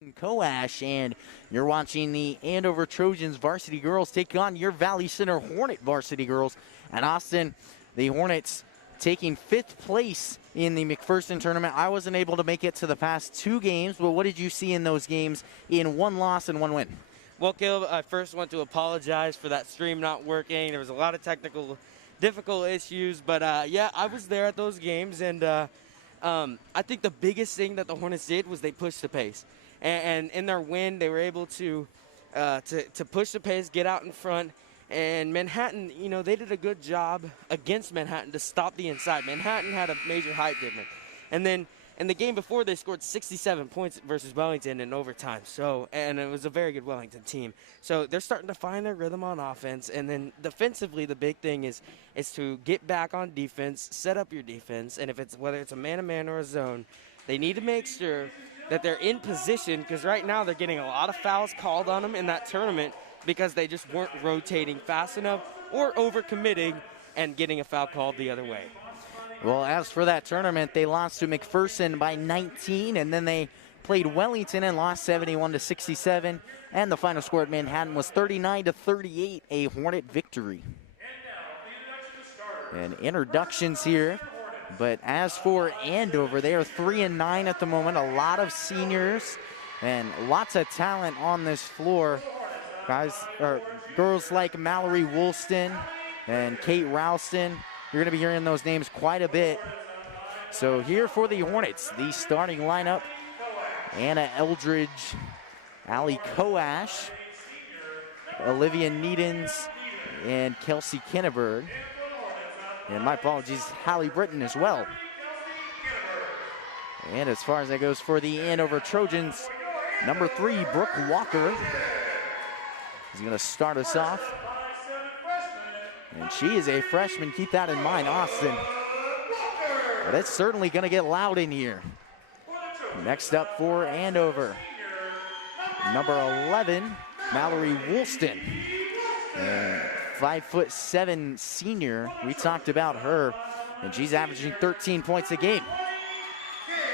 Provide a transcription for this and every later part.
Coash, and you're watching the Andover Trojans varsity girls take on your Valley Center Hornet varsity girls. And Austin, the Hornets taking 5th place in the McPherson tournament. I wasn't able to make it to the past 2 games, but what did you see in those games in 1 loss and 1 win? Well, Caleb, I first want to apologize for that stream not working. There was a lot of technical difficult issues, but yeah, I was there at those games, and I think the biggest thing that the Hornets did was they pushed the pace. And in their win, they were able to push the pace, get out in front. And Manhattan, you know, they did a good job against Manhattan to stop the inside. Manhattan had a major height difference. And then in the game before, they scored 67 points versus Wellington in overtime. And it was a very good Wellington team. So they're starting to find their rhythm on offense. And then defensively, the big thing is to get back on defense, set up your defense. And whether it's a man-to-man or a zone, they need to make sure that they're in position, because right now they're getting a lot of fouls called on them in that tournament because they just weren't rotating fast enough or overcommitting and getting a foul called the other way. Well, as for that tournament, they lost to McPherson by 19, and then they played Wellington and lost 71-67, and the final score at Manhattan was 39-38, a Hornet victory. And introductions here. But as for Andover, they are 3-9 at the moment. A lot of seniors and lots of talent on this floor. Girls like Mallory Woolston and Kate Ralston. You're going to be hearing those names quite a bit. So here for the Hornets, the starting lineup: Anna Eldridge, Allie Coash, Olivia Needens, and Kelsey Kinneberg. And my apologies, Hallie Britton as well. And as far as that goes for the Andover Trojans, number 3, Brooke Walker, is going to start us off. And she is a freshman, keep that in mind, Austin. But it's certainly going to get loud in here. Next up for Andover, number 11, Mallory Woolston. 5'7" senior. We talked about her, and she's averaging 13 points a game.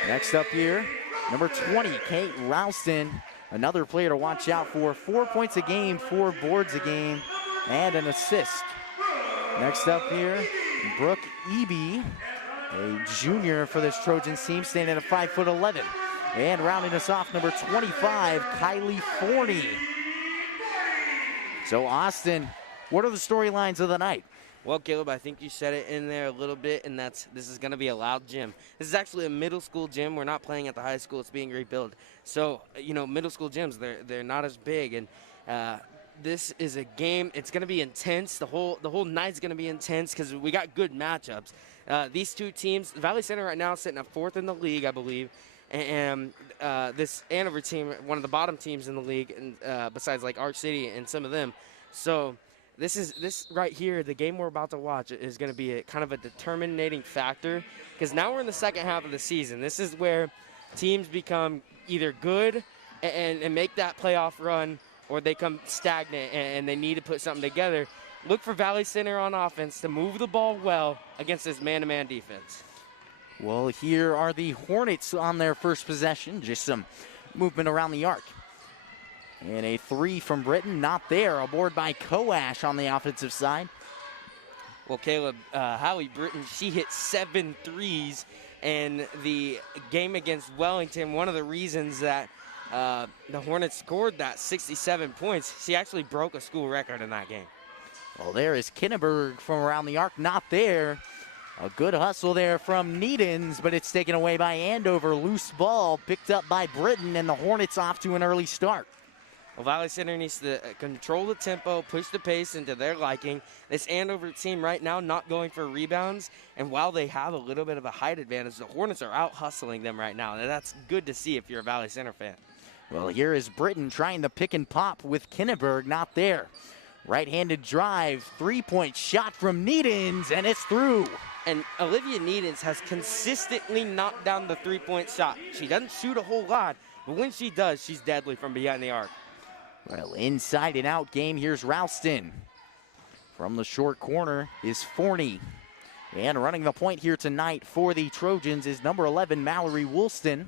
Next up here, number 20, Kate Ralston, another player to watch out for. 4 points a game, 4 boards a game, and an assist. Next up here, Brooke Eby, a junior for this Trojans team, standing at 5'11". And rounding us off, number 25, Kylie Forney. So Austin, what are the storylines of the night? Well, Caleb, I think you said it in there a little bit, and this is going to be a loud gym. This is actually a middle school gym. We're not playing at the high school. It's being rebuilt. So, you know, middle school gyms, they're not as big, and this is a game. It's going to be intense. The whole night's going to be intense because we got good matchups. These two teams, Valley Center right now is sitting at 4th in the league, I believe, and this Andover team, one of the bottom teams in the league, and besides like Arch City and some of them. So this right here, the game we're about to watch, is going to be kind of a determinating factor, because now we're in the second half of the season. This is where teams become either good and make that playoff run, or they come stagnant and they need to put something together. Look for Valley Center on offense to move the ball well against this man-to-man defense. Well, here are the Hornets on their first possession. Just some movement around the arc. And a 3 from Britton, not there. A board by Coash on the offensive side. Well, Caleb, Hallie Britton, she hit 7 threes. And the game against Wellington, one of the reasons that the Hornets scored that 67 points, she actually broke a school record in that game. Well, there is Kinneberg from around the arc, not there. A good hustle there from Needens, but it's taken away by Andover. Loose ball picked up by Britton, and the Hornets off to an early start. Well, Valley Center needs to control the tempo, push the pace into their liking. This Andover team right now not going for rebounds, and while they have a little bit of a height advantage, the Hornets are out hustling them right now, and that's good to see if you're a Valley Center fan. Well, here is Britton trying to pick and pop with Kinneberg, not there. Right-handed drive, 3-point shot from Needens, and it's through. And Olivia Needens has consistently knocked down the 3-point shot. She doesn't shoot a whole lot, but when she does, she's deadly from behind the arc. Well, inside and out game, here's Ralston. From the short corner is Forney. And running the point here tonight for the Trojans is number 11, Mallory Woolston.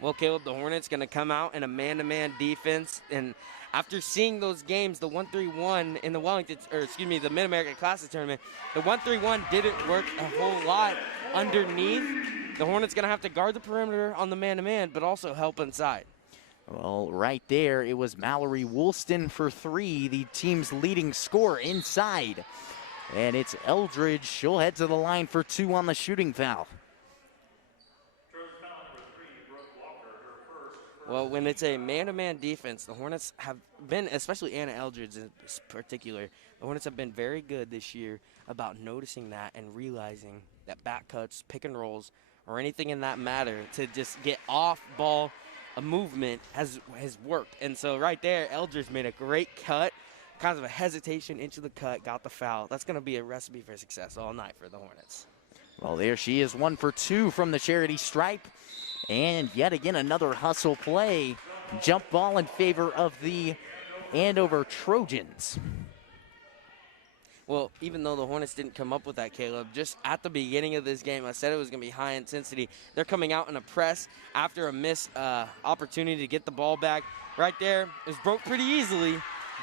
Well, Caleb, the Hornets going to come out in a man-to-man defense, and after seeing those games, the 1-3-1 in the the Mid-American Classic tournament, the 1-3-1 didn't work a whole lot underneath. The Hornets going to have to guard the perimeter on the man-to-man, but also help inside. Well, right there, it was Mallory Woolston for 3, the team's leading scorer inside. And it's Eldridge. She'll head to the line for 2 on the shooting foul. Well, when it's a man-to-man defense, the Hornets have been, especially Anna Eldridge in particular, the Hornets have been very good this year about noticing that and realizing that back cuts, pick and rolls, or anything in that matter to just get off ball, a movement has worked. And so right there, Eldridge made a great cut, kind of a hesitation into the cut, got the foul. That's going to be a recipe for success all night for the Hornets. Well, there she is, 1 for 2 from the charity stripe. And yet again, another hustle play. Jump ball in favor of the Andover Trojans. Well, even though the Hornets didn't come up with that, Caleb, just at the beginning of this game, I said it was going to be high intensity. They're coming out in a press after a missed opportunity to get the ball back. Right there, it was broke pretty easily,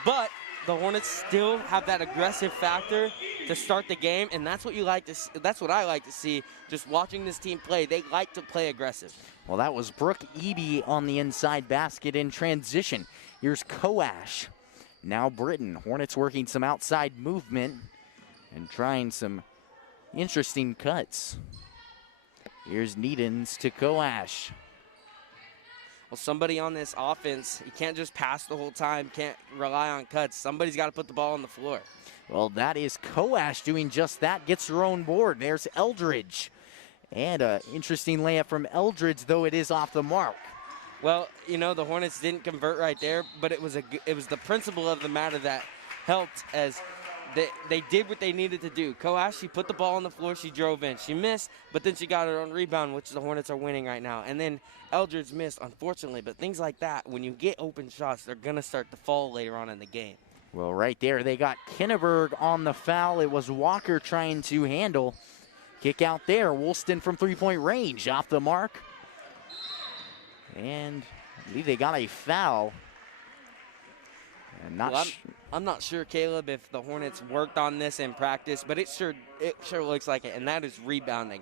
but the Hornets still have that aggressive factor to start the game, and that's what you like to see. That's what I like to see. Just watching this team play, they like to play aggressive. Well, that was Brooke Eby on the inside basket in transition. Here's Coash. Now Britton. Hornets working some outside movement and trying some interesting cuts. Here's Needens to Coash. Well, somebody on this offense, you can't just pass the whole time, can't rely on cuts. Somebody's got to put the ball on the floor. Well, that is Coash doing just that, gets her own board. There's Eldridge. And an interesting layup from Eldridge, though it is off the mark. Well, you know, the Hornets didn't convert right there, but it was the principle of the matter that helped as they did what they needed to do. Coash, she put the ball on the floor, she drove in. She missed, but then she got her own rebound, which the Hornets are winning right now. And then Eldridge missed, unfortunately, but things like that, when you get open shots, they're going to start to fall later on in the game. Well, right there, they got Kinneberg on the foul. It was Walker trying to handle. Kick out there. Woolston from three-point range, off the mark. And I believe they got a foul. And I'm not sure, Caleb, if the Hornets worked on this in practice, but it sure looks like it, and that is rebounding.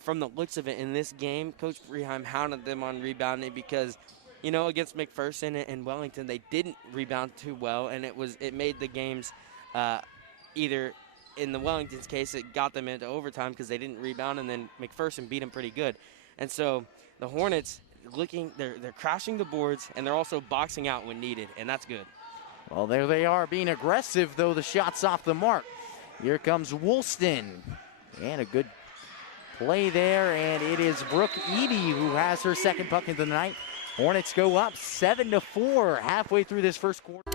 From the looks of it in this game, Coach Freeheim hounded them on rebounding because, against McPherson and Wellington, they didn't rebound too well, and it made the games either in the Wellington's case, it got them into overtime because they didn't rebound, and then McPherson beat them pretty good. And so the Hornets they're crashing the boards, and they're also boxing out when needed, and that's good. Well, there they are being aggressive, though the shot's off the mark. Here comes Woolston, and a good play there, and it is Brooke Eby who has her second bucket of the night. Hornets go up 7-4 halfway through this first quarter.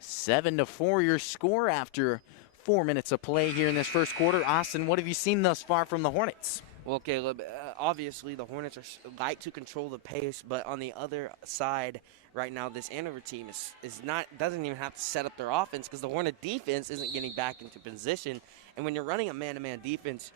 7-4 your score after 4 minutes of play here in this first quarter. Austin, what have you seen thus far from the Hornets? Well, Caleb, obviously the Hornets like to control the pace, but on the other side right now, this Andover team doesn't even have to set up their offense because the Hornet defense isn't getting back into position. And when you're running a man-to-man defense,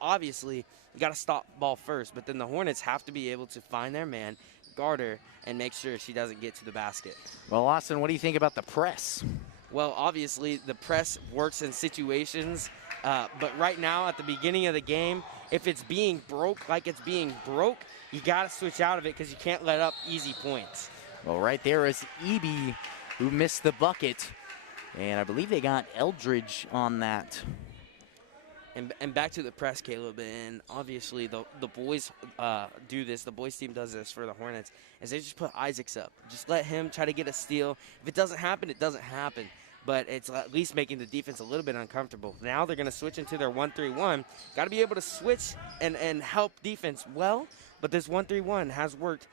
obviously you got to stop ball first, but then the Hornets have to be able to find their man, guard her, and make sure she doesn't get to the basket. Well, Austin, what do you think about the press? Well, obviously the press works in situations, but right now at the beginning of the game, if it's being broke like it's being broke, you got to switch out of it because you can't let up easy points. Well, right there is Eby who missed the bucket, and I believe they got Eldridge on that. And back to the press, Caleb, and obviously the boys do this. The boys team does this for the Hornets, is they just put Isaacs up. Just let him try to get a steal. If it doesn't happen, it doesn't happen. But it's at least making the defense a little bit uncomfortable. Now they're going to switch into their 1-3-1. Got to be able to switch and help defense well, But this 1-3-1 has worked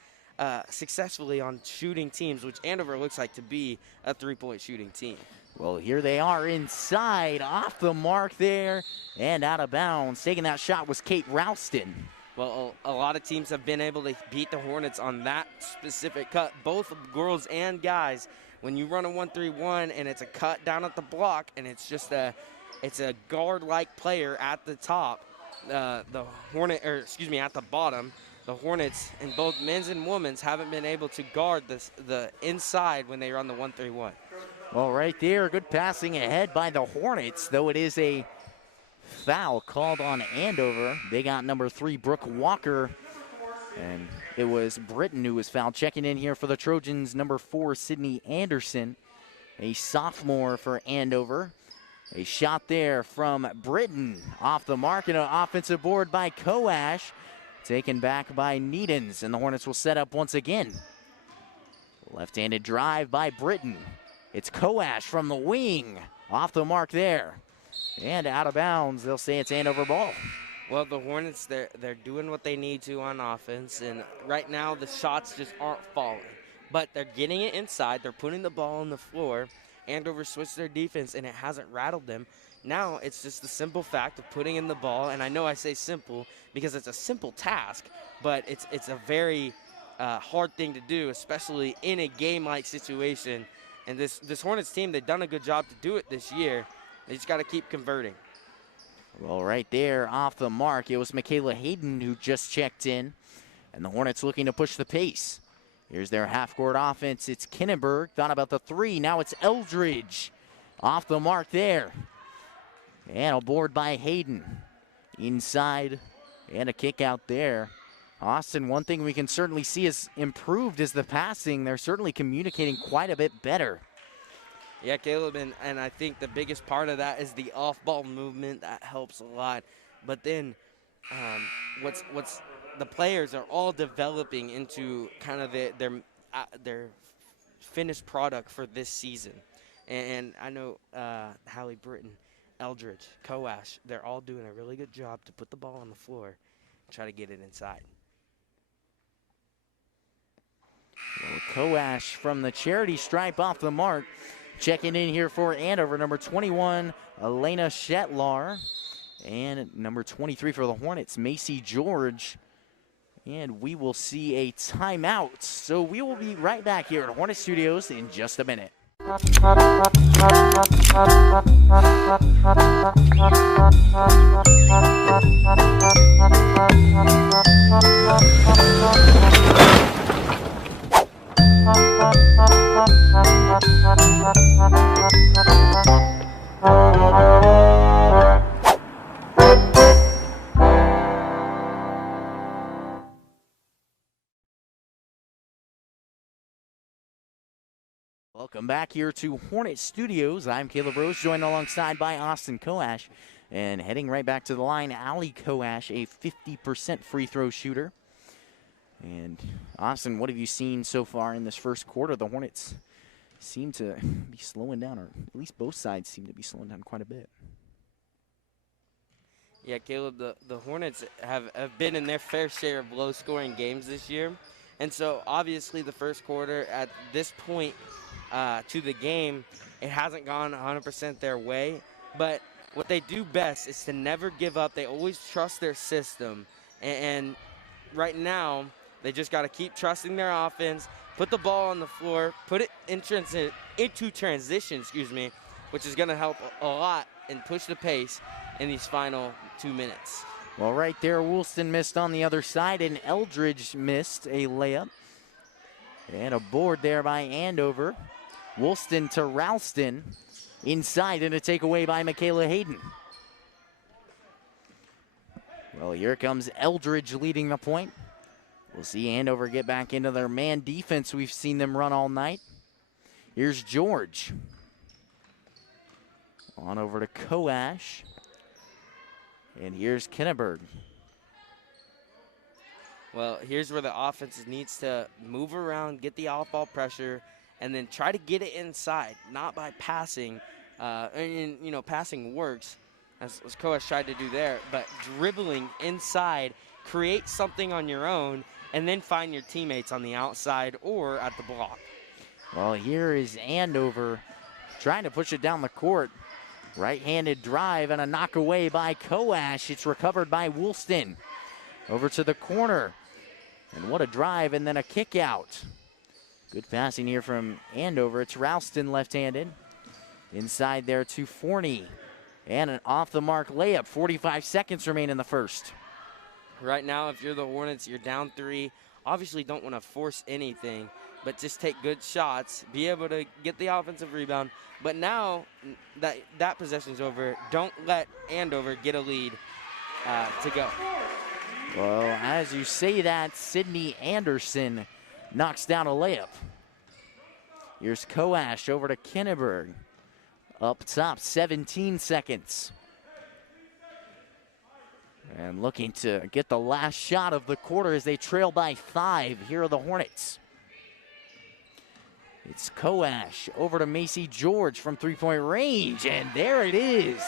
successfully on shooting teams, which Andover looks like to be a three-point shooting team. Well, here they are inside, off the mark there, and out of bounds. Taking that shot was Kate Ralston. Well, a lot of teams have been able to beat the Hornets on that specific cut, both girls and guys. When you run a 1-3-1 and it's a cut down at the block and it's just a guard-like player at the top, at the bottom, the Hornets in both men's and women's haven't been able to guard the inside when they run the 1-3-1. Well, right there, good passing ahead by the Hornets, though it is a foul called on Andover. They got number 3, Brooke Walker, and it was Britton who was fouled. Checking in here for the Trojans, number 4, Sydney Anderson, a sophomore for Andover. A shot there from Britton, off the mark, and an offensive board by Coash, taken back by Needens, and the Hornets will set up once again. Left-handed drive by Britton. It's Coash from the wing, off the mark there. And out of bounds, they'll say it's Andover ball. Well, the Hornets, they're doing what they need to on offense, and right now the shots just aren't falling. But they're getting it inside, they're putting the ball on the floor. Andover switched their defense, and it hasn't rattled them. Now it's just the simple fact of putting in the ball, and I know I say simple because it's a simple task, but it's a very hard thing to do, especially in a game-like situation. And this Hornets team, they've done a good job to do it this year. They just got to keep converting. Well, right there off the mark, it was Michaela Hayden who just checked in. And the Hornets looking to push the pace. Here's their half-court offense. It's Kinnenberg, thought about the 3. Now it's Eldridge off the mark there. And a board by Hayden. Inside, and a kick out there. Austin, one thing we can certainly see is improved is the passing. They're certainly communicating quite a bit better. Yeah, Caleb, and I think the biggest part of that is the off-ball movement. That helps a lot. But then what's the players are all developing into kind of their finished product for this season. And I know Hallie Britton, Eldridge, Coash, they're all doing a really good job to put the ball on the floor and try to get it inside. Well, Coash from the charity stripe off the mark. Checking in here for Andover, number 21, Elena Shetlar. And number 23 for the Hornets, Macy George. And we will see a timeout. So we will be right back here at Hornet Studios in just a minute. Welcome back here to Hornet Studios. I'm Caleb Rose, joined alongside by Austin Coash. And heading right back to the line, Allie Coash, a 50% free throw shooter. And Austin, what have you seen so far in this first quarter? The Hornets seem to be slowing down, or at least both sides seem to be slowing down quite a bit. Yeah, Caleb, the Hornets have been in their fair share of low-scoring games this year. And so, obviously, the first quarter, at this point to the game, it hasn't gone 100% their way. But what they do best is to never give up. They always trust their system. And right now, they just got to keep trusting their offense, put the ball on the floor, put it into transition, which is going to help a lot and push the pace in these final 2 minutes. Well, right there, Woolston missed on the other side, and Eldridge missed a layup. And a board there by Andover. Woolston to Ralston. Inside, and a takeaway by Michaela Hayden. Well, here comes Eldridge leading the point. We'll see Andover get back into their man defense we've seen them run all night. Here's George. On over to Coash. And here's Kinnenberg. Well, here's where the offense needs to move around, get the off-ball pressure, and then try to get it inside, not by passing. Passing works, as Coash tried to do there, but dribbling inside, create something on your own, and then find your teammates on the outside or at the block. Well, here is Andover trying to push it down the court. Right-handed drive and a knock away by Koash. It's recovered by Woolston. Over to the corner. And what a drive and then a kick out. Good passing here from Andover. It's Ralston left-handed. Inside there to Forney. And an off-the-mark layup. 45 seconds remain in the first. Right now, if you're the Hornets, you're down 3. Obviously don't want to force anything, but just take good shots, be able to get the offensive rebound. But now that possession's over, don't let Andover get a lead to go. Well, as you say that, Sydney Anderson knocks down a layup. Here's Koash over to Kinneberg. Up top, 17 seconds. And looking to get the last shot of the quarter as they trail by 5. Here are the Hornets. It's Koash over to Macy George from three-point range, and there it is.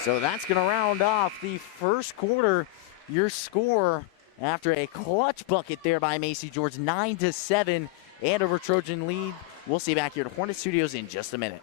So that's going to round off the first quarter. Your score after a clutch bucket there by Macy George, 9-7. Andover Trojan lead. We'll see you back here at Hornet Studios in just a minute.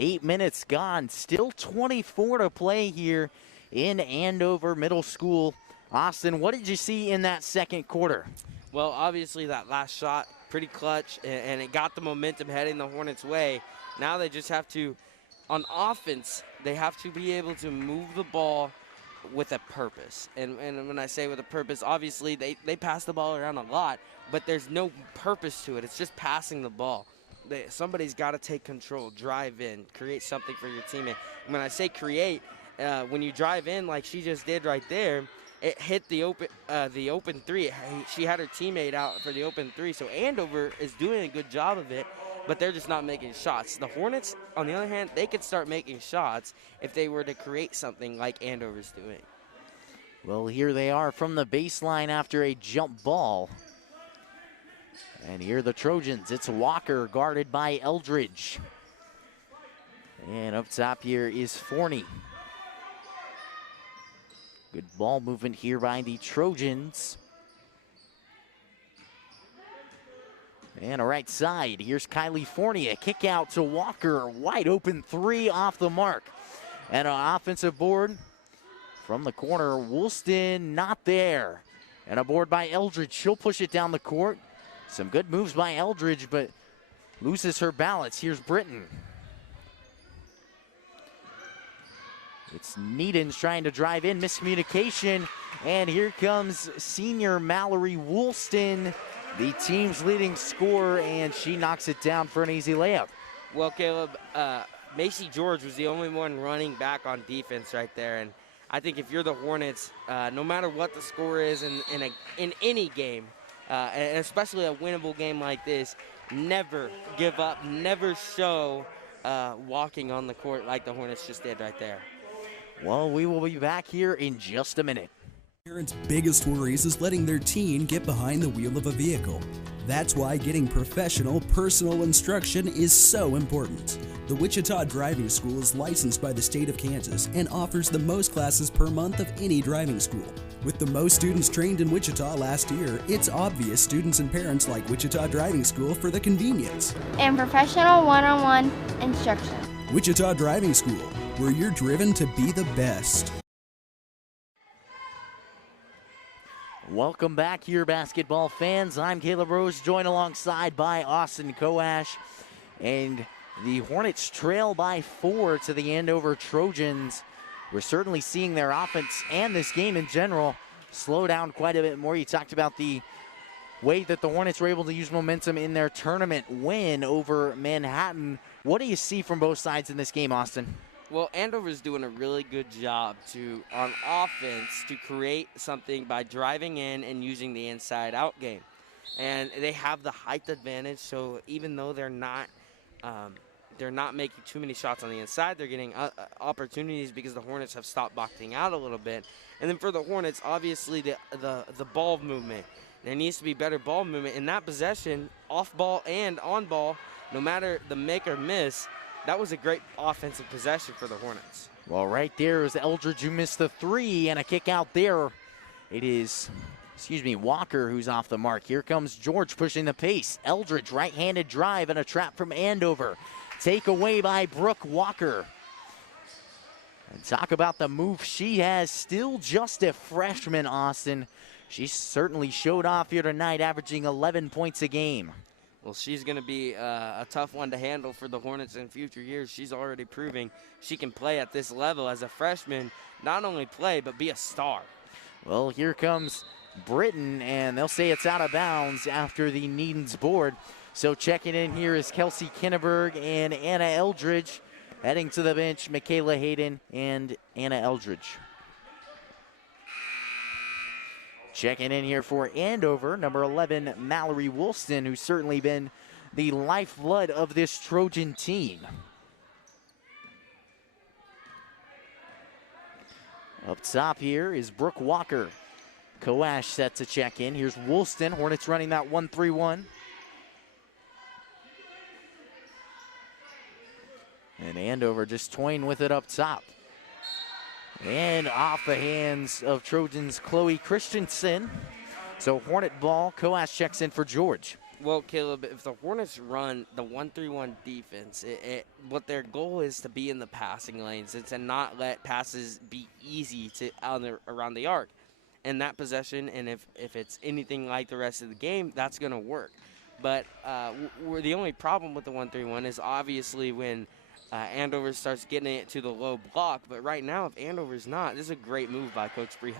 Eight minutes gone, still 24 to play here in Andover Middle School. Austin, what did you see in that second quarter? Well, obviously that last shot, pretty clutch, and it got the momentum heading the Hornets' way. Now they just have to, on offense, they have to be able to move the ball with a purpose. And when I say with a purpose, obviously they pass the ball around a lot, but there's no purpose to it. It's just passing the ball. Somebody's got to take control, drive in, create something for your teammate. When I say create, when you drive in like she just did right there, it hit the open three. She had her teammate out for the open three. So Andover is doing a good job of it, but they're just not making shots. The Hornets, on the other hand, they could start making shots if they were to create something like Andover's doing. Well, here they are from the baseline after a jump ball. And here are the Trojans. It's Walker guarded by Eldridge. And up top here is Forney. Good ball movement here by the Trojans. And a right side. Here's Kylie Forney. A kick out to Walker. Wide open three off the mark. And an offensive board from the corner. Woolston not there. And a board by Eldridge. She'll push it down the court. Some good moves by Eldridge, but loses her balance. Here's Britton. It's Needens trying to drive in, miscommunication. And here comes senior Mallory Woolston, the team's leading scorer, and she knocks it down for an easy layup. Well, Caleb, Macy George was the only one running back on defense right there. And I think if you're the Hornets, no matter what the score is in any game, and especially a winnable game like this, never give up, never show walking on the court like the Hornets just did right there. Well, we will be back here in just a minute. Parents' biggest worries is letting their teen get behind the wheel of a vehicle. That's why getting professional, personal instruction is so important. The Wichita Driving School is licensed by the state of Kansas and offers the most classes per month of any driving school. With the most students trained in Wichita last year, it's obvious students and parents like Wichita Driving School for the convenience and professional one-on-one instruction. Wichita Driving School, where you're driven to be the best. Welcome back here, basketball fans. I'm Caleb Rose, joined alongside by Austin Koash. And the Hornets trail by 4 to the Andover Trojans. We're certainly seeing their offense and this game in general slow down quite a bit more. You talked about the way that the Hornets were able to use momentum in their tournament win over Manhattan. What do you see from both sides in this game, Austin? Well, Andover's doing a really good job on offense to create something by driving in and using the inside-out game. And they have the height advantage, so even though they're not making too many shots on the inside, they're getting opportunities because the Hornets have stopped boxing out a little bit. And then for the Hornets, obviously the ball movement. There needs to be better ball movement in that possession, off ball and on ball, no matter the make or miss. That was a great offensive possession for the Hornets. Well, right there is Eldridge who missed the 3, and a kick out there. It is, Walker who's off the mark. Here comes George pushing the pace. Eldridge, right-handed drive and a trap from Andover. Take away by Brooke Walker. And talk about the move she has. Still just a freshman, Austin. She certainly showed off here tonight, averaging 11 points a game. Well, she's going to be a tough one to handle for the Hornets in future years. She's already proving she can play at this level as a freshman, not only play, but be a star. Well, here comes Britton, and they'll say it's out of bounds after the Needham's board. So checking in here is Kelsey Kinneberg and Anna Eldridge. Heading to the bench, Michaela Hayden and Anna Eldridge. Checking in here for Andover, number 11, Mallory Woolston, who's certainly been the lifeblood of this Trojan team. Up top here is Brooke Walker. Koash set to check in. Here's Woolston. Hornets running that 1-3-1. And Andover just toying with it up top. And off the hands of Trojans' Chloe Christensen. So Hornet ball, Koash checks in for George. Well, Caleb, if the Hornets run the 1-3-1 defense, what their goal is to be in the passing lanes and to not let passes be easy around the arc. And that possession, and if it's anything like the rest of the game, that's going to work. But the only problem with the 1-3-1 is obviously when Andover starts getting it to the low block. But right now, if Andover's not, this is a great move by Coach Breheim.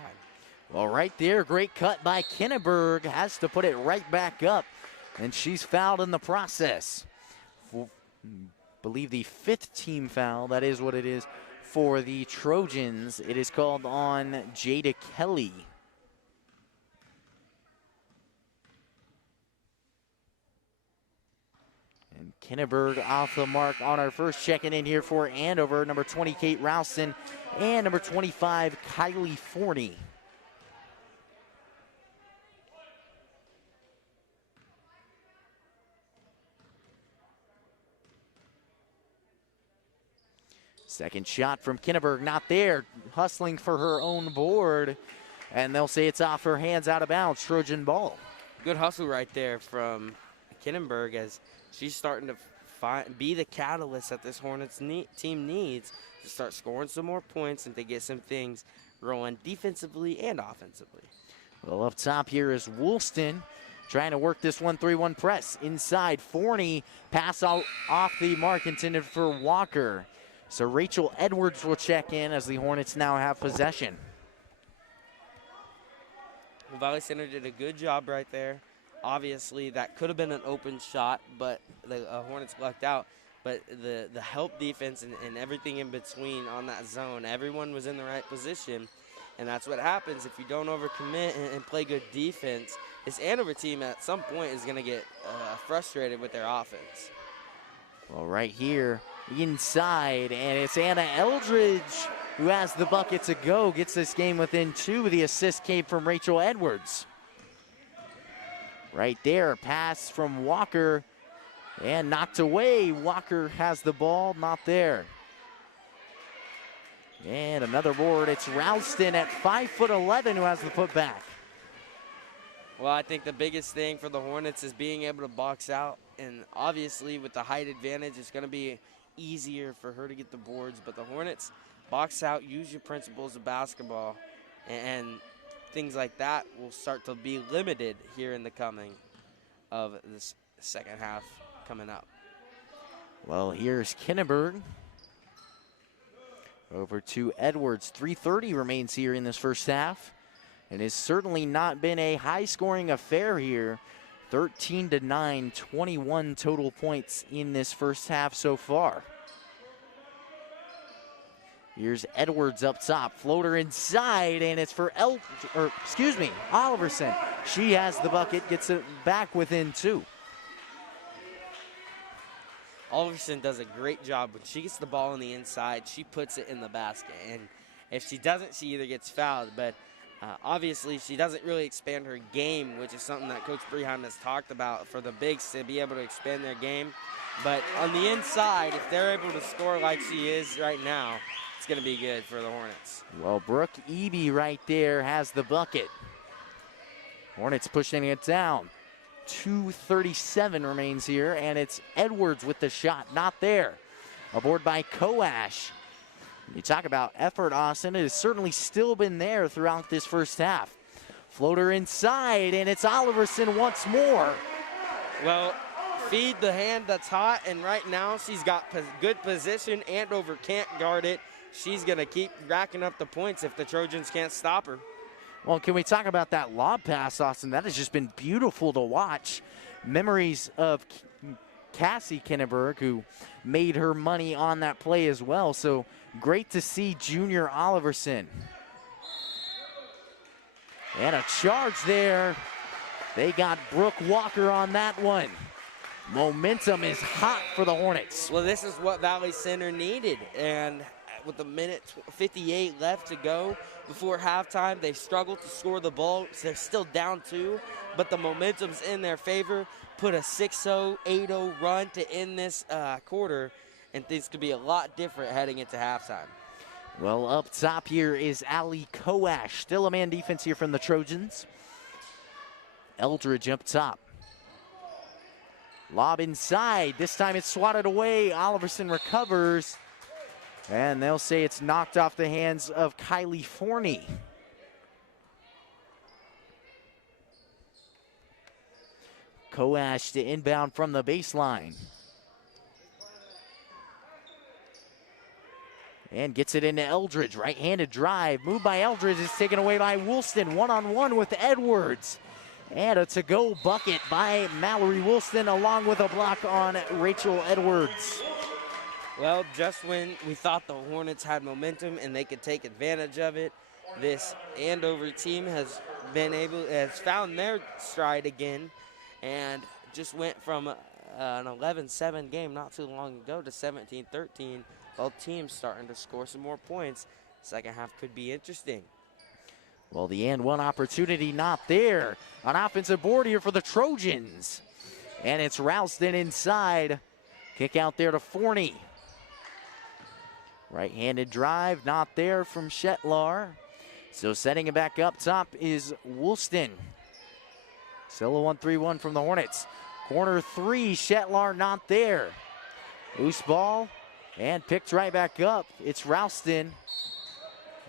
Well, right there, great cut by Kinneberg. Has to put it right back up. And she's fouled in the process. Believe the 5th team foul, that is what it is, for the Trojans. It is called on Jada Kelly. And Kinneberg off the mark on our first, checking in here for Andover, number 20, Kate Rowson, and number 25, Kylie Forney. Second shot from Kinneberg, not there. Hustling for her own board. And they'll say it's off her hands, out of bounds. Trojan ball. Good hustle right there from Kinneberg as she's starting to be the catalyst that this Hornets team needs to start scoring some more points and to get some things rolling defensively and offensively. Well, up top here is Woolston trying to work this 1-3-1 press. Inside, Forney, pass out off the mark intended for Walker. So Rachel Edwards will check in as the Hornets now have possession. Well, Valley Center did a good job right there. Obviously, that could have been an open shot, but the Hornets lucked out. But the help defense and everything in between on that zone, everyone was in the right position. And that's what happens if you don't overcommit and play good defense. This Andover team at some point is going to get frustrated with their offense. Well, right here, inside, and it's Anna Eldridge who has the bucket to go, gets this game within 2. The assist came from Rachel Edwards. Right there, pass from Walker, and knocked away. Walker has the ball, not there. And another board. It's Ralston at 5'11" who has the putback. Well, I think the biggest thing for the Hornets is being able to box out. And obviously with the height advantage, it's going to be easier for her to get the boards. But the Hornets box out, use your principles of basketball, and things like that will start to be limited here in the coming of this second half coming up. Well, here's Kinneberg over to Edwards. 3:30 remains here in this first half. And it's certainly not been a high-scoring affair here. 13-9, 21 total points in this first half so far. Here's Edwards up top, floater inside, and it's for Oliverson. She has the bucket, gets it back within 2. Oliverson does a great job. When she gets the ball on the inside, she puts it in the basket. And if she doesn't, she either gets fouled. But obviously, she doesn't really expand her game, which is something that Coach Breheim has talked about for the bigs to be able to expand their game. But on the inside, if they're able to score like she is right now, it's going to be good for the Hornets. Well, Brooke Eby right there has the bucket. Hornets pushing it down. 2:37 remains here, and it's Edwards with the shot, not there. A board by Koash. You talk about effort, Austin. It has certainly still been there throughout this first half. Floater inside, and it's Oliverson once more. Well, feed the hand that's hot, and right now she's got good position. Andover can't guard it. She's going to keep racking up the points if the Trojans can't stop her. Well, can we talk about that lob pass, Austin? That has just been beautiful to watch. Memories of Cassie Kinneberg, who made her money on that play as well. So great to see Junior Oliverson. And a charge there. They got Brooke Walker on that one. Momentum is hot for the Hornets. Well, this is what Valley Center needed. And with a minute 58 left to go before halftime, they've struggled to score the ball. They're still down 2, but the momentum's in their favor. Put a 6-0, 8-0 run to end this quarter, and things could be a lot different heading into halftime. Well, up top here is Ali Koash. Still a man defense here from the Trojans. Eldridge up top. Lob inside. This time it's swatted away. Oliverson recovers. And they'll say it's knocked off the hands of Kylie Forney. Koash to inbound from the baseline. And gets it into Eldridge. Right-handed drive. Moved by Eldridge is taken away by Woolston. One-on-one with Edwards. And a to-go bucket by Mallory Woolston along with a block on Rachel Edwards. Well, just when we thought the Hornets had momentum and they could take advantage of it, this Andover team has found their stride again and just went from an 11-7 game not too long ago to 17-13. Both teams starting to score some more points. Second half could be interesting. Well, the and one opportunity not there. An offensive board here for the Trojans. And it's Ralston inside. Kick out there to Forney. Right-handed drive, not there from Shetlar. So setting it back up top is Woolston. Still a 1-3-1 from the Hornets. Corner 3, Shetlar not there. Loose ball, and picked right back up. It's Ralston.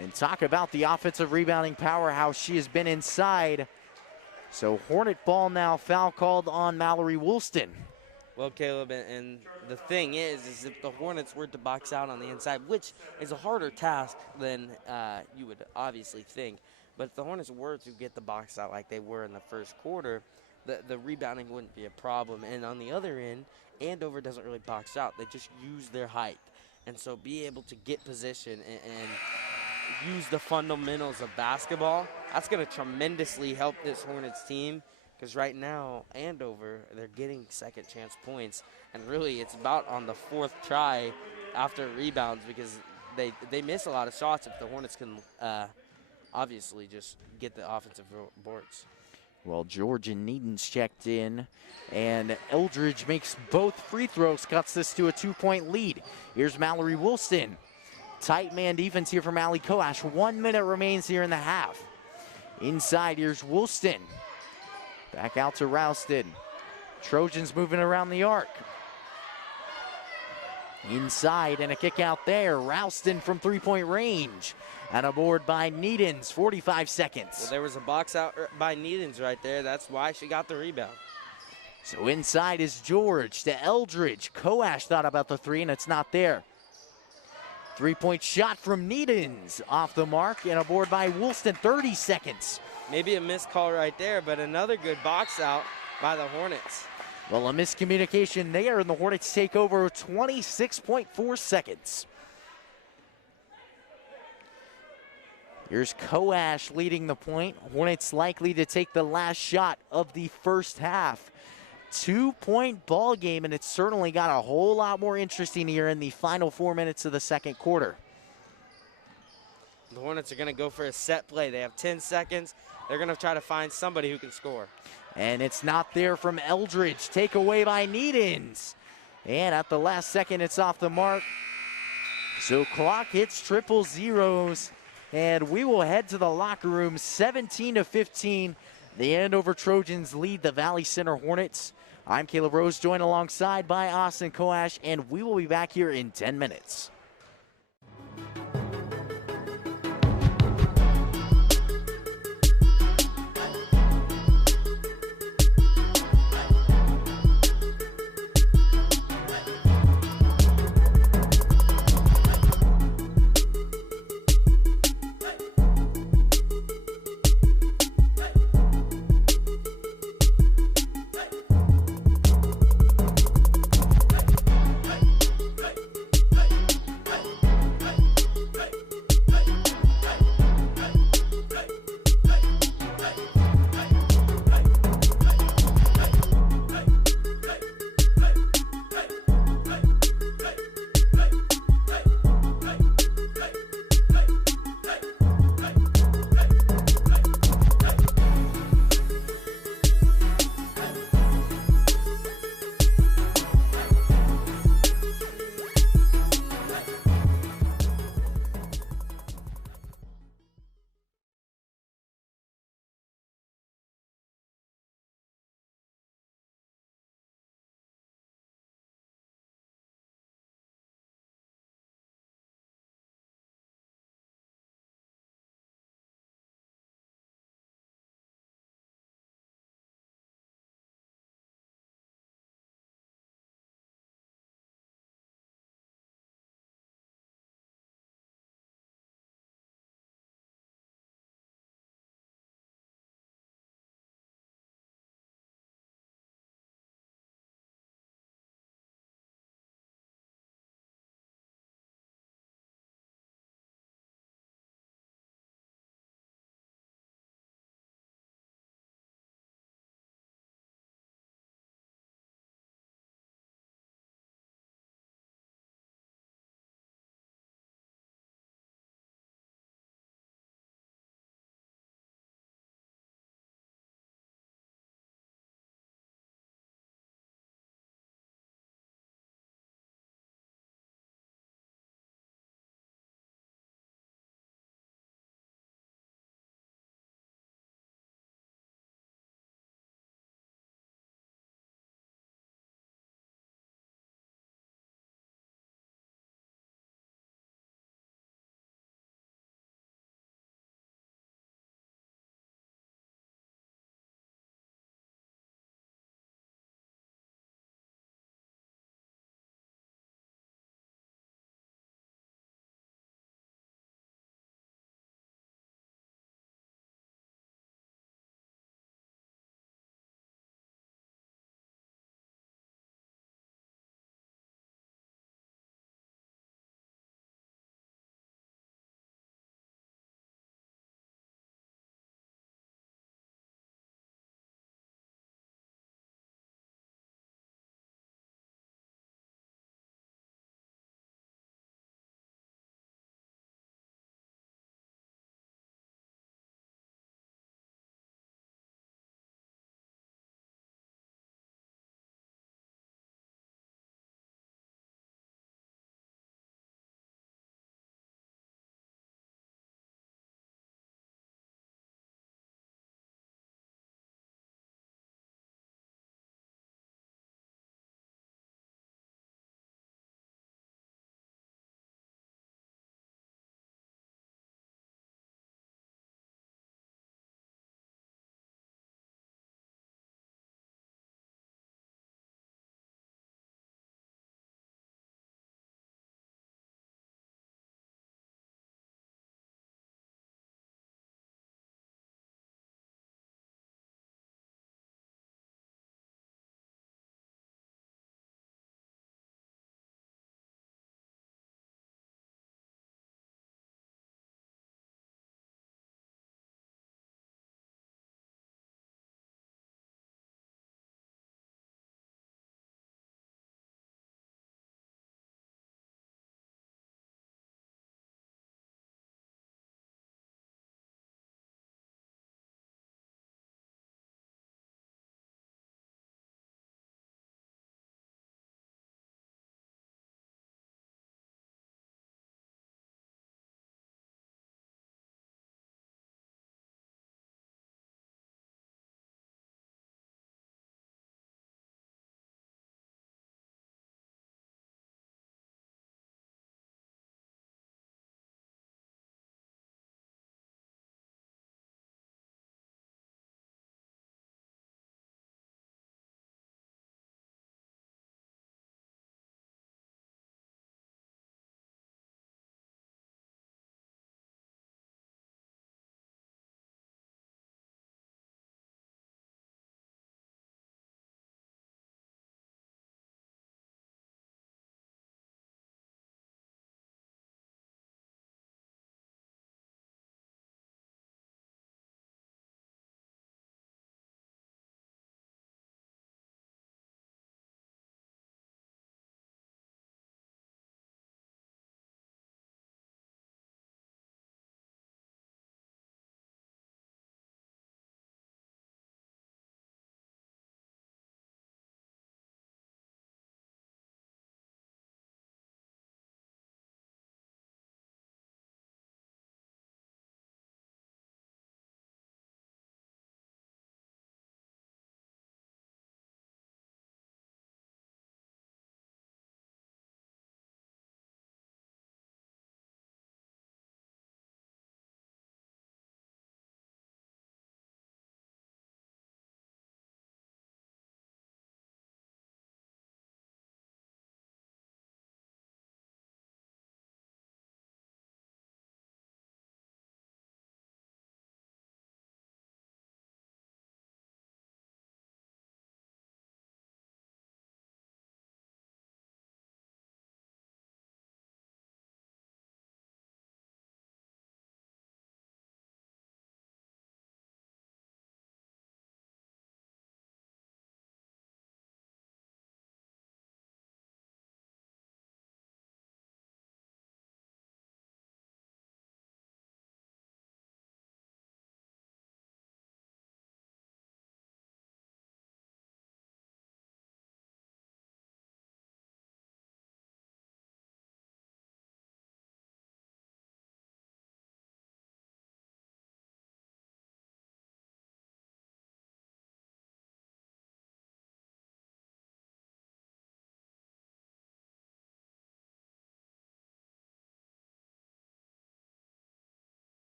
And talk about the offensive rebounding powerhouse. She has been inside. So Hornet ball now, foul called on Mallory Woolston. Well, Caleb, and the thing is if the Hornets were to box out on the inside, which is a harder task than you would obviously think, but if the Hornets were to get the box out like they were in the first quarter, the rebounding wouldn't be a problem. And on the other end, Andover doesn't really box out. They just use their height. And so be able to get position and use the fundamentals of basketball, that's going to tremendously help this Hornets team. Because right now, Andover, they're getting second chance points. And really, it's about on the fourth try after rebounds because they miss a lot of shots if the Hornets can obviously just get the offensive boards. Well, Georgia Needon's checked in, and Eldridge makes both free throws, cuts this to a 2-point lead. Here's Mallory Woolston. tight man defense here from Ali Koash. 1 minute remains here in the half. Inside, here's Woolston. Back out to Rouston. Trojans moving around the arc. Inside and a kick out there. Rouston from three-point range. And a board by Needens, 45 seconds. Well, there was a box out by Needens right there. That's why she got the rebound. So inside is George to Eldridge. Koash thought about the three, and it's not there. Three-point shot from Needens off the mark, and a board by Woolston, 30 seconds. Maybe a missed call right there, but another good box out by the Hornets. Well, a miscommunication there, and the Hornets take over 26.4 seconds. Here's Koash leading the point. Hornets likely to take the last shot of the first half. 2-point ball game, and it's certainly got a whole lot more interesting here in the final 4 minutes of the second quarter. The Hornets are going to go for a set play. They have 10 seconds. They're going to try to find somebody who can score. And it's not there from Eldridge. Takeaway by Needens. And at the last second, it's off the mark. So clock hits triple zeros. And we will head to the locker room, 17-15. The Andover Trojans lead the Valley Center Hornets. I'm Caleb Rose, joined alongside by Austin Koash, and we will be back here in 10 minutes.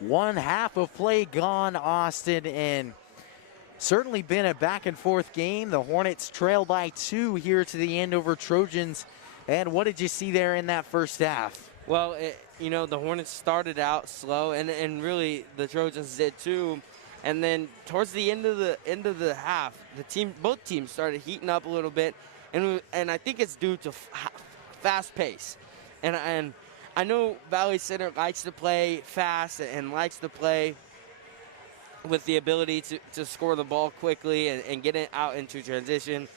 One half of play gone, Austin, and certainly been a back and forth game. The Hornets trail by 2 here to the Andover Trojans. And what did you see there in that first half? Well, the Hornets started out slow, and really the Trojans did too. And then towards the end of the half, both teams started heating up a little bit, and I think it's due to fast pace. And I know Valley Center likes to play fast and likes to play with the ability to score the ball quickly and get it out into transition.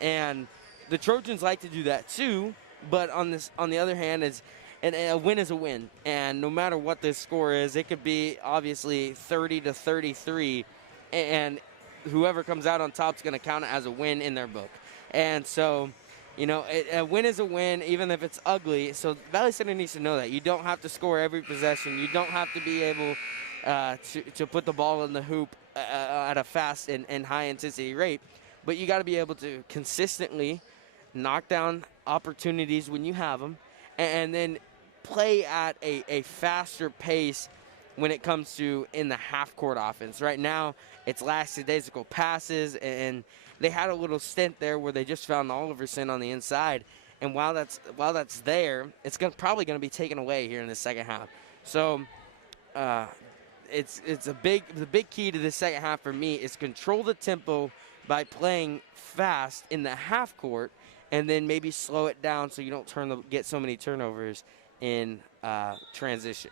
And the Trojans like to do that too, but on the other hand, a win is a win. And no matter what the score is, it could be obviously 30-33, and whoever comes out on top is going to count it as a win in their book. And so, a win is a win, even if it's ugly. So Valley Center needs to know that. You don't have to score every possession. You don't have to be able to put the ball in the hoop at a fast and high-intensity rate. But you got to be able to consistently knock down opportunities when you have them, and then play at a faster pace when it comes to in the half-court offense. Right now, it's lackadaisical passes, and they had a little stint there where they just found Oliverson on the inside. And while that's there, it's probably going to be taken away here in the second half. So the big key to the second half for me is control the tempo by playing fast in the half court, and then maybe slow it down so you don't get so many turnovers in transition.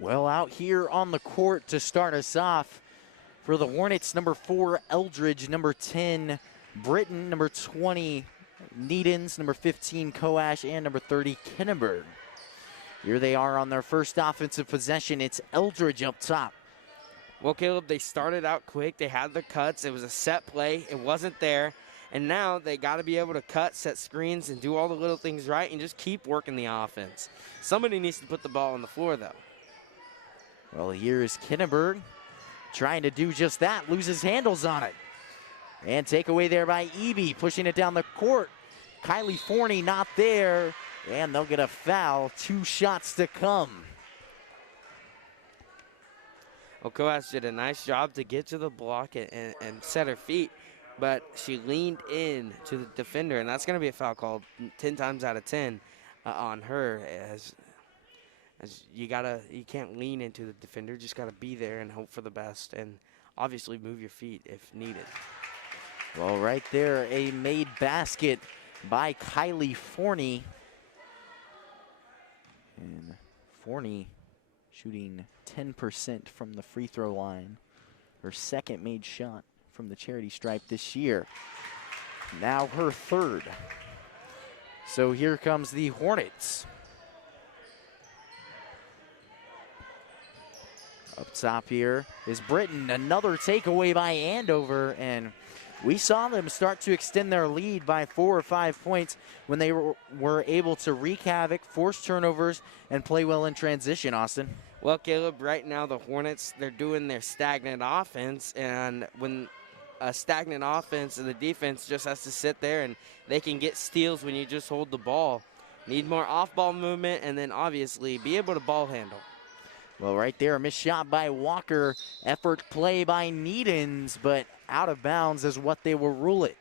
Well, out here on the court to start us off for the Hornets, number 4, Eldridge, number 10, Britton, number 20, Needens, number 15, Coash, and number 30, Kenneberg. Here they are on their first offensive possession. It's Eldridge up top. Well, Caleb, they started out quick. They had the cuts. It was a set play. It wasn't there. And now they got to be able to cut, set screens, and do all the little things right and just keep working the offense. Somebody needs to put the ball on the floor, though. Well, here is Kenneberg trying to do just that, loses handles on it. And takeaway there by Eby, pushing it down the court. Kylie Forney not there, and they'll get a foul. 2 shots to come. Well, Coash did a nice job to get to the block and set her feet, but she leaned in to the defender, and that's going to be a foul called 10 times out of 10 on her. As you can't lean into the defender, just got to be there and hope for the best, and obviously move your feet if needed. Well, right there, a made basket by Kylie Forney. And Forney shooting 10% from the free throw line. Her second made shot from the charity stripe this year. Now her third. So here comes the Hornets. Up top here is Britton. Another takeaway by Andover, and we saw them start to extend their lead by 4 or 5 points when they were able to wreak havoc, force turnovers, and play well in transition, Austin. Well, Caleb, right now the Hornets, they're doing their stagnant offense, and when a stagnant offense, the defense just has to sit there and they can get steals when you just hold the ball. Need more off-ball movement, and then obviously be able to ball handle. Well, right there, a missed shot by Walker. Effort play by Needens, but out of bounds is what they will rule it.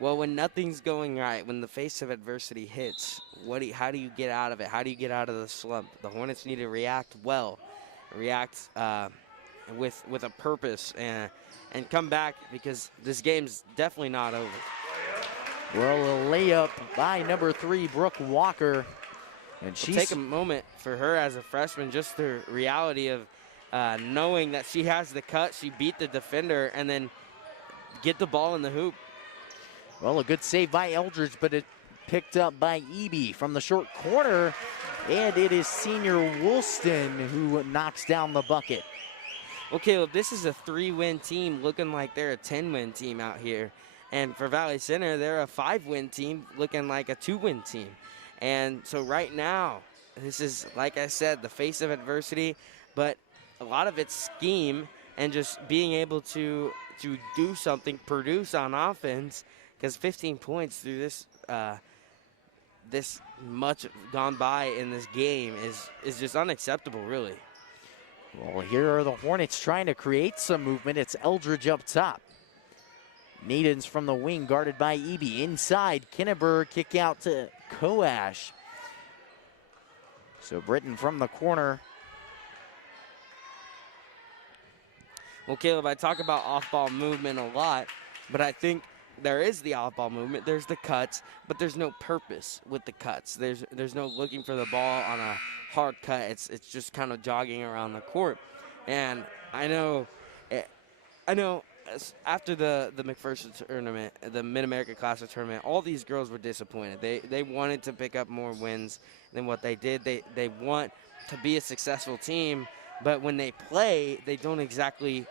Well, when nothing's going right, when the face of adversity hits, how do you get out of it? How do you get out of the slump? The Hornets need to react well, react with a purpose, and come back, because this game's definitely not over. Well, a layup by number 3, Brooke Walker. And she's take a moment for her as a freshman, just the reality of knowing that she has the cut, she beat the defender, and then get the ball in the hoop. Well, a good save by Eldridge, but it picked up by Eby from the short corner, and it is senior Woolston who knocks down the bucket. Well, Caleb, this is a 3-win team looking like they're a 10-win team out here. And for Valley Center, they're a 5-win team looking like a 2-win team. And so right now, this is, like I said, the face of adversity, but a lot of it's scheme and just being able to do something, produce on offense, because 15 points through this much gone by in this game is just unacceptable, really. Well, here are the Hornets trying to create some movement. It's Eldridge up top. Needens from the wing, guarded by Eby. Inside, Kinneberg, kick out to Koash. So Britton from the corner. Well, Caleb, I talk about off-ball movement a lot, but I think there is the off-ball movement. There's the cuts, but there's no purpose with the cuts. There's no looking for the ball on a hard cut. It's just kind of jogging around the court. And I know after the McPherson tournament, the Mid-America Classic tournament, all these girls were disappointed. They wanted to pick up more wins than what they did. They want to be a successful team, but when they play, they don't exactly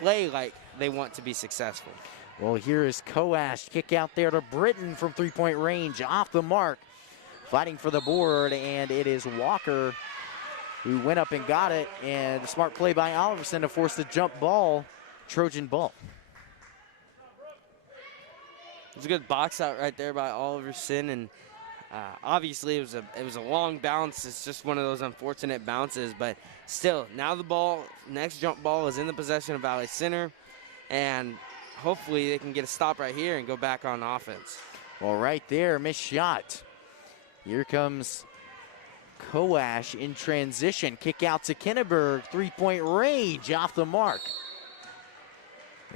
play like they want to be successful. Well, here is Koash, kick out there to Britton from three-point range, off the mark, fighting for the board, and it is Walker who went up and got it, and a smart play by Oliverson to force the jump ball, Trojan ball. It was a good box out right there by Oliverson, and obviously it was a long bounce. It's just one of those unfortunate bounces, but still, now the ball, next jump ball is in the possession of Valley Center, and hopefully they can get a stop right here and go back on offense. Well, right there, missed shot. Here comes Koash in transition. Kick out to Kinneberg, three-point range, off the mark.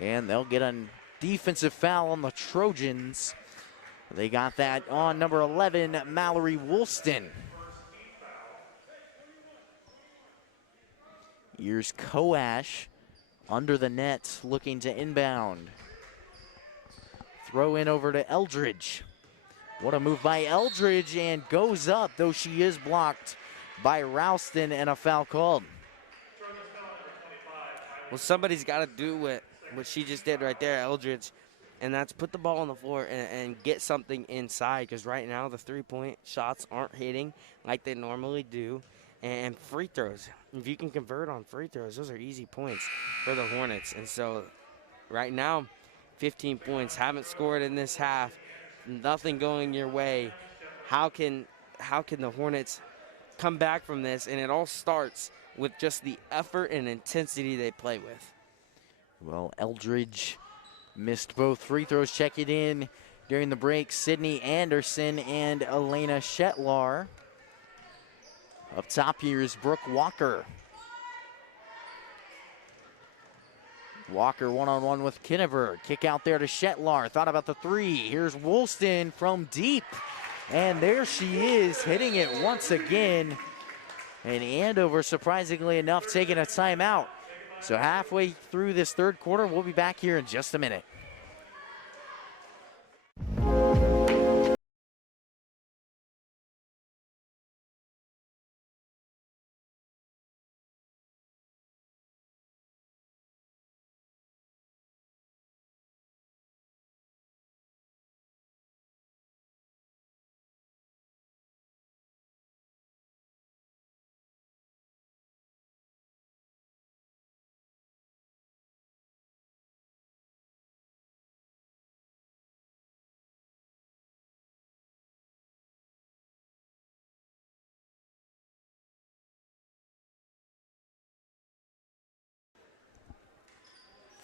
And they'll get a defensive foul on the Trojans. They got that on number 11, Mallory Woolston. Here's Koash under the net, looking to inbound. Throw in over to Eldridge. What a move by Eldridge, and goes up, though she is blocked by Ralston, and a foul called. Well, somebody's got to do what she just did right there, Eldridge, and that's put the ball on the floor and get something inside, because right now the three-point shots aren't hitting like they normally do. And free throws, if you can convert on free throws, those are easy points for the Hornets. And so right now, 15 points, haven't scored in this half, nothing going your way. How can the Hornets come back from this? And it all starts with just the effort and intensity they play with. Well, Eldridge missed both free throws. Checking in during the break, Sydney Anderson and Elena Shetlar. Up top here is Brooke Walker. Walker one-on-one with Kinneberg. Kick out there to Shetlar. Thought about the three. Here's Woolston from deep. And there she is, hitting it once again. And Andover, surprisingly enough, taking a timeout. So halfway through this third quarter, we'll be back here in just a minute.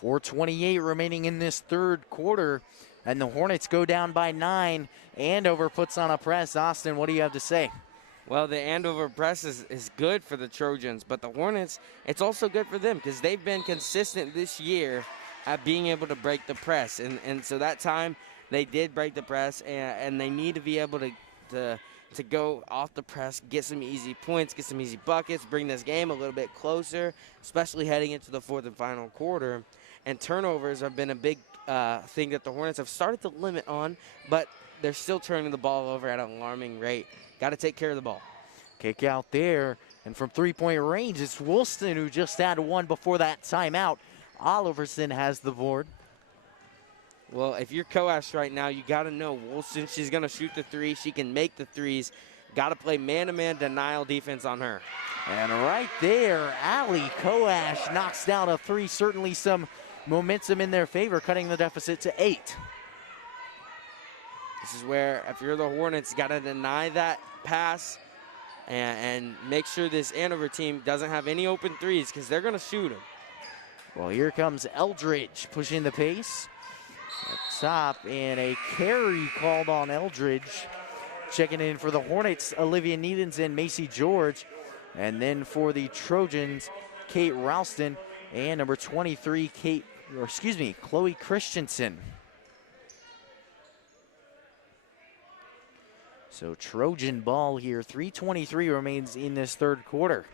.428 remaining in this third quarter, and the Hornets go down by 9. Andover puts on a press. Austin, what do you have to say? Well, the Andover press is good for the Trojans, but the Hornets, it's also good for them because they've been consistent this year at being able to break the press. And so that time they did break the press, and they need to be able to go off the press, get some easy points, get some easy buckets, bring this game a little bit closer, especially heading into the fourth and final quarter. And turnovers have been a big thing that the Hornets have started to limit on, but they're still turning the ball over at an alarming rate. Got to take care of the ball. Kick out there, and from three-point range, it's Woolston who just had one before that timeout. Oliverson has the board. Well, if you're Koash right now, you got to know Woolston, she's going to shoot the three. She can make the threes. Got to play man-to-man denial defense on her. And right there, Allie Koash knocks down a three. Certainly some momentum in their favor, cutting the deficit to 8. This is where, if you're the Hornets, you got to deny that pass and make sure this Andover team doesn't have any open threes because they're going to shoot them. Well, here comes Eldridge pushing the pace. Up top, and a carry called on Eldridge. Checking in for the Hornets, Olivia Needens and Macy George. And then for the Trojans, Kate Ralston and number 23, Chloe Christensen. So Trojan ball here. 3:23 remains in this third quarter.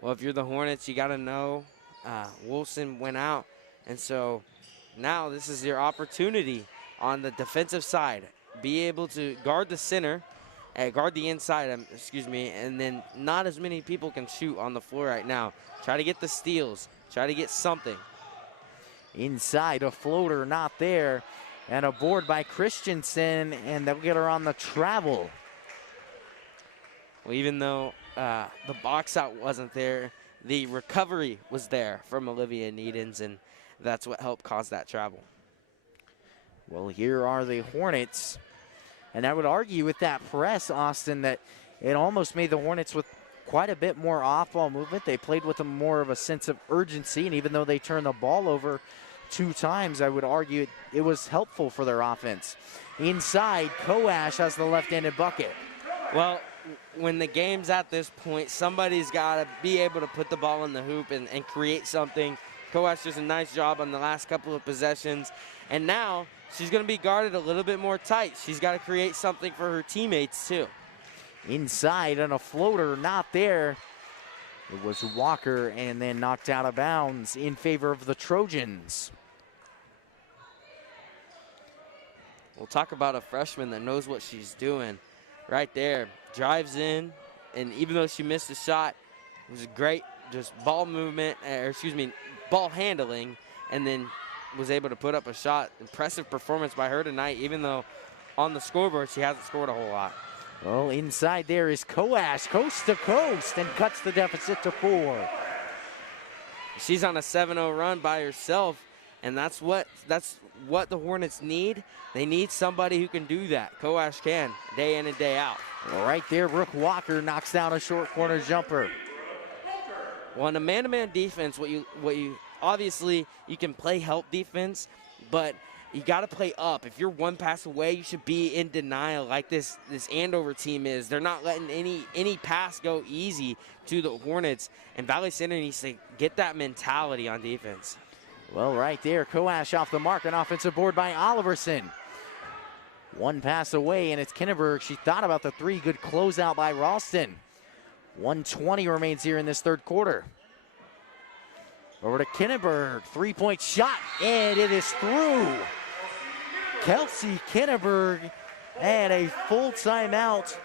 Well, if you're the Hornets, you got to know Wilson went out. And so now this is your opportunity on the defensive side. Be able to guard the center, guard the inside, and then not as many people can shoot on the floor right now. Try to get the steals. Try to get something. Inside, a floater not there. And a board by Christensen, and they'll get her on the travel. Well, even though the box out wasn't there, the recovery was there from Olivia Needens, and that's what helped cause that travel. Well, here are the Hornets. And I would argue with that press, Austin, that it almost made the Hornets with quite a bit more off-ball movement. They played with more of a sense of urgency, and even though they turned the ball over 2 times, I would argue it was helpful for their offense. Inside, Coash has the left-handed bucket. Well, when the game's at this point, somebody's got to be able to put the ball in the hoop and create something. Coash does a nice job on the last couple of possessions. And now she's going to be guarded a little bit more tight. She's got to create something for her teammates, too. Inside on a floater, not there. It was Walker, and then knocked out of bounds in favor of the Trojans. We'll talk about a freshman that knows what she's doing. Right there, drives in, and even though she missed a shot, it was a great just ball movement, ball handling, and then was able to put up a shot. Impressive performance by her tonight, even though on the scoreboard she hasn't scored a whole lot. Well, inside there is Coash, coast to coast, and cuts the deficit to 4. She's on a 7-0 run by herself, and that's what the Hornets need. They need somebody who can do that. Coash can, day in and day out. Well, right there, Brooke Walker knocks down a short corner jumper. Well, in a man-to-man defense, what you obviously you can play help defense, but you got to play up. If you're one pass away, you should be in denial like this Andover team is. They're not letting any pass go easy to the Hornets, and Valley Center needs to get that mentality on defense. Well, right there, Coash off the mark, an offensive board by Oliverson. One pass away, and it's Kinneberg. She thought about the 3. Good closeout by Ralston. 1:20 remains here in this third quarter. Over to Kinneberg, 3-point shot, and it is through. Kelsey Kinneberg, and a full timeout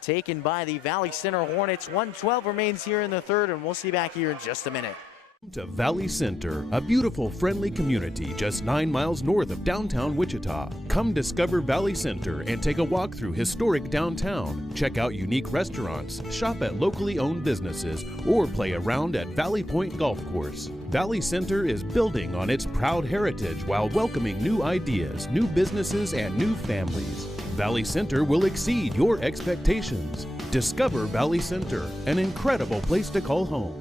taken by the Valley Center Hornets. 1:12 remains here in the third, and we'll see you back here in just a minute. To Valley Center, a beautiful, friendly community just 9 miles north of downtown Wichita. Come discover Valley Center and take a walk through historic downtown. Check out unique restaurants, shop at locally owned businesses, or play around at Valley Point Golf Course. Valley Center is building on its proud heritage while welcoming new ideas, new businesses, and new families. Valley Center will exceed your expectations. Discover Valley Center, an incredible place to call home.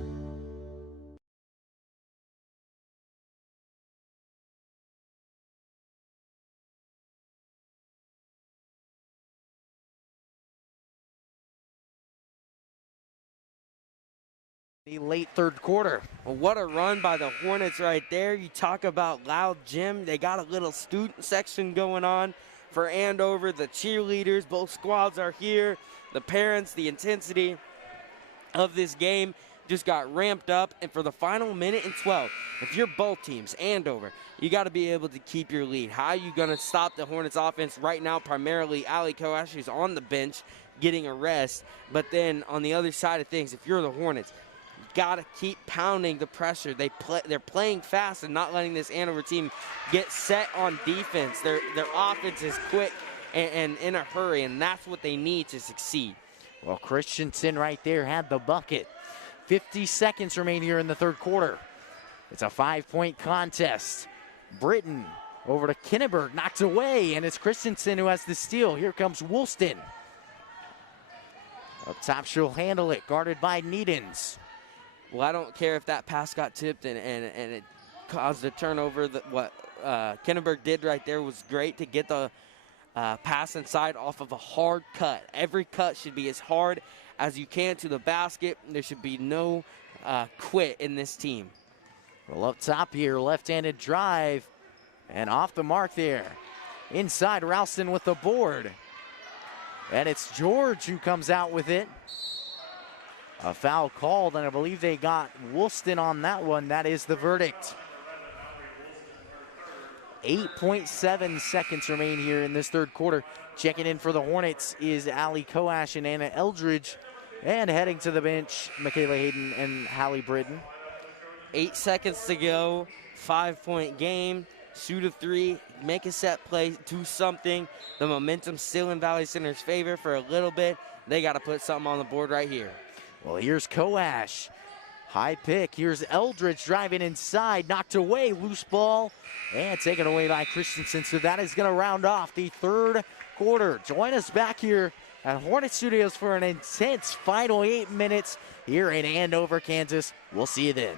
The late third quarter. Well, what a run by the Hornets right there. You talk about loud gym. They got a little student section going on for Andover. The cheerleaders, both squads are here. The parents, the intensity of this game just got ramped up. And for the final minute and 12, if you're both teams, Andover, you got to be able to keep your lead. How are you going to stop the Hornets offense right now? Primarily, Allie Coash is on the bench getting a rest. But then on the other side of things, if you're the Hornets, got to keep pounding the pressure. They're playing fast and not letting this Andover team get set on defense. Their offense is quick and in a hurry, and that's what they need to succeed. Well, Christensen right there had the bucket. 50 seconds remain here in the third quarter. It's a 5-point contest. Britton Over to Kinneberg, knocked away, and it's Christensen who has the steal. Here comes Woolston. Up top, she'll handle it, guarded by Needens. Well, I don't care if that pass got tipped and it caused a turnover. What Kinneberg did right there was great to get the pass inside off of a hard cut. Every cut should be as hard as you can to the basket. There should be no quit in this team. Well, up top here, left-handed drive, and off the mark there. Inside, Ralston with the board. And it's George who comes out with it. A foul called, and I believe they got Woolston on that one. That is the verdict. 8.7 seconds remain here in this third quarter. Checking in for the Hornets is Allie Koash and Anna Eldridge. And heading to the bench, Michaela Hayden and Hallie Britton. 8 seconds to go, 5-point game. Shoot a three, make a set play, do something. The momentum's still in Valley Center's favor for a little bit. They got to put something on the board right here. Well, here's Koash. High pick. Here's Eldridge driving inside, knocked away, loose ball, and taken away by Christensen. So that is going to round off the third quarter. Join us back here at Hornet Studios for an intense final 8 minutes here in Andover, Kansas. We'll see you then.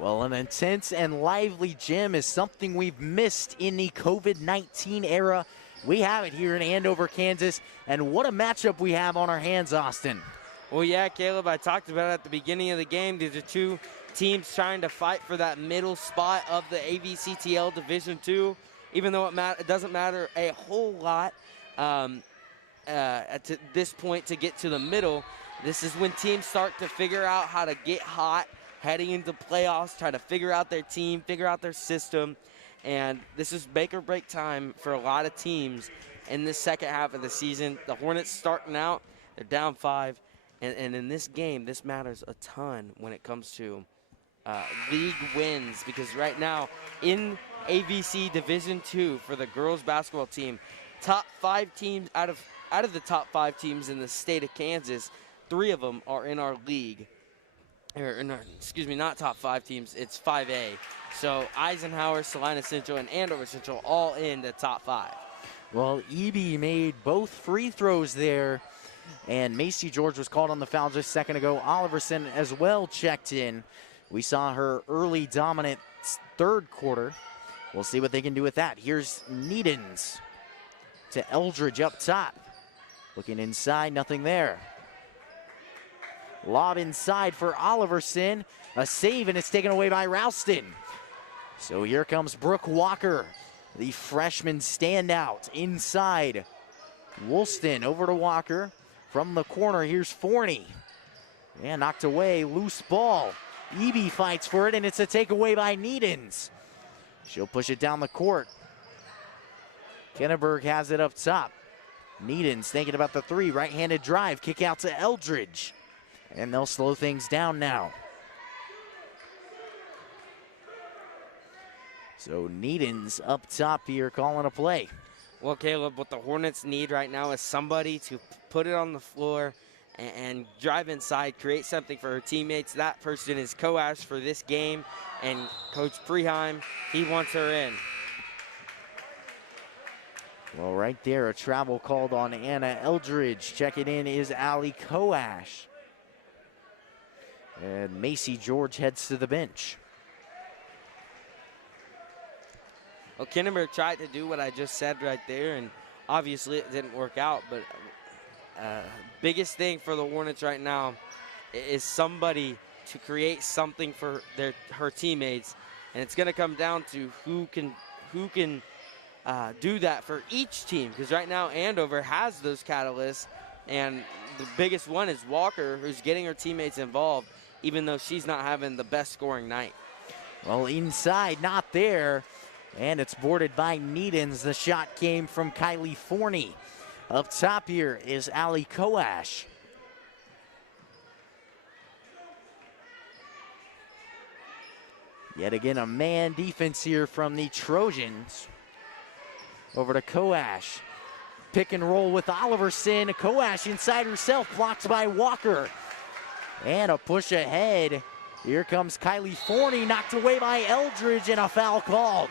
Well, an intense and lively gym is something we've missed in the COVID-19 era. We have it here in Andover, Kansas, and what a matchup we have on our hands, Austin. Well, yeah, Caleb, I talked about it at the beginning of the game. These are two teams trying to fight for that middle spot of the AVCTL Division II, even though it doesn't matter a whole lot at this point to get to the middle. This is when teams start to figure out how to get hot, heading into playoffs, try to figure out their team, figure out their system. And this is make or break time for a lot of teams in this second half of the season. The Hornets starting out, they're down 5. And in this game, this matters a ton when it comes to league wins, because right now in AVC Division II for the girls basketball team, top 5 teams out of the top 5 teams in the state of Kansas, 3 of them are in our league. Excuse me, not top 5 teams, it's 5A. So Eisenhower, Salina Central, and Andover Central all in the top 5. Well, Eby made both free throws there, and Macy George was called on the foul just a second ago. Oliverson as well checked in. We saw her early dominant third quarter. We'll see what they can do with that. Here's Needens to Eldridge up top. Looking inside, nothing there. Lob inside for Oliverson. A save, and it's taken away by Ralston. So here comes Brooke Walker, the freshman standout inside. Woolston over to Walker. From the corner, here's Forney. And knocked away, loose ball. Eby fights for it, and it's a takeaway by Needens. She'll push it down the court. Kenneberg has it up top. Needens thinking about the 3, right-handed drive, kick out to Eldridge. And they'll slow things down now. So Needens up top here calling a play. Well, Caleb, what the Hornets need right now is somebody to put it on the floor and drive inside, create something for her teammates. That person is Koash for this game, and Coach Preheim, he wants her in. Well, right there, a travel called on Anna Eldridge. Checking in is Allie Koash. And Macy George heads to the bench. Well, Kinneberg tried to do what I just said right there, and obviously it didn't work out. But biggest thing for the Hornets right now is somebody to create something for her teammates, and it's going to come down to who can do that for each team, because right now Andover has those catalysts, and the biggest one is Walker, who's getting her teammates involved, even though she's not having the best scoring night. Well, inside, not there, and it's boarded by Needens. The shot came from Kylie Forney. Up top here is Allie Koash. Yet again, a man defense here from the Trojans. Over to Koash. Pick and roll with Oliverson. Koash inside herself, blocked by Walker. And a push ahead. Here comes Kylie Forney, knocked away by Eldridge, and a foul called.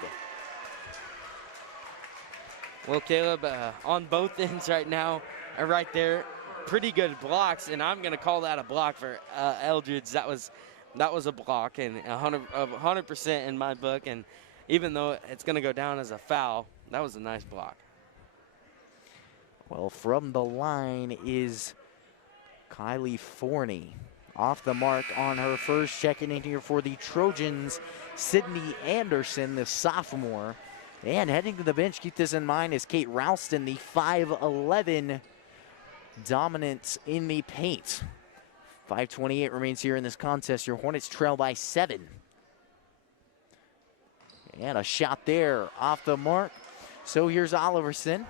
Well, Caleb, on both ends right now, right there, pretty good blocks, and I'm going to call that a block for Eldridge. That was a block, and 100% in my book, and even though it's going to go down as a foul, that was a nice block. Well, from the line is Kylie Forney. Off the mark on her first, checking in here for the Trojans, Sydney Anderson, the sophomore. And heading to the bench, keep this in mind, is Kate Ralston, the 5'11", dominant in the paint. 5:28 remains here in this contest. Your Hornets trail by 7. And a shot there off the mark. So here's Oliverson.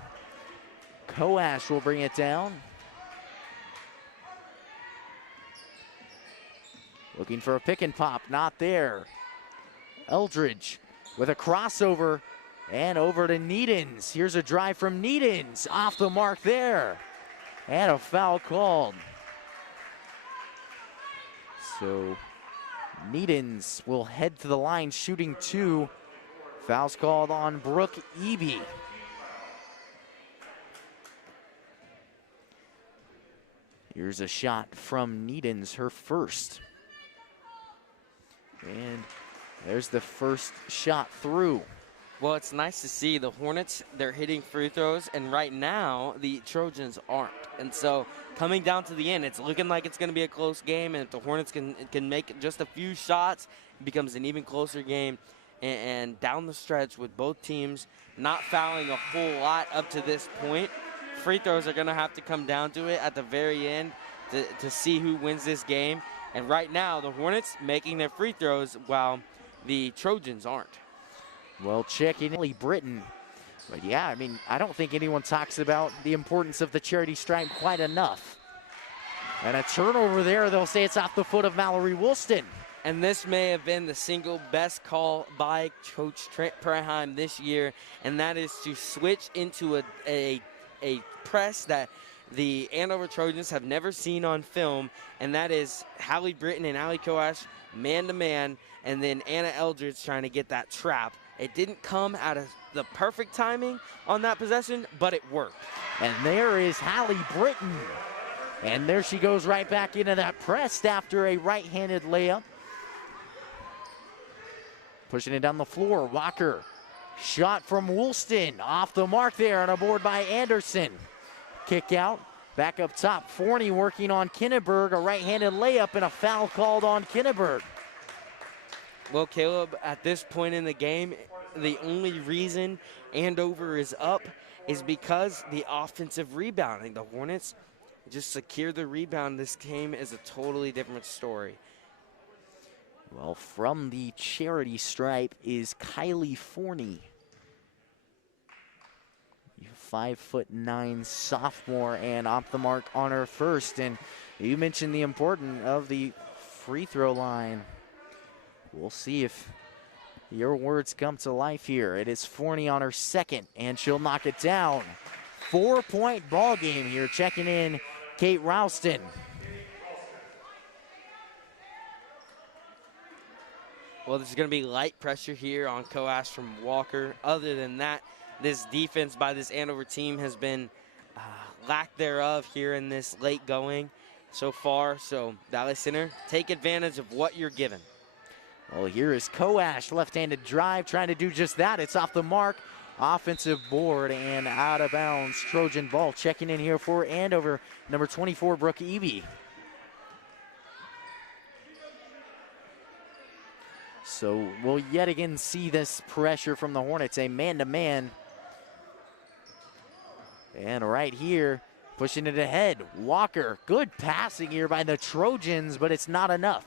Koash will bring it down. Looking for a pick and pop, not there. Eldridge with a crossover and over to Needens. Here's a drive from Needens, off the mark there. And a foul called. So Needens will head to the line shooting 2. Foul's called on Brooke Eby. Here's a shot from Needens, her first. And there's the first shot through. Well, it's nice to see the Hornets, they're hitting free throws, and right now the Trojans aren't. And so coming down to the end, it's looking like it's going to be a close game, and if the Hornets can make just a few shots, it becomes an even closer game. And down the stretch with both teams not fouling a whole lot up to this point, free throws are going to have to come down to it at the very end to see who wins this game. And right now, the Hornets making their free throws while the Trojans aren't. Well, checking in Britton. But yeah, I mean, I don't think anyone talks about the importance of the charity stripe quite enough. And a turnover there, they'll say it's off the foot of Mallory Woolston. And this may have been the single best call by Coach Trent Preheim this year, and that is to switch into a press that the Andover Trojans have never seen on film, and that is Hallie Britton and Allie Koash man-to-man, and then Anna Eldridge trying to get that trap. It didn't come out of the perfect timing on that possession, but it worked. And there is Hallie Britton. And there she goes right back into that press after a right-handed layup. Pushing it down the floor, Walker. Shot from Woolston, off the mark there, and a board by Anderson. Kick out, back up top. Forney working on Kinneberg, a right-handed layup, and a foul called on Kinneberg. Well, Caleb, at this point in the game, the only reason Andover is up is because the offensive rebounding. The Hornets just secure the rebound. This game is a totally different story. Well, from the charity stripe is Kylie Forney. 5'9" sophomore, and off the mark on her first. And you mentioned the importance of the free throw line. We'll see if your words come to life here. It is Forney on her second, and she'll knock it down. 4-point ball game here. Checking in, Kate Ralston. Well, there's going to be light pressure here on Koash from Walker. Other than that, this defense by this Andover team has been lack thereof here in this late going so far. So Valley Center, take advantage of what you're given. Well, here is Koash, left-handed drive, trying to do just that. It's off the mark. Offensive board and out of bounds. Trojan ball. Checking in here for Andover, number 24, Brooke Eby. So we'll yet again see this pressure from the Hornets, a man-to-man. And right here, pushing it ahead, Walker. Good passing here by the Trojans, but it's not enough.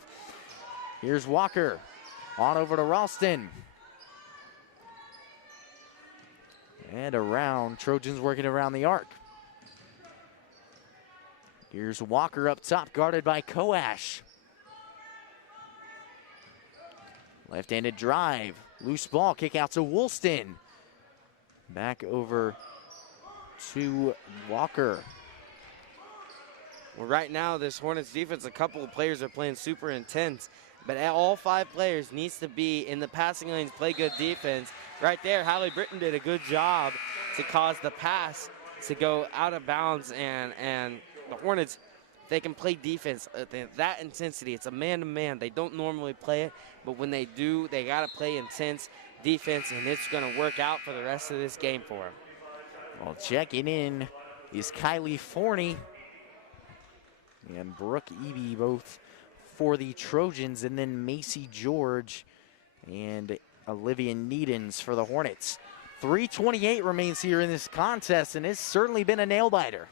Here's Walker, on over to Ralston. And around, Trojans working around the arc. Here's Walker up top, guarded by Koash. Left-handed drive, loose ball, kick out to Woolston. Back over to Walker. Well, right now, this Hornets defense, a couple of players are playing super intense, but all 5 players needs to be in the passing lanes, play good defense. Right there, Hallie Britton did a good job to cause the pass to go out of bounds, and the Hornets, they can play defense at that intensity. It's a man-to-man. They don't normally play it, but when they do, they got to play intense defense, and it's going to work out for the rest of this game for them. Well, checking in is Kylie Forney and Brooke Eby, both for the Trojans, and then Macy George and Olivia Needens for the Hornets. 3:28 remains here in this contest, and it's certainly been a nail-biter.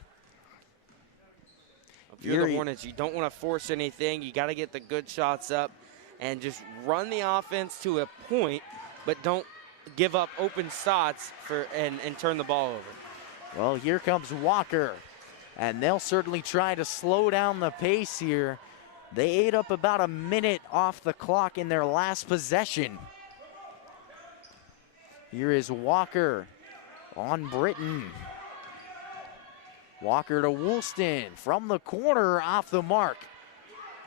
If you're the Hornets, you don't want to force anything. You got to get the good shots up and just run the offense to a point, but don't give up open shots and turn the ball over. Well, here comes Walker, and they'll certainly try to slow down the pace here. They ate up about a minute off the clock in their last possession. Here is Walker on Britton. Walker to Woolston from the corner, off the mark.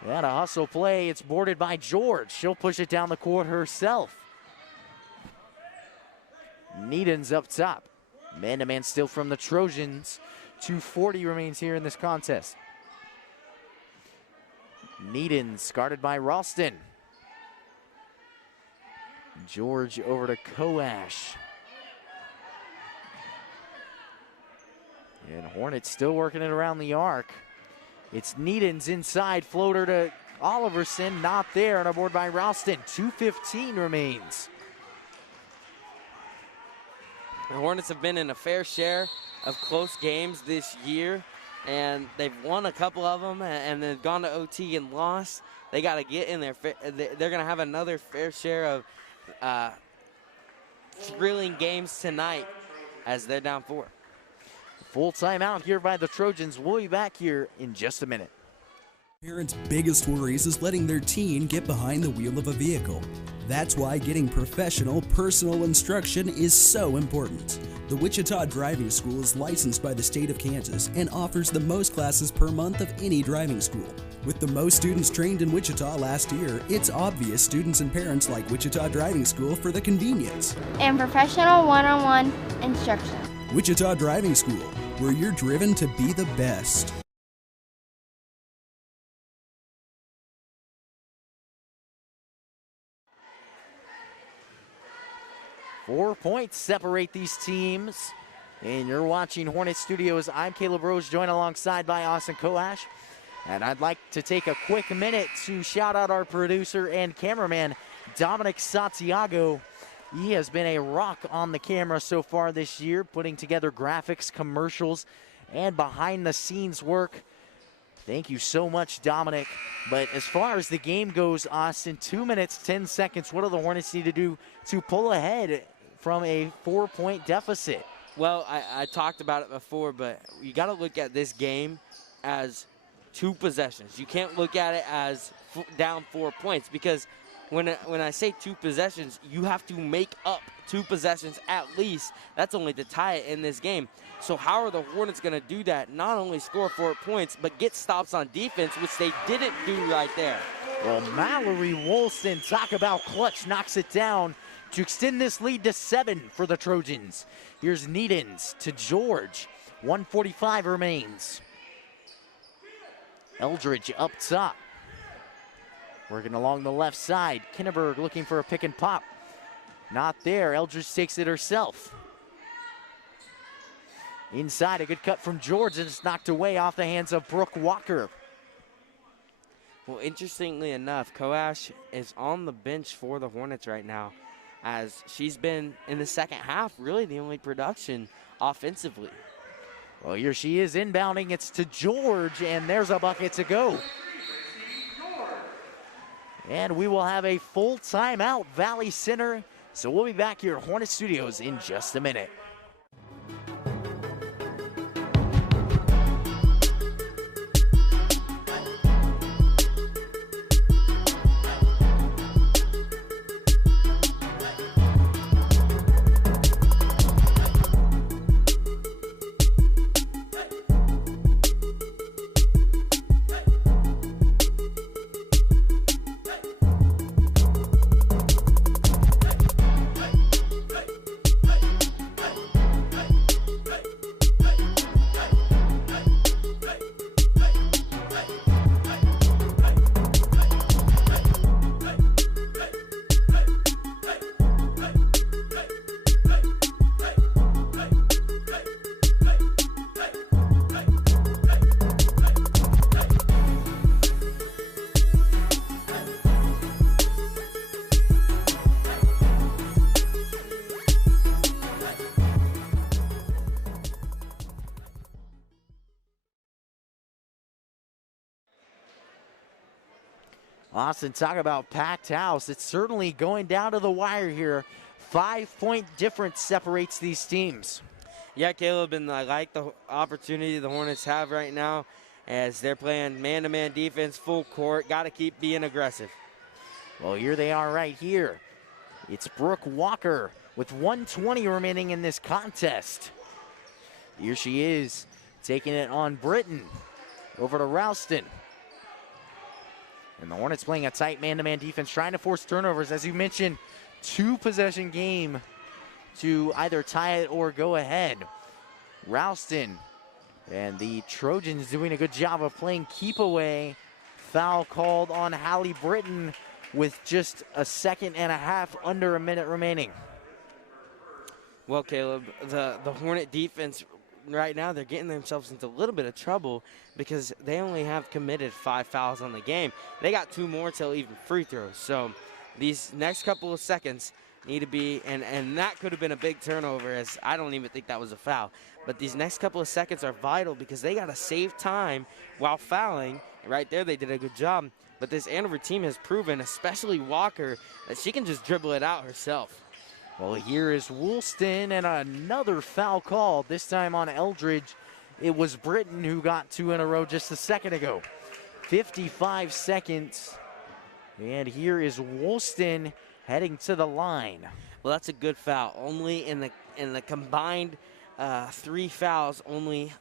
And a hustle play. It's boarded by George. She'll push it down the court herself. Needens up top. Man-to-man still from the Trojans. 2:40 remains here in this contest. Needens guarded by Ralston. George over to Koash. And Hornets still working it around the arc. It's Needens inside, floater to Oliverson, not there, and aboard by Ralston. 2:15 remains. The Hornets have been in a fair share of close games this year, and they've won a couple of them, and they've gone to OT and lost. They got to get in there. They're going to have another fair share of thrilling games tonight as they're down 4. Full timeout here by the Trojans. We'll be back here in just a minute. Parents' biggest worries is letting their teen get behind the wheel of a vehicle. That's why getting professional, personal instruction is so important. The Wichita Driving School is licensed by the state of Kansas and offers the most classes per month of any driving school. With the most students trained in Wichita last year, it's obvious students and parents like Wichita Driving School for the convenience and professional one-on-one instruction. Wichita Driving School, where you're driven to be the best. 4 points separate these teams. And you're watching Hornet Studios. I'm Caleb Rose, joined alongside by Austin Koash. And I'd like to take a quick minute to shout out our producer and cameraman, Dominic Santiago. He has been a rock on the camera so far this year, putting together graphics, commercials, and behind-the-scenes work. Thank you so much, Dominic. But as far as the game goes, Austin, 2 minutes, 10 seconds. What do the Hornets need to do to pull ahead from a 4-point deficit? Well, I talked about it before, but you got to look at this game as 2 possessions. You can't look at it as down 4 points, because when I say 2 possessions, you have to make up 2 possessions at least. That's only to tie it in this game. So how are the Hornets going to do that? Not only score 4 points, but get stops on defense, which they didn't do right there. Well, Mallory Woolston, talk about clutch, knocks it down to extend this lead to 7 for the Trojans. Here's Needens to George. 1:45 remains. Eldridge up top. Working along the left side. Kinneberg looking for a pick and pop. Not there. Eldridge takes it herself. Inside, a good cut from George, and it's knocked away off the hands of Brooke Walker. Well, interestingly enough, Koash is on the bench for the Hornets right now, as she's been, in the second half, really the only production offensively. Well, here she is inbounding. It's to George, and there's a bucket to go. And we will have a full timeout, Valley Center. So we'll be back here at Hornet Studios in just a minute. Austin, talk about packed house. It's certainly going down to the wire here. 5-point difference separates these teams. Yeah, Caleb, and I like the opportunity the Hornets have right now as they're playing man-to-man defense, full court. Got to keep being aggressive. Well, here they are right here. It's Brooke Walker with 1:20 remaining in this contest. Here she is, taking it on Britton. Over to Ralston. And the Hornets playing a tight man-to-man defense, trying to force turnovers. As you mentioned, 2-possession game to either tie it or go ahead. Ralston and the Trojans doing a good job of playing keep away. Foul called on Hallie Britton with just a second and a half, under a minute remaining. Well, Caleb, the Hornet defense right now, they're getting themselves into a little bit of trouble because they only have committed 5 fouls on the game. They got 2 more till even free throws. So these next couple of seconds need to be, and that could have been a big turnover, as I don't even think that was a foul. But these next couple of seconds are vital because they got to save time while fouling. Right there, they did a good job. But this Andover team has proven, especially Walker, that she can just dribble it out herself. Well, here is Woolston, and another foul called, this time on Eldridge. It was Britton who got 2 in a row just a second ago. 55 seconds, and here is Woolston heading to the line. Well, that's a good foul. Only in the combined 3 fouls, only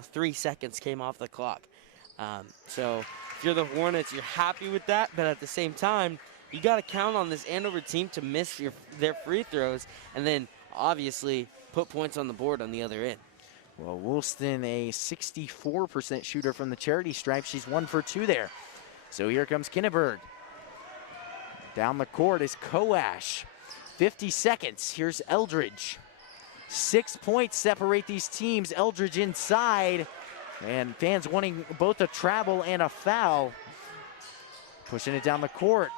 3 seconds came off the clock. So if you're the Hornets, you're happy with that, but at the same time, you got to count on this Andover team to miss their free throws and then obviously put points on the board on the other end. Well, Woolston, a 64% shooter from the charity stripe. She's 1 for 2 there. So here comes Kinneberg. Down the court is Koash. 50 seconds. Here's Eldridge. 6 points separate these teams. Eldridge inside. And fans wanting both a travel and a foul. Pushing it down the court.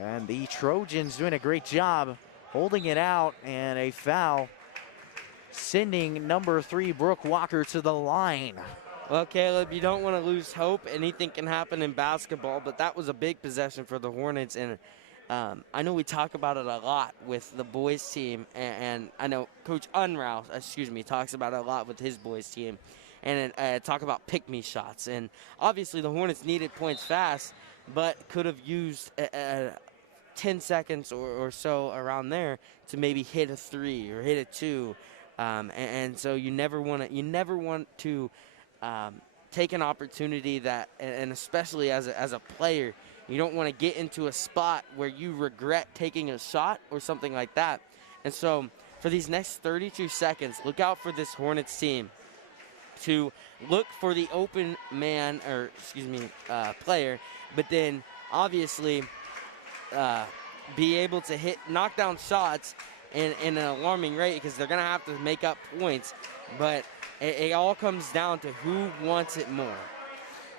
And the Trojans doing a great job holding it out, and a foul sending number 3 Brooke Walker to the line. Well, Caleb, you don't want to lose hope. Anything can happen in basketball, but that was a big possession for the Hornets, and I know we talk about it a lot with the boys team, and I know Coach Unrau, talks about it a lot with his boys team, and talk about pick-me shots. And obviously the Hornets needed points fast, but could have used 10 seconds or so around there to maybe hit a 3 or hit a 2. And so you never want to take an opportunity that, and especially as a player, you don't want to get into a spot where you regret taking a shot or something like that. And so for these next 32 seconds, look out for this Hornets team. to look for the open man, or player, but then obviously be able to knock down shots in an alarming rate, because they're going to have to make up points. But it all comes down to who wants it more.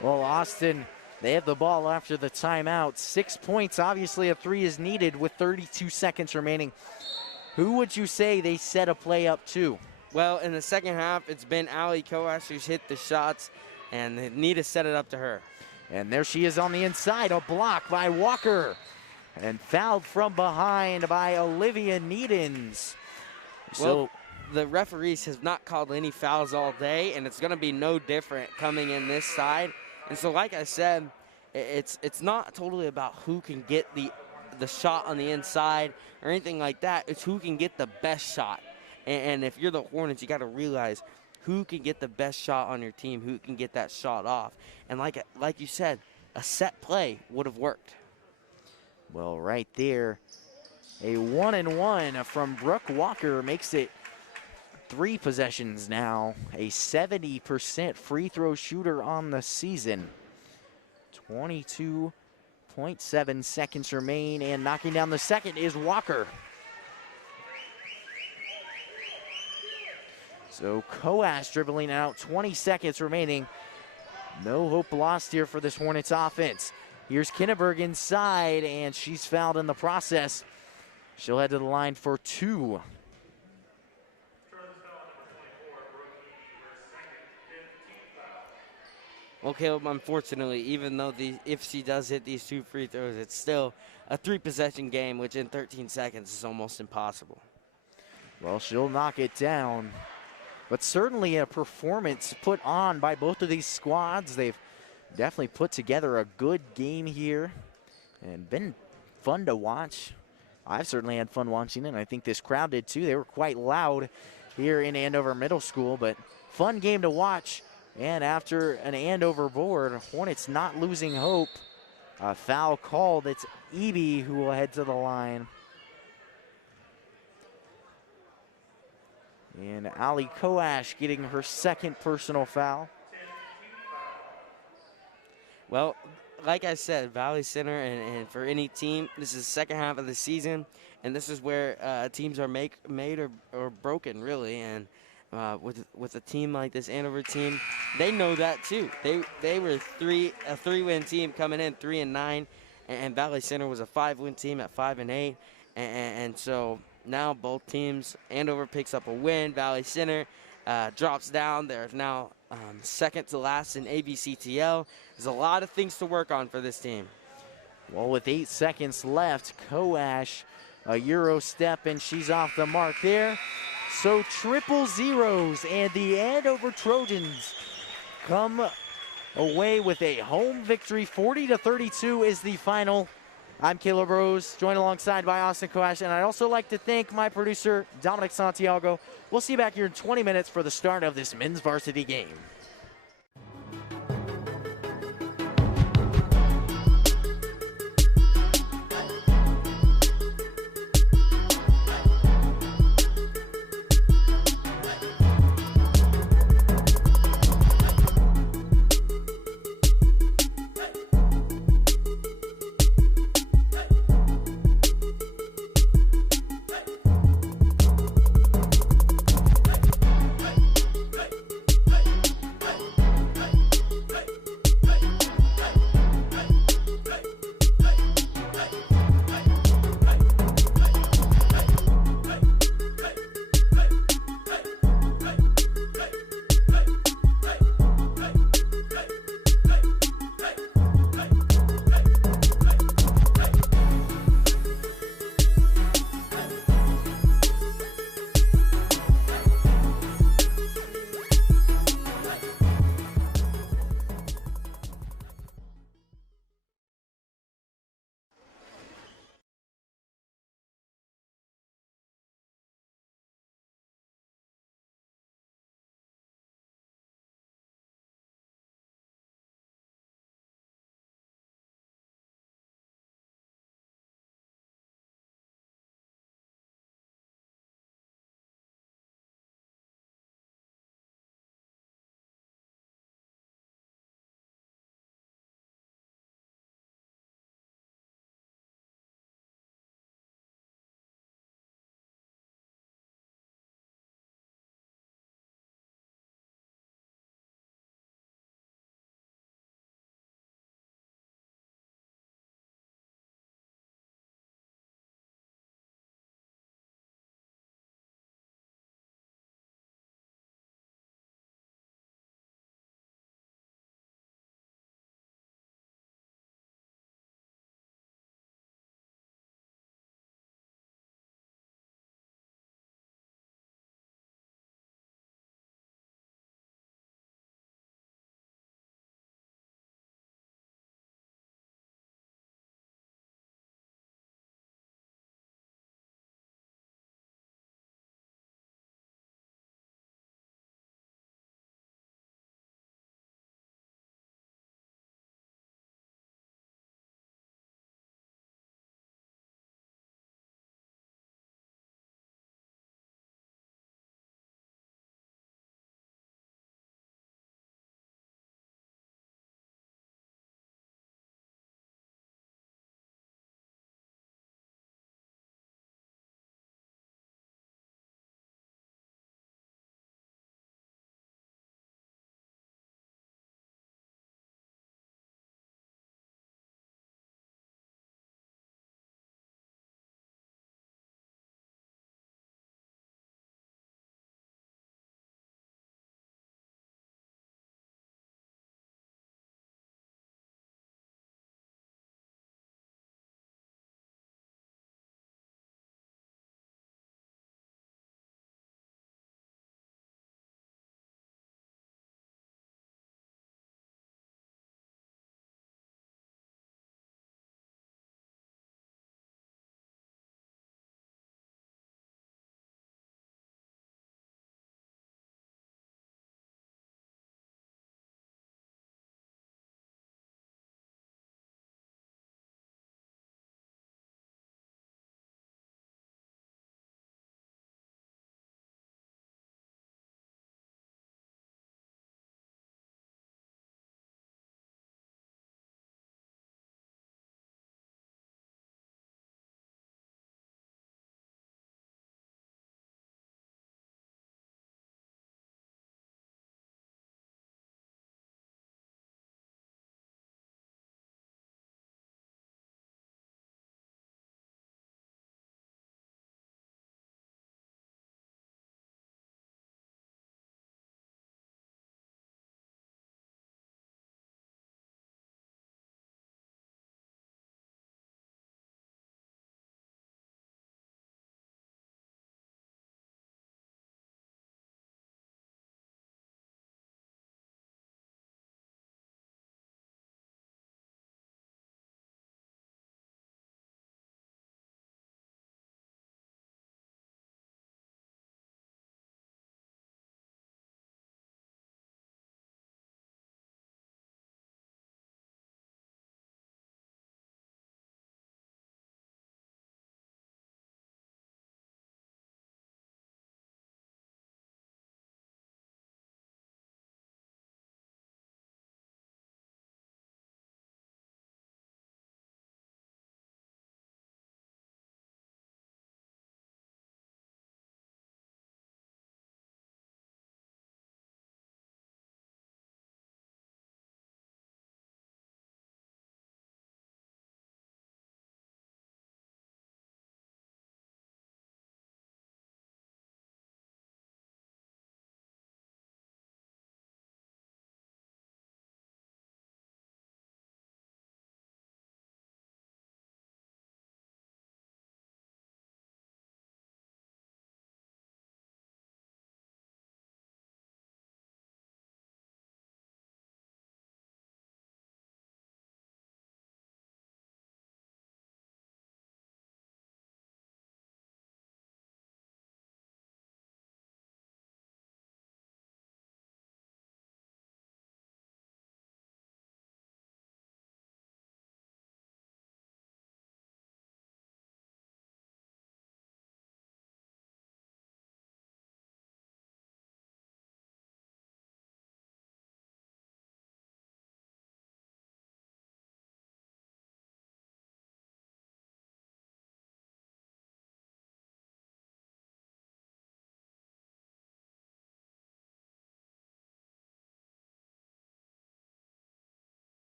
Well, Austin, they have the ball after the timeout. 6 points. Obviously, a three is needed with 32 seconds remaining. Who would you say they set a play up to? Well, in the second half, it's been Allie Coash who's hit the shots, and they need to set it up to her. And there she is on the inside, a block by Walker. And fouled from behind by Olivia Needens. Well, the referees have not called any fouls all day, and it's going to be no different coming in this side. And so, like I said, it's not totally about who can get the shot on the inside or anything like that. It's who can get the best shot. And if you're the Hornets, you got to realize who can get the best shot on your team, who can get that shot off. And like you said, a set play would have worked. Well, right there, a 1-and-1 from Brooke Walker makes it 3 possessions now. A 70% free throw shooter on the season. 22.7 seconds remain, and knocking down the second is Walker. So Coash dribbling out, 20 seconds remaining. No hope lost here for this Hornets offense. Here's Kinneberg inside, and she's fouled in the process. She'll head to the line for 2. Well, Caleb, unfortunately, even though if she does hit these 2 free throws, it's still a 3-possession game, which in 13 seconds is almost impossible. Well, she'll knock it down. But certainly a performance put on by both of these squads. They've definitely put together a good game here and been fun to watch. I've certainly had fun watching it, and I think this crowd did too. They were quite loud here in Andover Middle School, but fun game to watch. And after an Andover board, Hornets not losing hope. A foul called. It's Eby who will head to the line. And Ali Coash getting her second personal foul. Well, like I said, Valley Center, and for any team, this is the second half of the season, and this is where teams are made or broken, really. And with a team like this Andover team, they know that too. They were a 3-win team coming in 3-9, and Valley Center was a 5-win team at 5-8, and so now both teams, Andover picks up a win, Valley Center drops down. They're now second to last in ABCTL. There's a lot of things to work on for this team. Well, with 8 seconds left, Coash, a Euro step, and she's off the mark there. So triple zeros, and the Andover Trojans come away with a home victory. 40-32 is the final. I'm Caleb Rose, joined alongside by Austin Coash, and I'd also like to thank my producer, Dominic Santiago. We'll see you back here in 20 minutes for the start of this men's varsity game.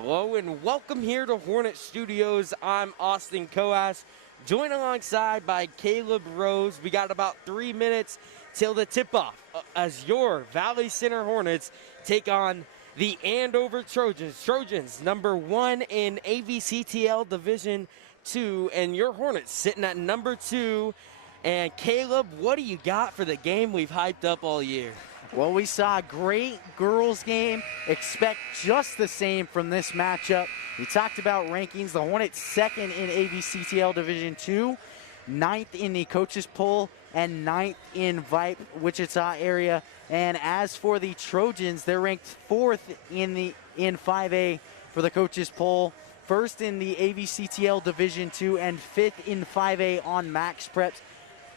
Hello and welcome here to Hornet Studios. I'm Austin Coas, joined alongside by Caleb Rose. We got about 3 minutes till the tip-off as your Valley Center Hornets take on the Andover Trojans. Trojans, number 1 in AVCTL Division II, and your Hornets sitting at number 2. And Caleb, what do you got for the game we've hyped up all year? Well, we saw a great girls game. Expect just the same from this matchup. We talked about rankings. The Hornets second in AVCTL Division II, 9th in the coaches poll, and 9th in VIPE Wichita area. And as for the Trojans, they're ranked 4th in 5A for the coaches poll, 1st in the AVCTL Division II, and 5th in 5A on Max Preps.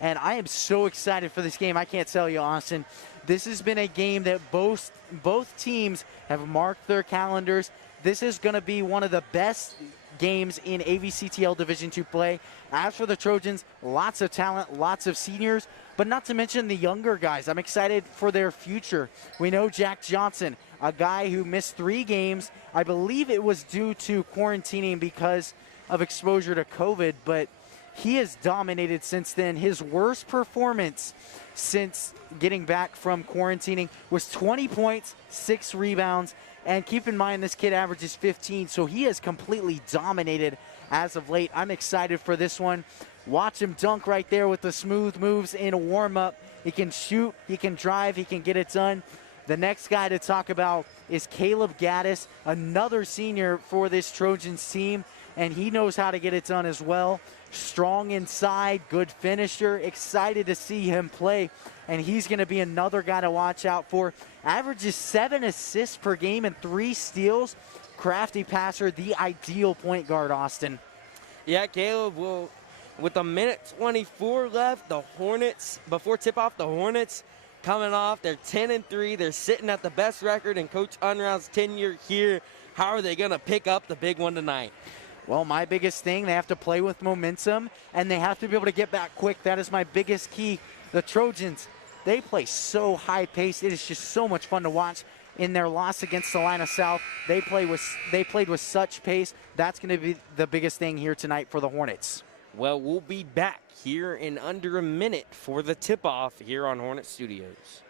And I am so excited for this game. I can't tell you, Austin. This has been a game that both teams have marked their calendars. This is going to be one of the best games in AVCTL Division II play. As for the Trojans, lots of talent, lots of seniors, but not to mention the younger guys. I'm excited for their future. We know Jack Johnson, a guy who missed 3 games. I believe it was due to quarantining because of exposure to COVID, but he has dominated since then. His worst performance since getting back from quarantining was 20 points, 6 rebounds, and keep in mind this kid averages 15, so he has completely dominated as of late. I'm excited for this one. Watch him dunk right there with the smooth moves in a warm-up. He can shoot, he can drive, he can get it done. The next guy to talk about is Caleb Gaddis, another senior for this Trojans team, and he knows how to get it done as well. Strong inside, good finisher. Excited to see him play, and he's going to be another guy to watch out for. Averages 7 assists per game and 3 steals. Crafty passer, the ideal point guard, Austin. Yeah, Caleb, will, with a minute 24 left, the Hornets, before tip-off, the Hornets coming off. They're 10-3. They're sitting at the best record in Coach Unraut's tenure here. How are they going to pick up the big one tonight? Well, my biggest thing, they have to play with momentum, and they have to be able to get back quick. That is my biggest key. The Trojans, they play so high-paced. It is just so much fun to watch. In their loss against Salina South, they played with such pace. That's going to be the biggest thing here tonight for the Hornets. Well, we'll be back here in under a minute for the tip-off here on Hornet Studios.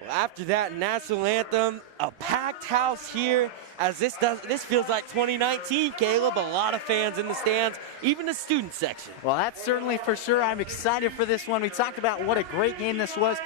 Well, after that national anthem, a packed house here, as this feels like 2019, Caleb. A lot of fans in the stands, even the student section. Well, that's certainly for sure. I'm excited for this one. We talked about what a great game this was.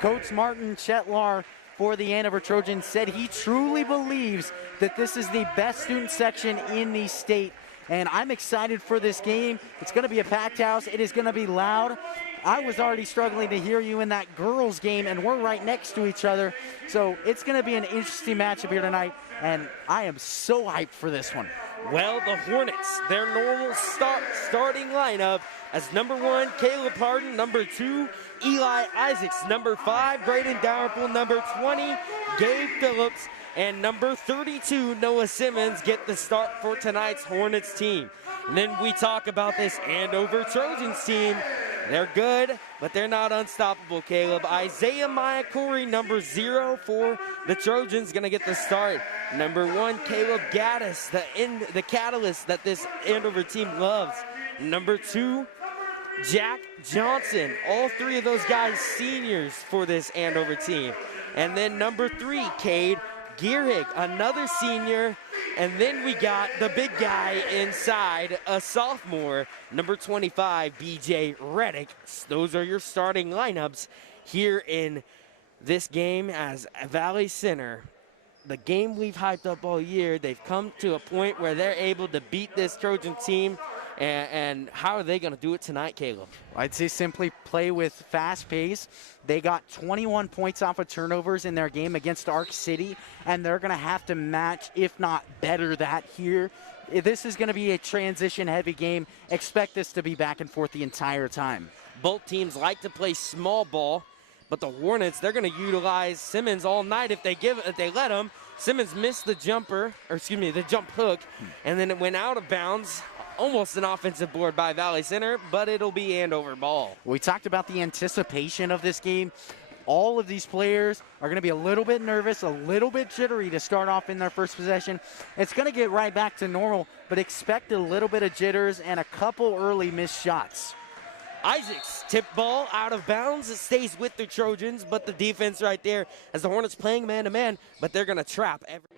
Coach Martin Chetlar for the Andover Trojans said he truly believes that this is the best student section in the state. And I'm excited for this game. It's going to be a packed house. It is going to be loud. I was already struggling to hear you in that girls game, and we're right next to each other. So it's going to be an interesting matchup here tonight, and I am so hyped for this one. Well, the Hornets, their normal starting lineup as number 1, Caleb Harden, number 2, Eli Isaacs, number 5, Braden Dalrymple, number 20, Gabe Phillips, and number 32, Noah Simmons, get the start for tonight's Hornets team. And then we talk about this Andover Trojans team. They're good, but they're not unstoppable, Caleb. Isaiah Mayakuri, number 0 for the Trojans, going to get the start. Number 1, Caleb Gaddis, the catalyst that this Andover team loves. Number 2, Jack Johnson. All 3 of those guys seniors for this Andover team. And then number 3, Cade Gearhig, another senior. And then we got the big guy inside, a sophomore, number 25, BJ Reddick. Those are your starting lineups here in this game as Valley Center. The game we've hyped up all year, they've come to a point where they're able to beat this Trojan team. And how are they going to do it tonight, Caleb? I'd say simply play with fast pace. They got 21 points off of turnovers in their game against Ark City, and they're going to have to match, if not better, that here. This is going to be a transition-heavy game. Expect this to be back and forth the entire time. Both teams like to play small ball, but the Hornets, they're going to utilize Simmons all night if they let him. Simmons missed the jump hook, and then it went out of bounds. Almost an offensive board by Valley Center, but it'll be Andover ball. We talked about the anticipation of this game. All of these players are going to be a little bit nervous, a little bit jittery to start off in their first possession. It's going to get right back to normal, but expect a little bit of jitters and a couple early missed shots. Isaacs, tip ball out of bounds. It stays with the Trojans, but the defense right there as the Hornets playing man-to-man, but they're going to trap every.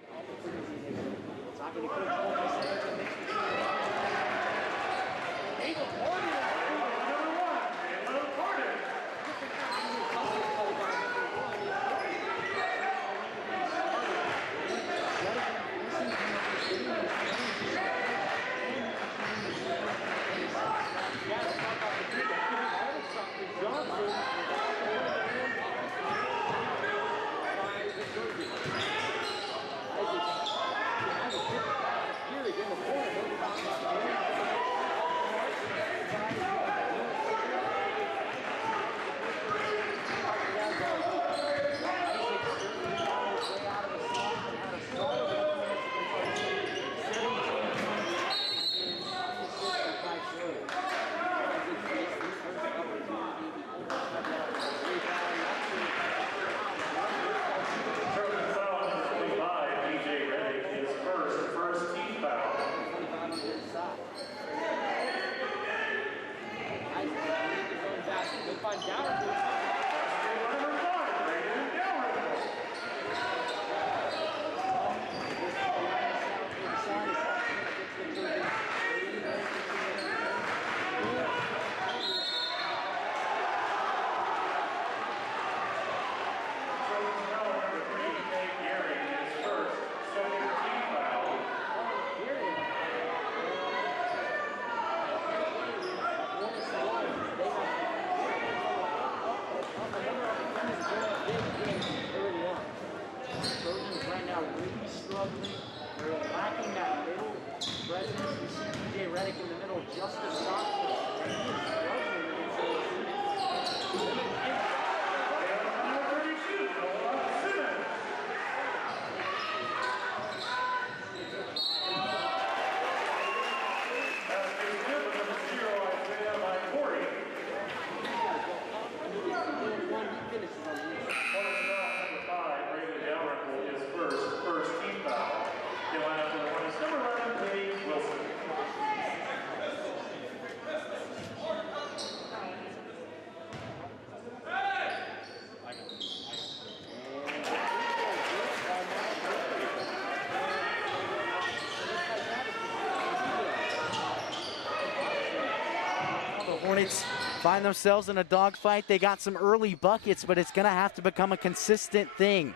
Hornets find themselves in a dogfight. They got some early buckets, but it's going to have to become a consistent thing.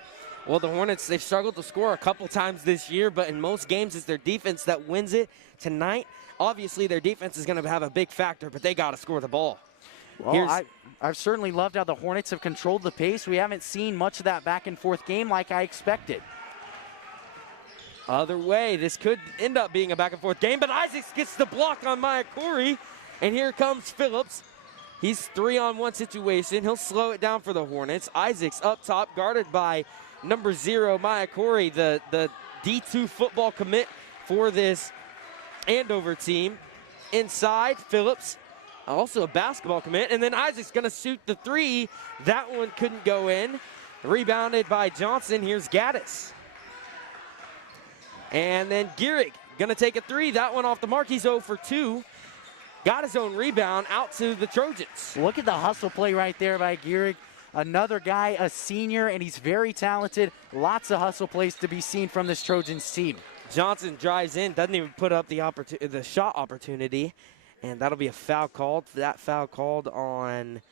Well, the Hornets, they've struggled to score a couple times this year, but in most games it's their defense that wins it. Tonight, obviously their defense is going to have a big factor, but they got to score the ball. Well, I've certainly loved how the Hornets have controlled the pace. We haven't seen much of that back and forth game like I expected. Other way, this could end up being a back and forth game, but Isaacs gets the block on Maya Corey, and here comes Phillips. He's 3-on-1 situation. He'll slow it down for the Hornets. Isaacs up top, guarded by number 0, Maya Corey, the D2 football commit for this Andover team. Inside, Phillips, also a basketball commit, and then Isaac's gonna shoot the 3. That one couldn't go in. Rebounded by Johnson. Here's Gaddis. And then Gehrig gonna take a 3. That one off the mark. He's 0 for 2. Got his own rebound out to the Trojans. Look at the hustle play right there by Gehrig. Another guy, a senior, and he's very talented. Lots of hustle plays to be seen from this Trojans team. Johnson drives in, doesn't even put up the shot opportunity, and that'll be a foul called. That foul called on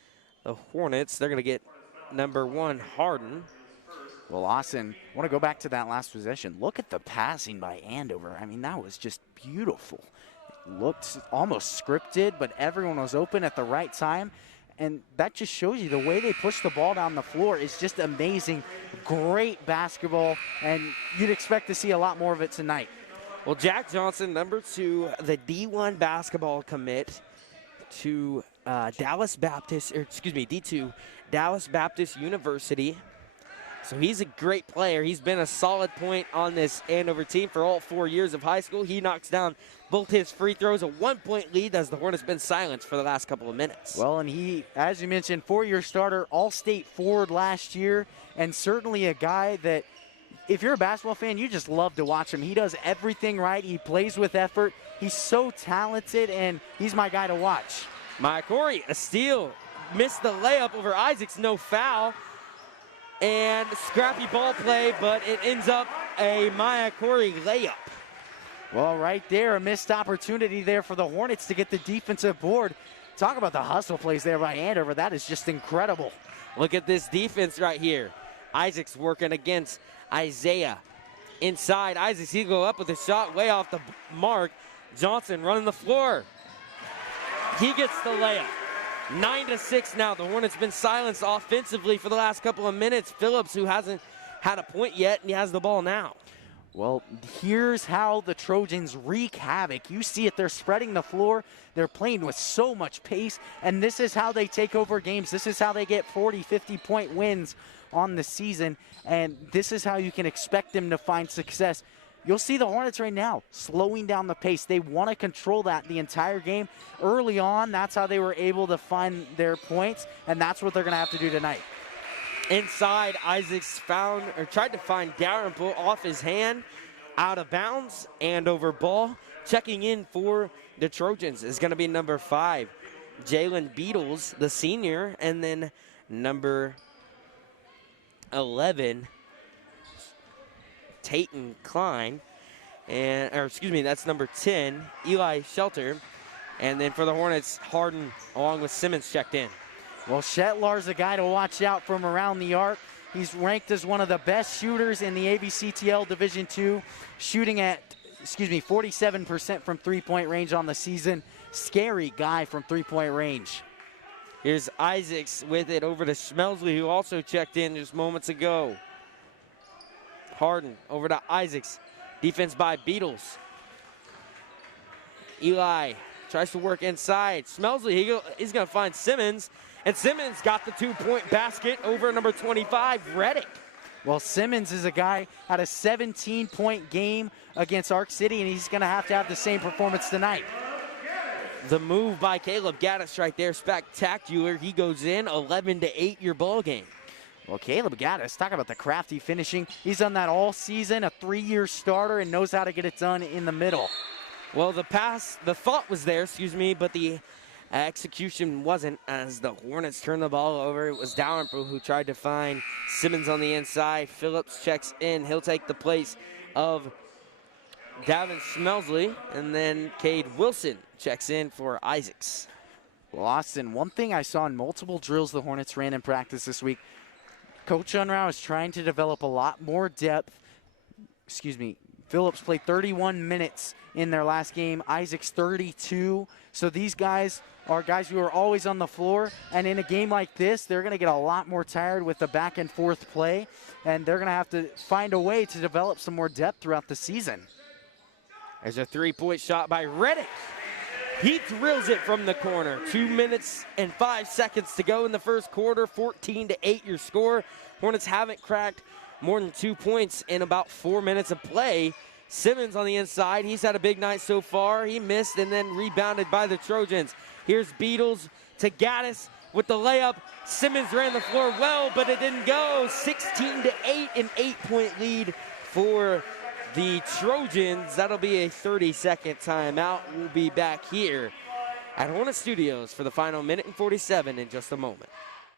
the Hornets. They're going to get number 1, Harden. Well, Austin, I want to go back to that last possession. Look at the passing by Andover. I mean, that was just beautiful. It looked almost scripted, but everyone was open at the right time. And that just shows you the way they push the ball down the floor is just amazing. Great basketball, and you'd expect to see a lot more of it tonight. Well, Jack Johnson, number 2, the D1 basketball commit to D2, Dallas Baptist University. So he's a great player. He's been a solid point on this Andover team for all 4 years of high school. He knocks down both his free throws, a 1-point lead as the Hornets been silenced for the last couple of minutes. Well, and he, as you mentioned, 4-year starter, all-state forward last year, and certainly a guy that, if you're a basketball fan, you just love to watch him. He does everything right. He plays with effort. He's so talented, and he's my guy to watch. Maya Corey, a steal. Missed the layup over Isaacs, no foul. And scrappy ball play, but it ends up a Maya Corey layup. Well, right there, a missed opportunity there for the Hornets to get the defensive board. Talk about the hustle plays there by Andover. That is just incredible. Look at this defense right here. Isaacs working against Isaiah. Inside, Isaacs, he'll go up with a shot way off the mark. Johnson running the floor. He gets the layup. 9-6 now. The Hornets been silenced offensively for the last couple of minutes. Phillips, who hasn't had a point yet, and he has the ball now. Well, here's how the Trojans wreak havoc. You see it, they're spreading the floor. They're playing with so much pace, and this is how they take over games. This is how they get 40, 50-point wins on the season, and this is how you can expect them to find success. You'll see the Hornets right now slowing down the pace. They want to control that the entire game. Early on, that's how they were able to find their points, and that's what they're going to have to do tonight. Inside, Isaacs tried to find Dalrymple off his hand, out of bounds, Andover ball. Checking in for the Trojans is going to be number 5, Jalen Beatles, the senior, and then number 11, Tayton Klein, that's number 10, Eli Shelter, and then for the Hornets, Harden along with Simmons checked in. Well, Shetlar's a guy to watch out from around the arc. He's ranked as one of the best shooters in the AVCTL Division II, shooting at, 47% from three-point range on the season. Scary guy from three-point range. Here's Isaacs with it over to Schmelsley, who also checked in just moments ago. Harden over to Isaacs. Defense by Beatles. Eli tries to work inside. Schmelsley, he's going to find Simmons. And Simmons got the 2-point basket over number 25, Reddick. Well, Simmons is a guy had a 17-point game against Arc City, and he's going to have the same performance tonight. The move by Caleb Gaddis right there, spectacular. He goes in, 11-8 your ball game. Well, Caleb Gaddis, talk about the crafty finishing. He's done that all season, a 3-year starter, and knows how to get it done in the middle. Well, the thought was there, but the execution wasn't, as the Hornets turned the ball over. It was Dalrymple who tried to find Simmons on the inside. Phillips checks in. He'll take the place of Davin Schmelsley, and then Cade Wilson checks in for Isaacs. Well, Austin, one thing I saw in multiple drills the Hornets ran in practice this week, Coach Unruh is trying to develop a lot more depth, Phillips played 31 minutes in their last game. Isaac's 32. So these guys are guys who are always on the floor. And in a game like this, they're going to get a lot more tired with the back and forth play. And they're going to have to find a way to develop some more depth throughout the season. There's a three-point shot by Reddick. He drills it from the corner. 2 minutes and 5 seconds to go in the first quarter. 14-8 your score. Hornets haven't cracked more than 2 points in about 4 minutes of play. Simmons on the inside. He's had a big night so far. He missed and then rebounded by the Trojans. Here's Beatles to Gaddis with the layup. Simmons ran the floor well, but it didn't go. 16-8, an 8-point lead for the Trojans. That'll be a 30-second timeout. We'll be back here at Hornet Studios for the final minute and 47 in just a moment.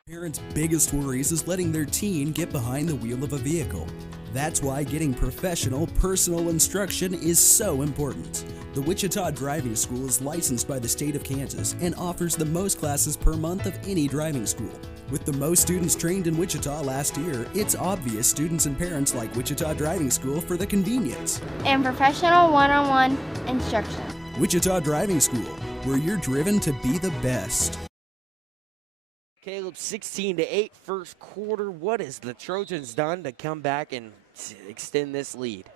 Parents' biggest worries is letting their teen get behind the wheel of a vehicle. That's why getting professional, personal instruction is so important. The Wichita Driving School is licensed by the state of Kansas and offers the most classes per month of any driving school. With the most students trained in Wichita last year, it's obvious students and parents like Wichita Driving School for the convenience and professional one-on-one instruction. Wichita Driving School, where you're driven to be the best. Caleb, 16-8 first quarter. What has the Trojans done to come back and extend this lead?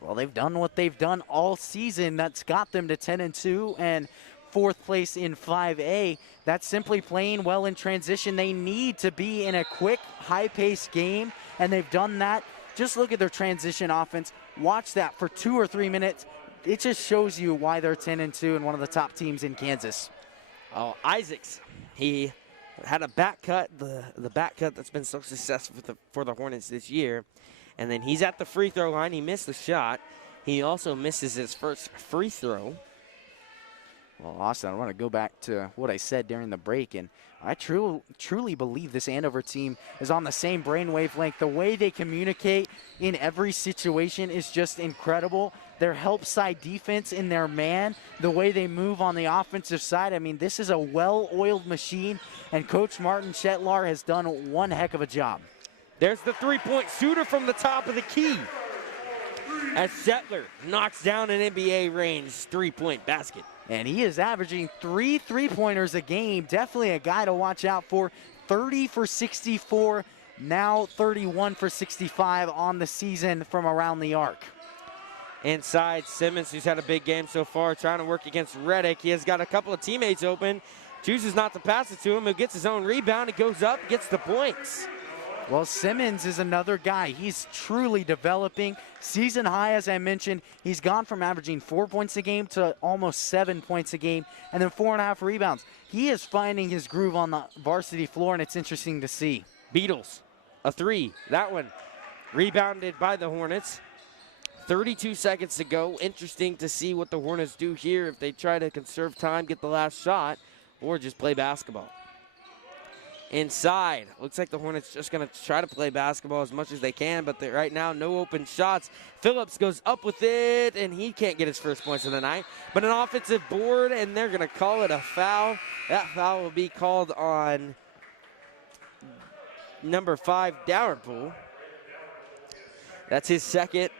Well, they've done what they've done all season. That's got them to 10-2 and 4th place in 5A. That's simply playing well in transition. They need to be in a quick, high-paced game, and they've done that. Just look at their transition offense. Watch that for 2 or 3 minutes. It just shows you why they're 10-2 and one of the top teams in Kansas. Oh, Isaacs, he had a back cut, the back cut that's been so successful for the Hornets this year. And then he's at the free throw line. He missed the shot. He also misses his first free throw. Well, Austin, I want to go back to what I said during the break, and I truly believe this Andover team is on the same brain wavelength. The way they communicate in every situation is just incredible. Their help side defense in their man, the way they move on the offensive side. I mean, this is a well-oiled machine, and Coach Martin Shetlar has done one heck of a job. There's the three-point shooter from the top of the key as Shetlar knocks down an NBA range three-point basket. And he is averaging 3 three-pointers a game. Definitely a guy to watch out for. 30 for 64, now 31 for 65 on the season from around the arc. Inside, Simmons, who's had a big game so far, trying to work against Reddick. He has got a couple of teammates open, chooses not to pass it to him. He gets his own rebound. He goes up, gets the points. Well, Simmons is another guy. He's truly developing. Season high, as I mentioned, he's gone from averaging 4 points a game to almost 7 points a game, and then 4.5 rebounds. He is finding his groove on the varsity floor, and it's interesting to see. Beatles, a three. That one rebounded by the Hornets. 32 seconds to go. Interesting to see what the Hornets do here, if they try to conserve time, get the last shot, or just play basketball. Inside, looks like the Hornets just going to try to play basketball as much as they can, but right now no open shots. Phillips goes up with it, and he can't get his first points of the night. But an offensive board, and they're going to call it a foul. That foul will be called on number 5, Dowerpool. That's his second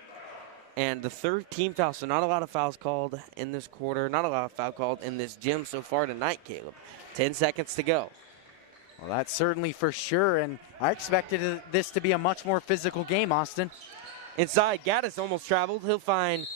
and the third team foul. So not a lot of fouls called in this quarter, not a lot of foul called in this gym so far tonight, Caleb. 10 seconds to go. Well, that's certainly for sure, and I expected this to be a much more physical game, Austin. Inside, Gaddis almost traveled. He'll find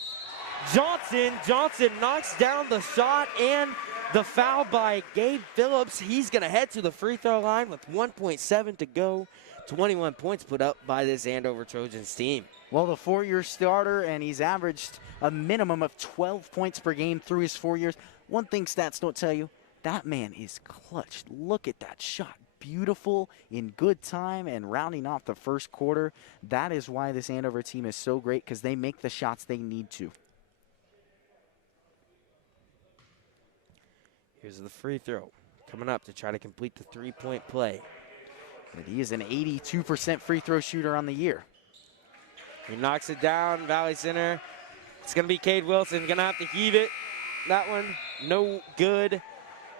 Johnson. Johnson knocks down the shot and the foul by Gabe Phillips. He's going to head to the free throw line with 1.7 to go. 21 points put up by this Andover Trojans team. Well, the 4-year starter, and he's averaged a minimum of 12 points per game through his 4 years. One thing stats don't tell you, that man is clutch. Look at that shot. Beautiful, in good time, and rounding off the first quarter. That is why this Andover team is so great, because they make the shots they need to. Here's the free throw coming up to try to complete the three-point play. And he is an 82% free throw shooter on the year. He knocks it down, Valley Center. It's going to be Cade Wilson, going to have to heave it. That one, no good.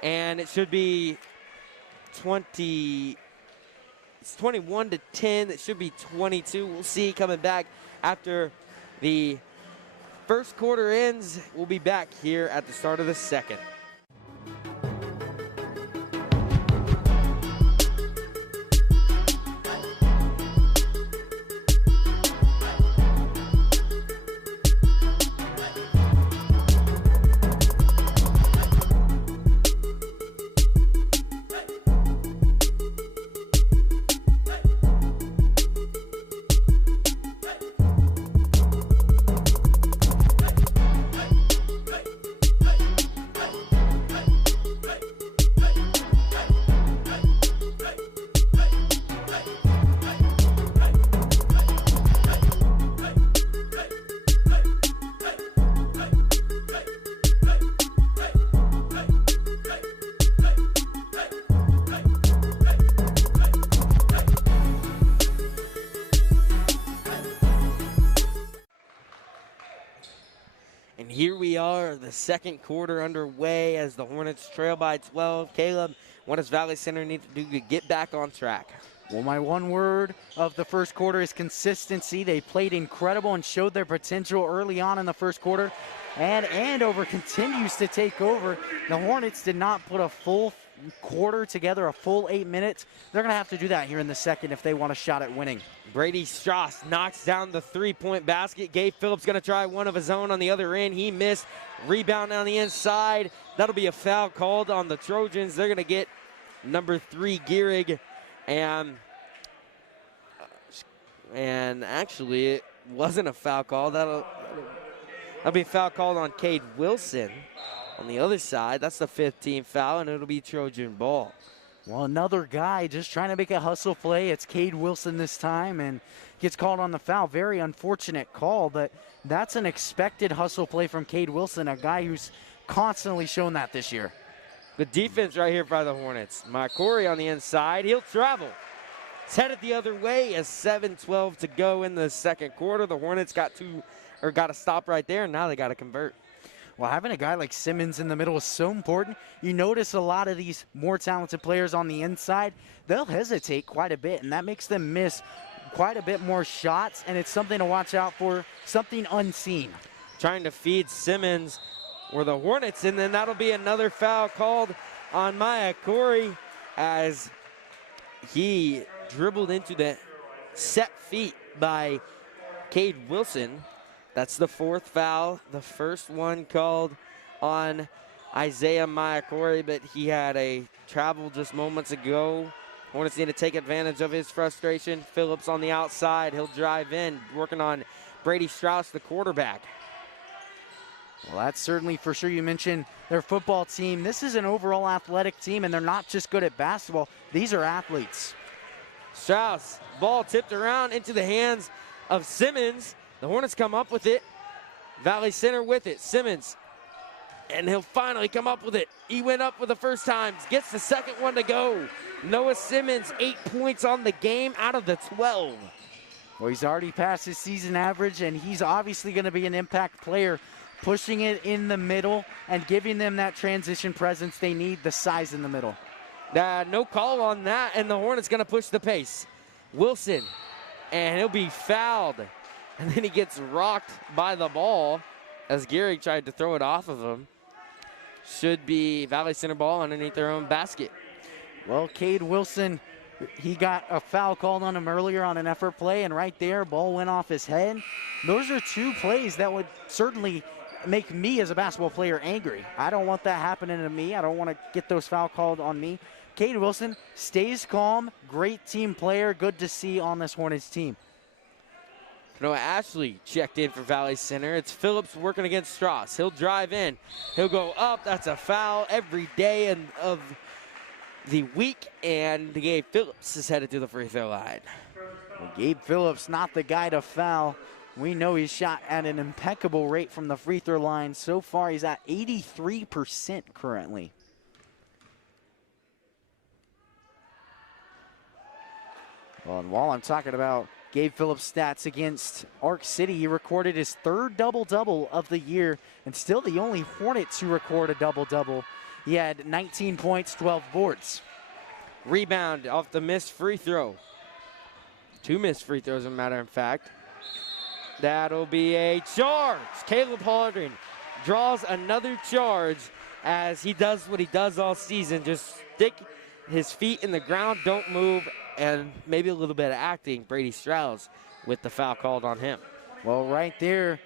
And it should be 21 to 10. It should be 22. We'll see coming back after the first quarter ends. We'll be back here at the start of the second. And here we are, the second quarter underway as the Hornets trail by 12. Caleb, what does Valley Center need to do to get back on track? Well, my one word of the first quarter is consistency. They played incredible and showed their potential early on in the first quarter. And Andover continues to take over. The Hornets did not put a full quarter together, a full 8 minutes. They're going to have to do that here in the second if they want a shot at winning. Brady Strauss knocks down the three-point basket. Gabe Phillips going to try one of his own on the other end. He missed. Rebound on the inside. That'll be a foul called on the Trojans. They're going to get number 3, Gehrig. And actually, it wasn't a foul call. That'll be a foul called on Cade Wilson on the other side. That's the 15th foul, and it'll be Trojan ball. Well, another guy just trying to make a hustle play. It's Cade Wilson this time, and gets called on the foul. Very unfortunate call, but that's an expected hustle play from Cade Wilson, a guy who's constantly shown that this year. Good defense right here by the Hornets. McCory on the inside. He'll travel. It's headed the other way as 7:12 to go in the second quarter. The Hornets got to stop right there, and now they got to convert. Well, having a guy like Simmons in the middle is so important. You notice a lot of these more talented players on the inside, they'll hesitate quite a bit, and that makes them miss quite a bit more shots, and it's something to watch out for, something unseen. Trying to feed Simmons were the Hornets, and then that'll be another foul called on Maya Corey as he dribbled into the set feet by Cade Wilson. That's the 4th foul. The first one called on Isaiah Mayakori, but he had a travel just moments ago. Hornets need to take advantage of his frustration. Phillips on the outside. He'll drive in, working on Brady Strauss, the quarterback. Well, that's certainly for sure. You mentioned their football team. This is an overall athletic team, and they're not just good at basketball. These are athletes. Strauss, ball tipped around into the hands of Simmons. The Hornets come up with it. Valley Center with it. Simmons. And he'll finally come up with it. He went up for the first time. Gets the second one to go. Noah Simmons, 8 points on the game out of the 12. Well, he's already passed his season average, and he's obviously going to be an impact player, pushing it in the middle and giving them that transition presence they need, the size in the middle. No call on that, and the Hornets going to push the pace. Wilson, and he'll be fouled. And then he gets rocked by the ball as Gehrig tried to throw it off of him. Should be Valley Center ball underneath their own basket. Well, Cade Wilson, he got a foul called on him earlier on an effort play, and right there, ball went off his head. Those are 2 plays that would certainly make me as a basketball player angry. I don't want that happening to me. I don't want to get those foul called on me. Cade Wilson stays calm, great team player, good to see on this Hornets team. Noah Ashley checked in for Valley Center. It's Phillips working against Strauss. He'll drive in. He'll go up. That's a foul every day of the week, and Gabe Phillips is headed to the free throw line. Well, Gabe Phillips, not the guy to foul. We know he's shot at an impeccable rate from the free throw line. So far, he's at 83% currently. Well, and while I'm talking about Gabe Phillips' stats against Arc City, he recorded his 3rd double-double of the year, and still the only Hornets who record a double-double. He had 19 points, 12 boards. Rebound off the missed free throw. 2 missed free throws, as a matter of fact. That'll be a charge. Caleb Hardin draws another charge as he does what he does all season, just stick his feet in the ground, don't move, and maybe a little bit of acting. Brady Strauss with the foul called on him. Well, right there,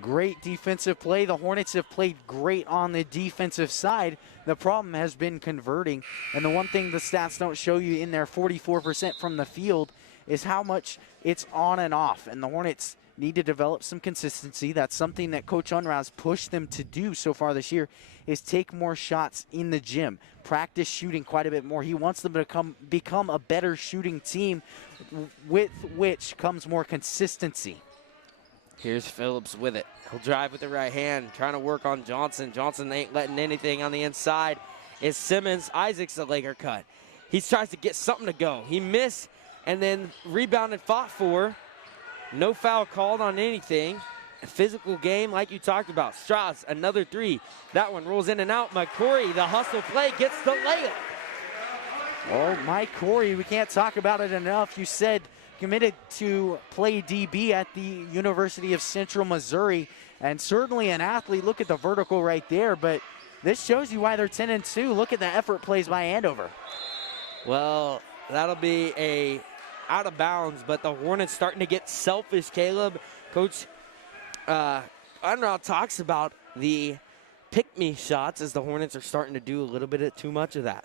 great defensive play. The Hornets have played great on the defensive side. The problem has been converting. And the one thing the stats don't show you in there, 44% from the field, is how much it's on and off. And the Hornets need to develop some consistency. That's something that Coach Unraz pushed them to do so far this year, is take more shots in the gym, practice shooting quite a bit more. He wants them to become a better shooting team, with which comes more consistency. Here's Phillips with it. He'll drive with the right hand, trying to work on Johnson. Johnson ain't letting anything on the inside. Is Simmons. Isaac's the Laker cut. He tries to get something to go. He missed and then rebounded, fought for. No foul called on anything. A physical game like you talked about. Strauss, another three. That one rolls in and out. McCory, the hustle play, gets the layup. Oh, Mike Corey, we can't talk about it enough. You said committed to play DB at the University of Central Missouri, and certainly an athlete. Look at the vertical right there, but this shows you why they're 10-2. Look at the effort plays by Andover. Well, that'll be a out of bounds, but the Hornets starting to get selfish, Caleb. Coach Unruh talks about the pick-me shots as the Hornets are starting to do a little bit of too much of that.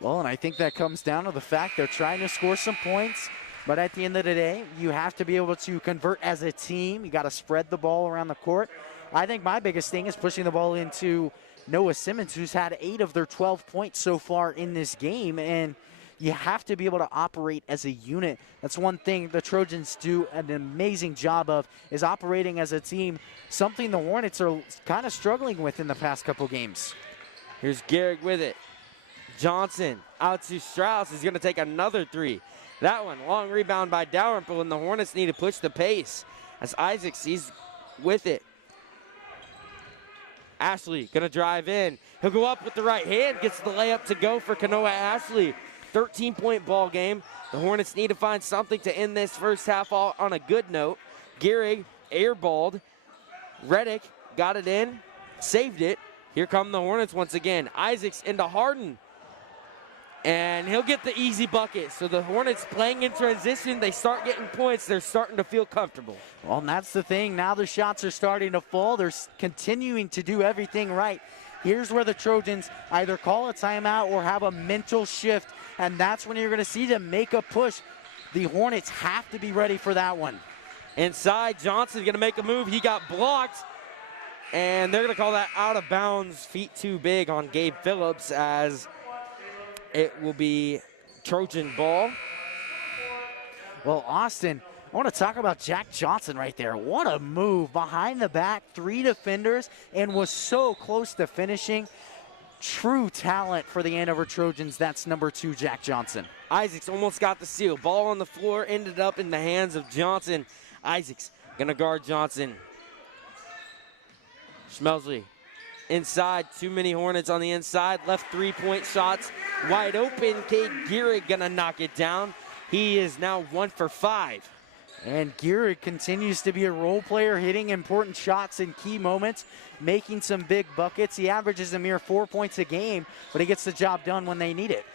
Well, and I think that comes down to the fact they're trying to score some points, but at the end of the day, you have to be able to convert as a team. You got to spread the ball around the court. I think my biggest thing is pushing the ball into Noah Simmons, who's had 8 of their 12 points so far in this game, and you have to be able to operate as a unit. That's one thing the Trojans do an amazing job of, is operating as a team, something the Hornets are kind of struggling with in the past couple games. Here's Garrick with it. Johnson out to Strauss. He's going to take another three. That one, long rebound by Dalrymple, and the Hornets need to push the pace as Isaacs, he's with it. Ashley going to drive in. He'll go up with the right hand, gets the layup to go for Kanoa Ashley. 13-point ball game. The Hornets need to find something to end this first half on a good note. Gehrig airballed. Reddick got it in, saved it. Here come the Hornets once again. Isaacs into Harden. And he'll get the easy bucket. So the Hornets playing in transition, they start getting points. They're starting to feel comfortable. Well, and that's the thing. Now the shots are starting to fall. They're continuing to do everything right. Here's where the Trojans either call a timeout or have a mental shift, and that's when you're going to see them make a push. The Hornets have to be ready for that one. Inside, Johnson's going to make a move. He got blocked, and they're going to call that out of bounds. Feet too big on Gabe Phillips, as it will be Trojan ball. Well, Austin, I want to talk about Jack Johnson right there. What a move. Behind the back, 3 defenders, and was so close to finishing. True talent for the Andover Trojans. That's number 2, Jack Johnson. Isaacs almost got the steal. Ball on the floor, ended up in the hands of Johnson. Isaacs going to guard Johnson. Schmelsley inside, too many Hornets on the inside. Left 3-point shots wide open. Cade Gehrig gonna knock it down. He is now 1 for 5. And Gehrig continues to be a role player, hitting important shots in key moments, making some big buckets. He averages a mere 4 points a game, but he gets the job done when they need it.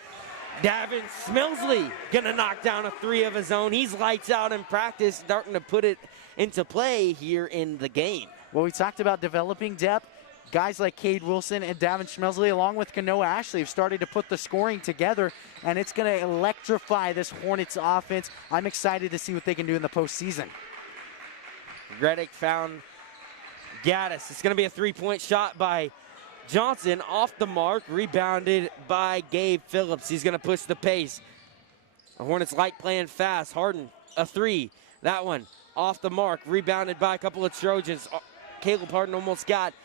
Davin Schmelsley gonna knock down a 3 of his own. He's lights out in practice, starting to put it into play here in the game. Well, we talked about developing depth. Guys like Cade Wilson and Davin Schmelsley, along with Kanoa Ashley, have started to put the scoring together, and it's going to electrify this Hornets offense. I'm excited to see what they can do in the postseason. Reddick found Gaddis. It's going to be a 3-point shot by Johnson, off the mark, rebounded by Gabe Phillips. He's going to push the pace. The Hornets like playing fast. Harden, a 3. That one off the mark, rebounded by a couple of Trojans. Caleb Harden almost got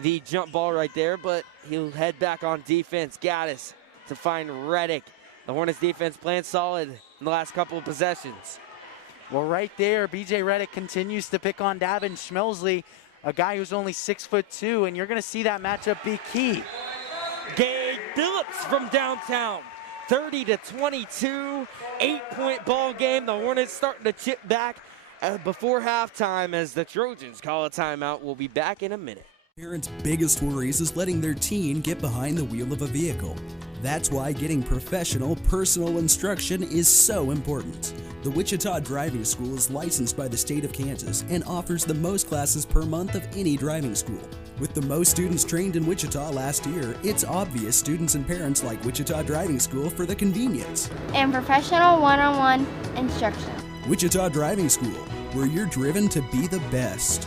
the jump ball right there, but he'll head back on defense. Gaddis to find Reddick. The Hornets defense playing solid in the last couple of possessions. Well, right there, B.J. Reddick continues to pick on Davin Schmelsley, a guy who's only 6'2", and you're going to see that matchup be key. Gabe Phillips from downtown, 30-22, 8-point ball game. The Hornets starting to chip back before halftime as the Trojans call a timeout. We'll be back in a minute. Parents' biggest worries is letting their teen get behind the wheel of a vehicle. That's why getting professional, personal instruction is so important. The Wichita Driving School is licensed by the state of Kansas and offers the most classes per month of any driving school. With the most students trained in Wichita last year, it's obvious students and parents like Wichita Driving School for the convenience and professional one-on-one instruction. Wichita Driving School, where you're driven to be the best.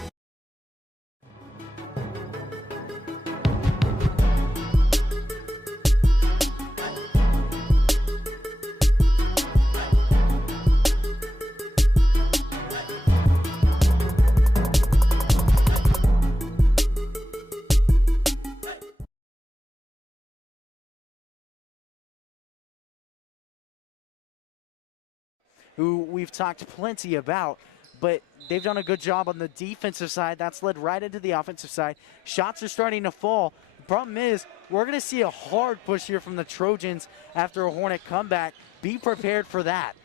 Who we've talked plenty about, but they've done a good job on the defensive side. That's led right into the offensive side. Shots are starting to fall. The problem is we're going to see a hard push here from the Trojans after a Hornet comeback. Be prepared for that.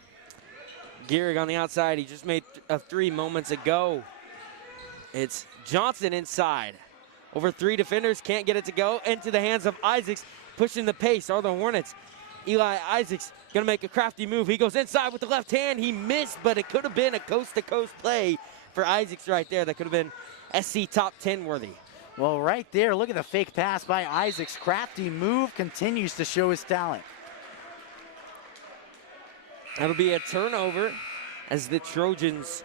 Gehrig on the outside. He just made a three moments ago. It's Johnson inside. Over three defenders, can't get it to go. Into the hands of Isaacs, pushing the pace are the Hornets. Eli Isaacs gonna make a crafty move. He goes inside with the left hand. He missed, but it could have been a coast-to-coast play for Isaacs right there. That could have been SC top 10 worthy. Well, right there, look at the fake pass by Isaacs. Crafty move, continues to show his talent. That'll be a turnover as the Trojans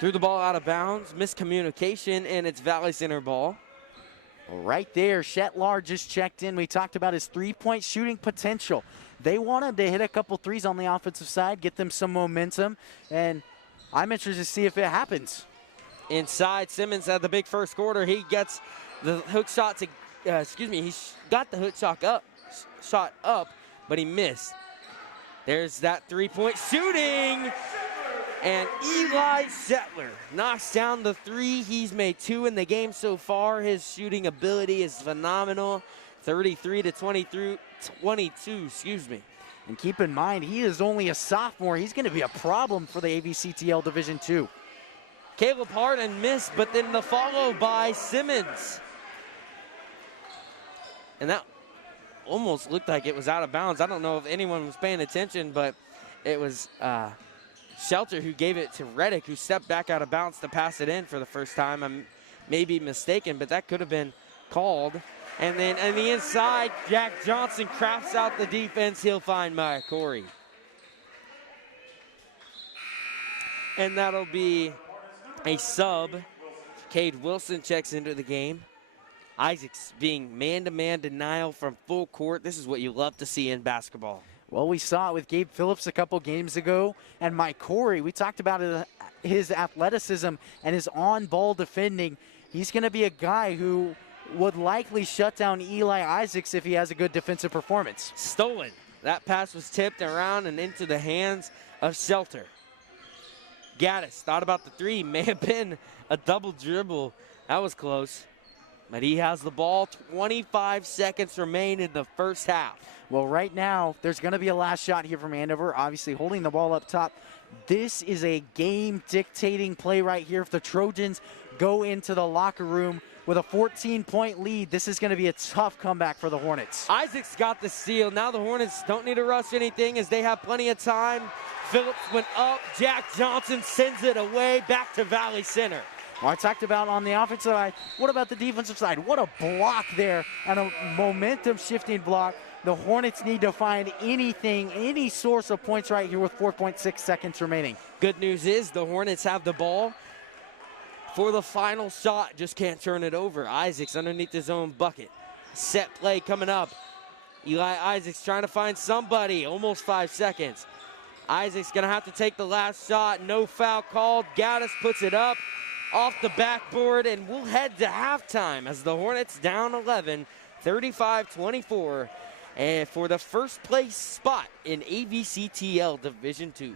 threw the ball out of bounds. Miscommunication, and it's Valley Center ball. Well, right there, Shetlar just checked in. We talked about his three-point shooting potential. They want him to hit a couple threes on the offensive side, get them some momentum, and I'm interested to see if it happens. Inside, Simmons had the big first quarter. He gets the hook shot to, he got the hook shot up, but he missed. There's that three-point shooting, and Eli Shetlar knocks down the three. He's made two in the game so far. His shooting ability is phenomenal. 33 to 22, And keep in mind, he is only a sophomore. He's going to be a problem for the AVCTL Division II. Caleb Harden missed, but then the follow by Simmons. And that almost looked like it was out of bounds. I don't know if anyone was paying attention, but it was Shelter who gave it to Reddick, who stepped back out of bounds to pass it in for the first time. I may be mistaken, but that could have been called. And then on the inside, Jack Johnson crafts out the defense. He'll find Maya Corey. And that'll be a sub. Cade Wilson checks into the game. Isaacs being man-to-man denial from full court. This is what you love to see in basketball. Well, we saw it with Gabe Phillips a couple games ago, and Mike Corey. We talked about his athleticism and his on-ball defending. He's going to be a guy who would likely shut down Eli Isaacs if he has a good defensive performance. Stolen. That pass was tipped around and into the hands of Shelter. Gaddis thought about the three. May have been a double dribble. That was close. But he has the ball. 25 seconds remain in the first half. Well, right now, there's going to be a last shot here from Andover, obviously holding the ball up top. This is a game-dictating play right here. If the Trojans go into the locker room with a 14-point lead, this is going to be a tough comeback for the Hornets. Isaacs got the steal. Now the Hornets don't need to rush anything as they have plenty of time. Phillips went up. Jack Johnson sends it away back to Valley Center. Well, I talked about on the offensive side. What about the defensive side? What a block there and a momentum-shifting block. The Hornets need to find anything, any source of points right here with 4.6 seconds remaining. Good news is the Hornets have the ball for the final shot. Just can't turn it over. Isaacs underneath his own bucket. Set play coming up. Eli Isaacs trying to find somebody. Almost 5 seconds. Isaacs going to have to take the last shot. No foul called. Gaddis puts it up off the backboard, and we'll head to halftime as the Hornets down 11, 35-24. And for the first place spot in AVCTL Division II.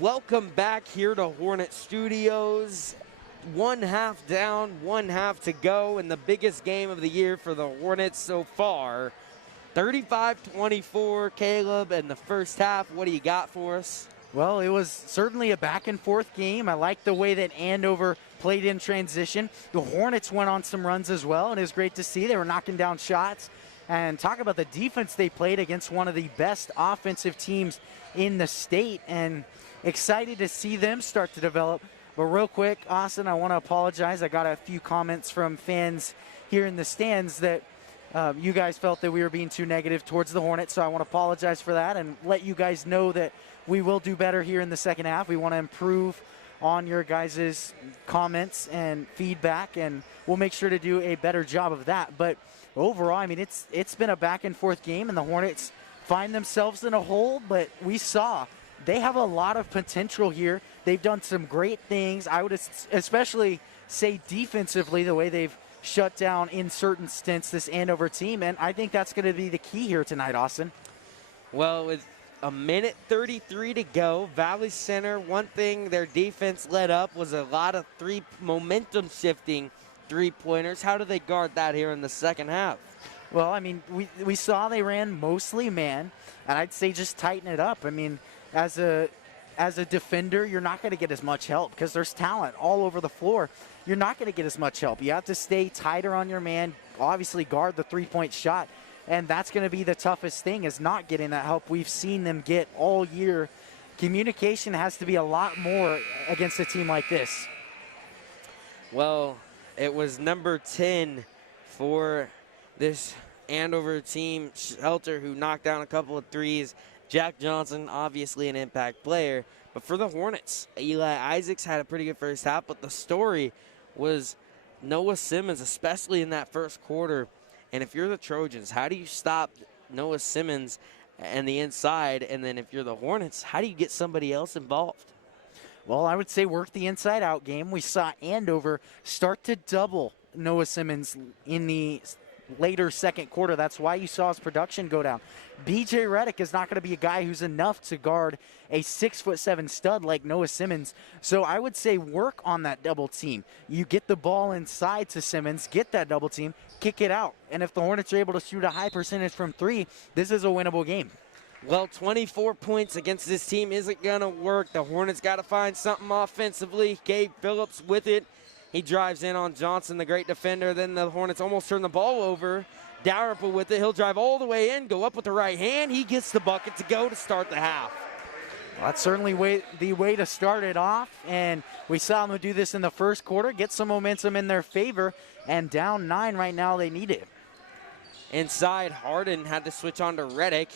Welcome back here to Hornet Studios. 1/2 down, 1/2 to go in the biggest game of the year for the Hornets so far. 35-24, Caleb, in the first half. What do you got for us? Well, it was certainly a back-and-forth game. I like the way that Andover played in transition. The Hornets went on some runs as well, and it was great to see. They were knocking down shots. And talk about the defense they played against one of the best offensive teams in the state, and excited to see them start to develop. But real quick, Austin, I want to apologize. I got a few comments from fans here in the stands that you guys felt that we were being too negative towards the Hornets, so I want to apologize for that and let you guys know that we will do better here in the second half. We want to improve on your guys' comments and feedback, and we'll make sure to do a better job of that. But overall, I mean, it's been a back-and-forth game, and the Hornets find themselves in a hole, but we saw they have a lot of potential here. They've done some great things. I would especially say defensively, the way they've shut down in certain stints this Andover team, and I think that's going to be the key here tonight, Austin. Well, with a minute 33 to go, Valley Center, one thing their defense led up was a lot of momentum shifting three-pointers. How do they guard that here in the second half? Well, I mean, we saw they ran mostly man, and I'd say just tighten it up. I mean, as a defender, you're not going to get as much help because there's talent all over the floor. You're not going to get as much help. You have to stay tighter on your man, obviously guard the three-point shot, and that's going to be the toughest thing, is not getting that help we've seen them get all year. Communication has to be a lot more against a team like this. Well, it was number 10 for this Andover team, Shelter, who knocked down a couple of threes. Jack Johnson, obviously an impact player. But for the Hornets, Eli Isaacs had a pretty good first half, but the story was Noah Simmons, especially in that first quarter. And if you're the Trojans, how do you stop Noah Simmons and the inside? And then if you're the Hornets, how do you get somebody else involved? Well, I would say work the inside-out game. We saw Andover start to double Noah Simmons in the later second quarter. That's why you saw his production go down. B.J. Reddick is not going to be a guy who's enough to guard a 6'7" stud like Noah Simmons. So I would say work on that double team. You get the ball inside to Simmons, get that double team, kick it out. And if the Hornets are able to shoot a high percentage from three, this is a winnable game. Well, 24 points against this team isn't going to work. The Hornets got to find something offensively. Gabe Phillips with it. He drives in on Johnson, the great defender. Then the Hornets almost turn the ball over. Dalrymple with it. He'll drive all the way in, go up with the right hand. He gets the bucket to go to start the half. Well, that's certainly the way to start it off. And we saw them do this in the first quarter, get some momentum in their favor. And down 9 right now, they need it. Inside, Harden had to switch on to Reddick.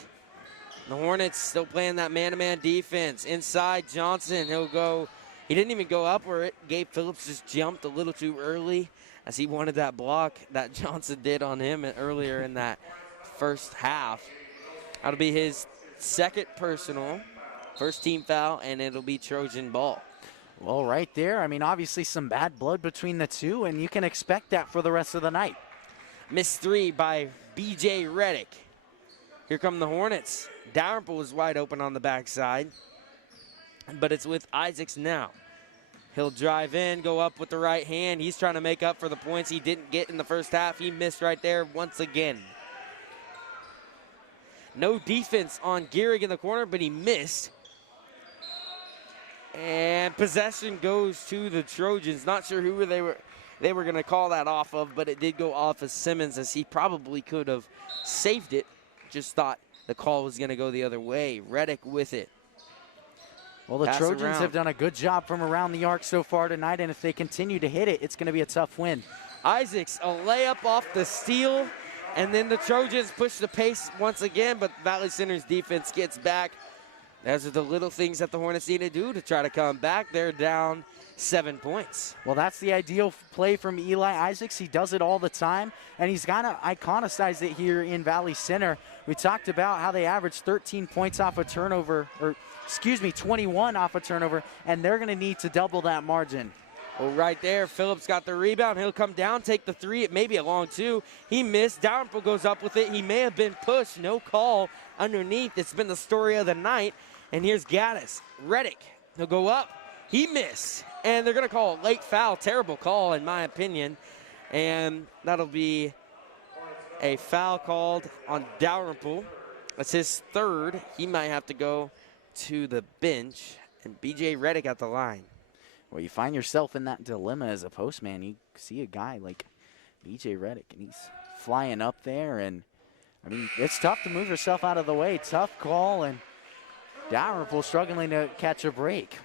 The Hornets still playing that man-to-man defense. Inside, Johnson, he'll go. He didn't even go up where Gabe Phillips just jumped a little too early as he wanted that block that Johnson did on him earlier in that first half. That'll be his second personal, first team foul, and it'll be Trojan ball. Well, right there, I mean, obviously some bad blood between the two, and you can expect that for the rest of the night. Missed three by B.J. Reddick. Here come the Hornets. Dalrymple was wide open on the backside, but it's with Isaacs now. He'll drive in, go up with the right hand. He's trying to make up for the points he didn't get in the first half. He missed right there once again. No defense on Gehrig in the corner, but he missed. And possession goes to the Trojans. Not sure who they were going to call that off of, but it did go off of Simmons, as he probably could have saved it. Just thought the call was going to go the other way. Reddick with it. Well, the Trojans have done a good job from around the arc so far tonight, and if they continue to hit it, it's going to be a tough win. Isaacs, a layup off the steal, and then the Trojans push the pace once again, but Valley Center's defense gets back. Those are the little things that the Hornets need to do to try to come back. They're down 7 points. Well, that's the ideal play from Eli Isaacs. He does it all the time, and he's kind of iconicized it here in Valley Center. We talked about how they averaged 13 points off a turnover, 21 off a turnover, and they're going to need to double that margin. Well, right there, Phillips got the rebound. He'll come down, take the three. It may be a long two. He missed. Dalrymple goes up with it. He may have been pushed. No call underneath. It's been the story of the night. And here's Gaddis. Reddick He'll go up. He missed. And they're going to call a late foul. Terrible call, in my opinion. And that'll be a foul called on Dalrymple. That's his third. He might have to go to the bench. And B.J. Reddick at the line. Well, you find yourself in that dilemma as a postman. You see a guy like B.J. Reddick, and he's flying up there. And, I mean, it's tough to move yourself out of the way. Tough call, and Dalrymple struggling to catch a break.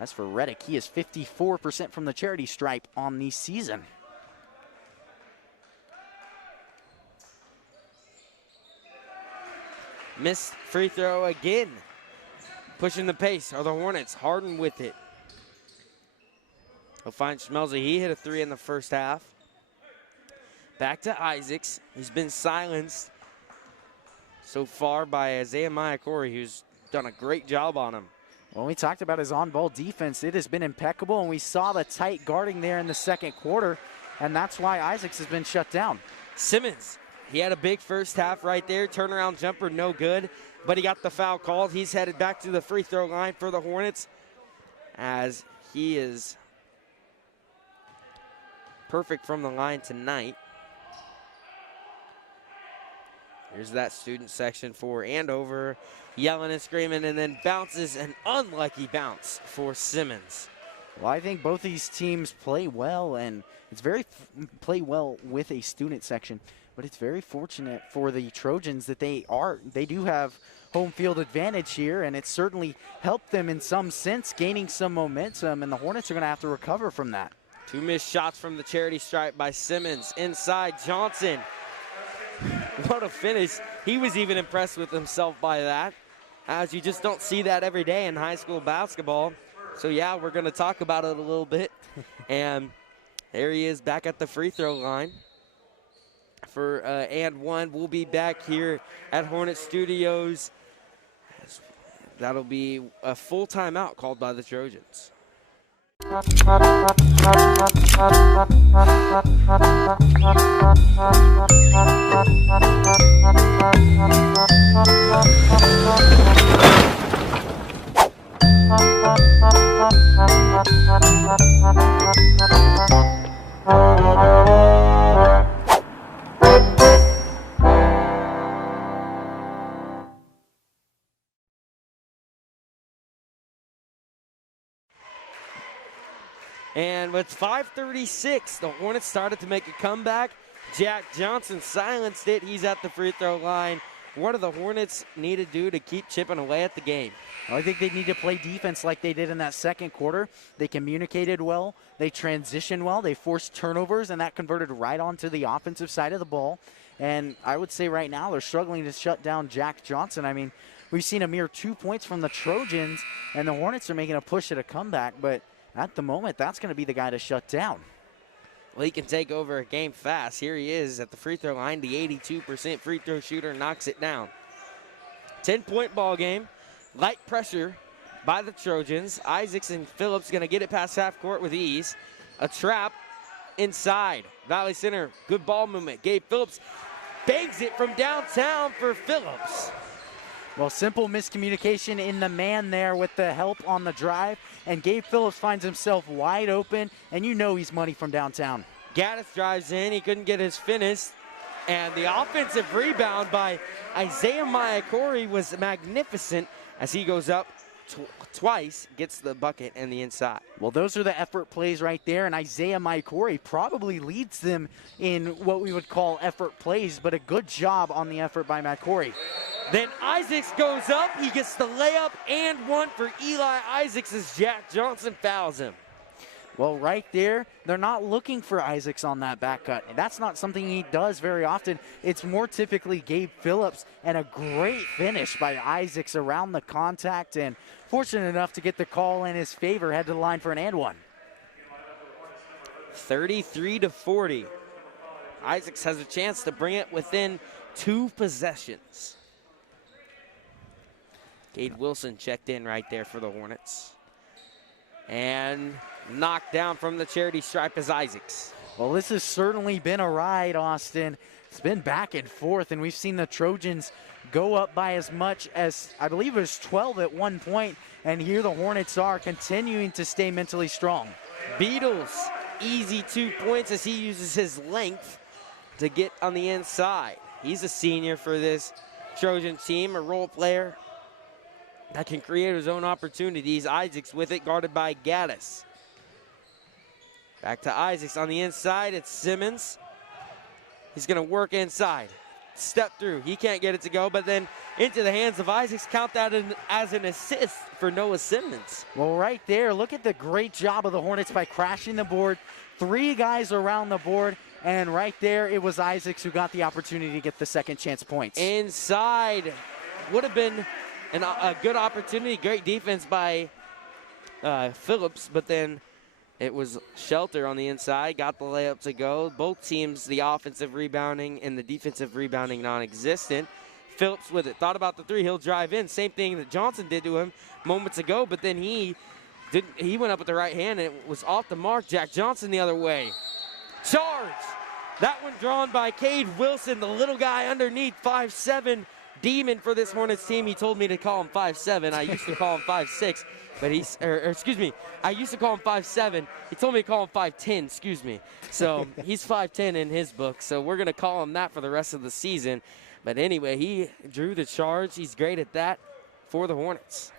As for Reddick, he is 54% from the charity stripe on the season. Missed free throw again. Pushing the pace are the Hornets. Harden with it. He'll find Schmelzer. He hit a three in the first half. Back to Isaacs. He's been silenced so far by Isaiah Mayakori, who's done a great job on him. When we talked about his on-ball defense, it has been impeccable, and we saw the tight guarding there in the second quarter, and that's why Isaacs has been shut down. Simmons, he had a big first half right there. Turnaround jumper, no good, but he got the foul called. He's headed back to the free throw line for the Hornets as he is perfect from the line tonight. Here's that student section for Andover, yelling and screaming, and then bounces an unlucky bounce for Simmons. Well, I think both these teams play well, and it's play well with a student section, but it's very fortunate for the Trojans that they do have home field advantage here, and it's certainly helped them in some sense, gaining some momentum, and the Hornets are going to have to recover from that. Two missed shots from the charity stripe by Simmons. Inside, Johnson. What a finish. He was even impressed with himself by that, as you just don't see that every day in high school basketball. So, yeah, we're going to talk about it a little bit. And there he is back at the free throw line for and one. We'll be back here at Hornet Studios. That'll be a full timeout called by the Trojans. And with 5:36, the Hornets started to make a comeback. Jack Johnson silenced it. He's at the free throw line. What do the Hornets need to do to keep chipping away at the game? Well, I think they need to play defense like they did in that second quarter. They communicated well. They transitioned well. They forced turnovers, and that converted right onto the offensive side of the ball. And I would say right now they're struggling to shut down Jack Johnson. I mean, we've seen a mere 2 points from the Trojans, and the Hornets are making a push at a comeback. But at the moment, that's going to be the guy to shut down. Well, he can take over a game fast. Here he is at the free throw line. The 82% free throw shooter knocks it down. 10-point ball game. Light pressure by the Trojans. Isaacs and Phillips going to get it past half court with ease. A trap inside. Valley Center, good ball movement. Gabe Phillips bangs it from downtown for Phillips. Well, simple miscommunication in the man there with the help on the drive, and Gabe Phillips finds himself wide open, and you know he's money from downtown. Gaddis drives in. He couldn't get his finish. And the offensive rebound by Isaiah Mayakori was magnificent as he goes up twice, gets the bucket and the inside. Well, those are the effort plays right there, and Isaiah Mayakori probably leads them in what we would call effort plays, but a good job on the effort by Mayakori. Then Isaacs goes up. He gets the layup and one for Eli Isaacs as Jack Johnson fouls him. Well, right there, they're not looking for Isaacs on that back cut. And that's not something he does very often. It's more typically Gabe Phillips, and a great finish by Isaacs around the contact, and fortunate enough to get the call in his favor, head to the line for an and one. 33-40. Isaacs has a chance to bring it within 2 possessions. Cade Wilson checked in right there for the Hornets. And knocked down from the charity stripe is Isaacs. Well, this has certainly been a ride, Austin. It's been back and forth, and we've seen the Trojans go up by as much as, I believe it was 12 at one point, and here the Hornets are continuing to stay mentally strong. Beatles, easy 2 points as he uses his length to get on the inside. He's a senior for this Trojan team, a role player that can create his own opportunities. Isaacs with it, guarded by Gaddis. Back to Isaacs on the inside. It's Simmons. He's going to work inside. Step through. He can't get it to go, but then into the hands of Isaacs. Count that as an assist for Noah Simmons. Well, right there, look at the great job of the Hornets by crashing the board. 3 guys around the board, and right there it was Isaacs who got the opportunity to get the second chance points. Inside would have been a good opportunity. Great defense by Phillips, but then it was Shelter on the inside, got the layup to go. Both teams, the offensive rebounding and the defensive rebounding non-existent. Phillips with it, thought about the 3, he'll drive in. Same thing that Johnson did to him moments ago, but then he went up with the right hand and it was off the mark. Jack Johnson the other way. Charge! That one drawn by Cade Wilson, the little guy underneath, 5'7", demon for this Hornets team. He told me to call him 5'7". I used to call him 5'6". But excuse me, I used to call him 5'7". He told me to call him 5'10", excuse me. So he's 5'10" in his book, so we're going to call him that for the rest of the season. But anyway, he drew the charge. He's great at that for the Hornets.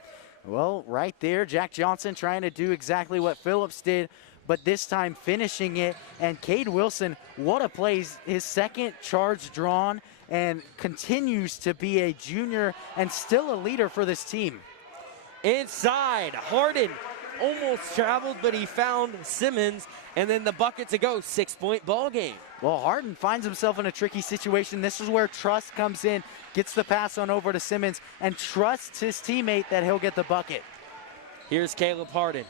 Well, right there, Jack Johnson trying to do exactly what Phillips did, but this time finishing it. And Cade Wilson, what a play. His second charge drawn, and continues to be a junior and still a leader for this team. Inside, Harden almost traveled, but he found Simmons, and then the bucket to go. 6-point ball game. Well, Harden finds himself in a tricky situation. This is where trust comes in, gets the pass on over to Simmons, and trusts his teammate that he'll get the bucket. Here's Caleb Harden,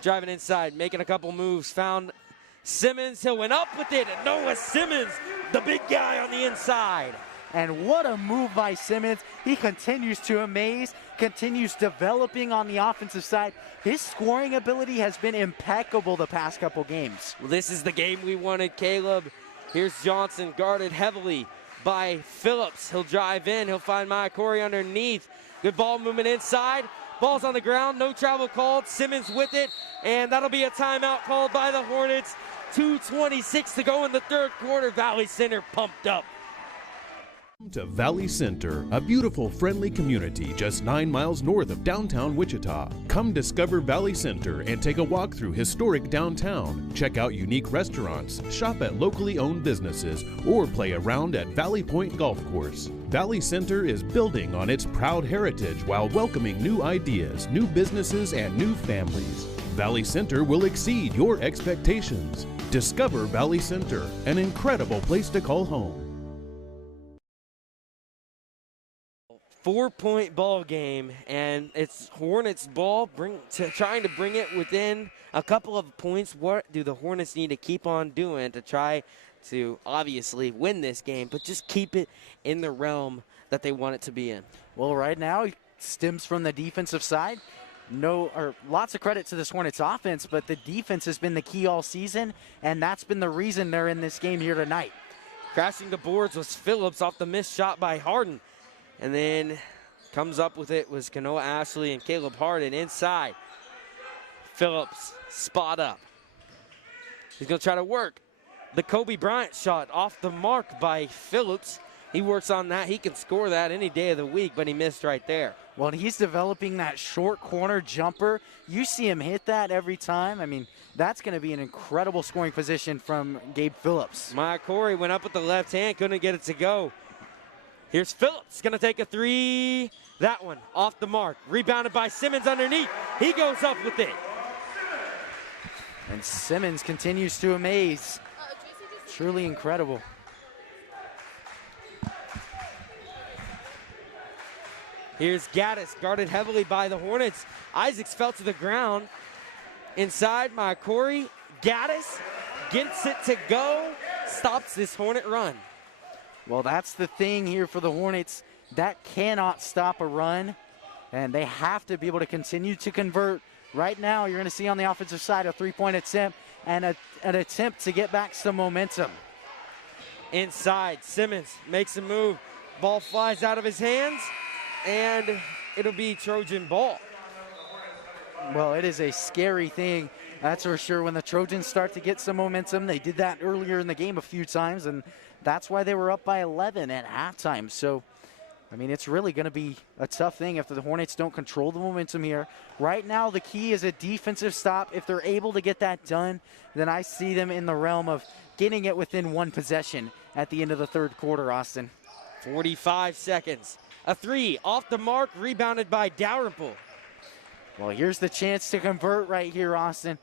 driving inside, making a couple moves, found Simmons. He went up with it, and Noah Simmons, the big guy on the inside. And what a move by Simmons. He continues to amaze, continues developing on the offensive side. His scoring ability has been impeccable the past couple games. Well, this is the game we wanted, Caleb. Here's Johnson, guarded heavily by Phillips. He'll drive in. He'll find Maya Corey underneath. Good ball movement inside. Ball's on the ground. No travel called. Simmons with it. And that'll be a timeout called by the Hornets. 2:26 to go in the third quarter. Valley Center pumped up. To Valley Center, a beautiful, friendly community just 9 miles north of downtown Wichita. Come discover Valley Center and take a walk through historic downtown. Check out unique restaurants, shop at locally owned businesses, or play around at Valley Point Golf Course. Valley Center is building on its proud heritage while welcoming new ideas, new businesses, and new families. Valley Center will exceed your expectations. Discover Valley Center, an incredible place to call home. 4-point ball game, and it's Hornets ball, trying to bring it within a couple of points. What do the Hornets need to keep on doing to try to obviously win this game, but just keep it in the realm that they want it to be in? Well, right now it stems from the defensive side. Lots of credit to this Hornets offense, but the defense has been the key all season, and that's been the reason they're in this game here tonight. Crashing the boards was Phillips off the missed shot by Harden. And then comes up with it was Kanoa Ashley and Caleb Harden inside. Phillips, spot up. He's going to try to work. The Kobe Bryant shot off the mark by Phillips. He works on that. He can score that any day of the week, but he missed right there. Well, he's developing that short corner jumper. You see him hit that every time. I mean, that's going to be an incredible scoring position from Gabe Phillips. Maya Corey went up with the left hand, couldn't get it to go. Here's Phillips, going to take a 3. That one off the mark. Rebounded by Simmons underneath. He goes up with it. And Simmons continues to amaze. Truly incredible. Here's Gaddis, guarded heavily by the Hornets. Isaacs fell to the ground. Inside, Maya Corey. Gaddis gets it to go. Stops this Hornet run. Well, that's the thing here for the Hornets. That cannot stop a run, and they have to be able to continue to convert. Right now, you're going to see on the offensive side a 3-point attempt. and an attempt to get back some momentum. Inside, Simmons makes a move. Ball flies out of his hands, and it'll be Trojan ball. Well, it is a scary thing, that's for sure, when the Trojans start to get some momentum. They did that earlier in the game a few times, and that's why they were up by 11 at halftime. So, I mean, it's really going to be a tough thing if the Hornets don't control the momentum here. Right now, the key is a defensive stop. If they're able to get that done, then I see them in the realm of getting it within one possession at the end of the third quarter, Austin. 45 seconds. A three off the mark, rebounded by Dalrymple. Well, here's the chance to convert right here, Austin.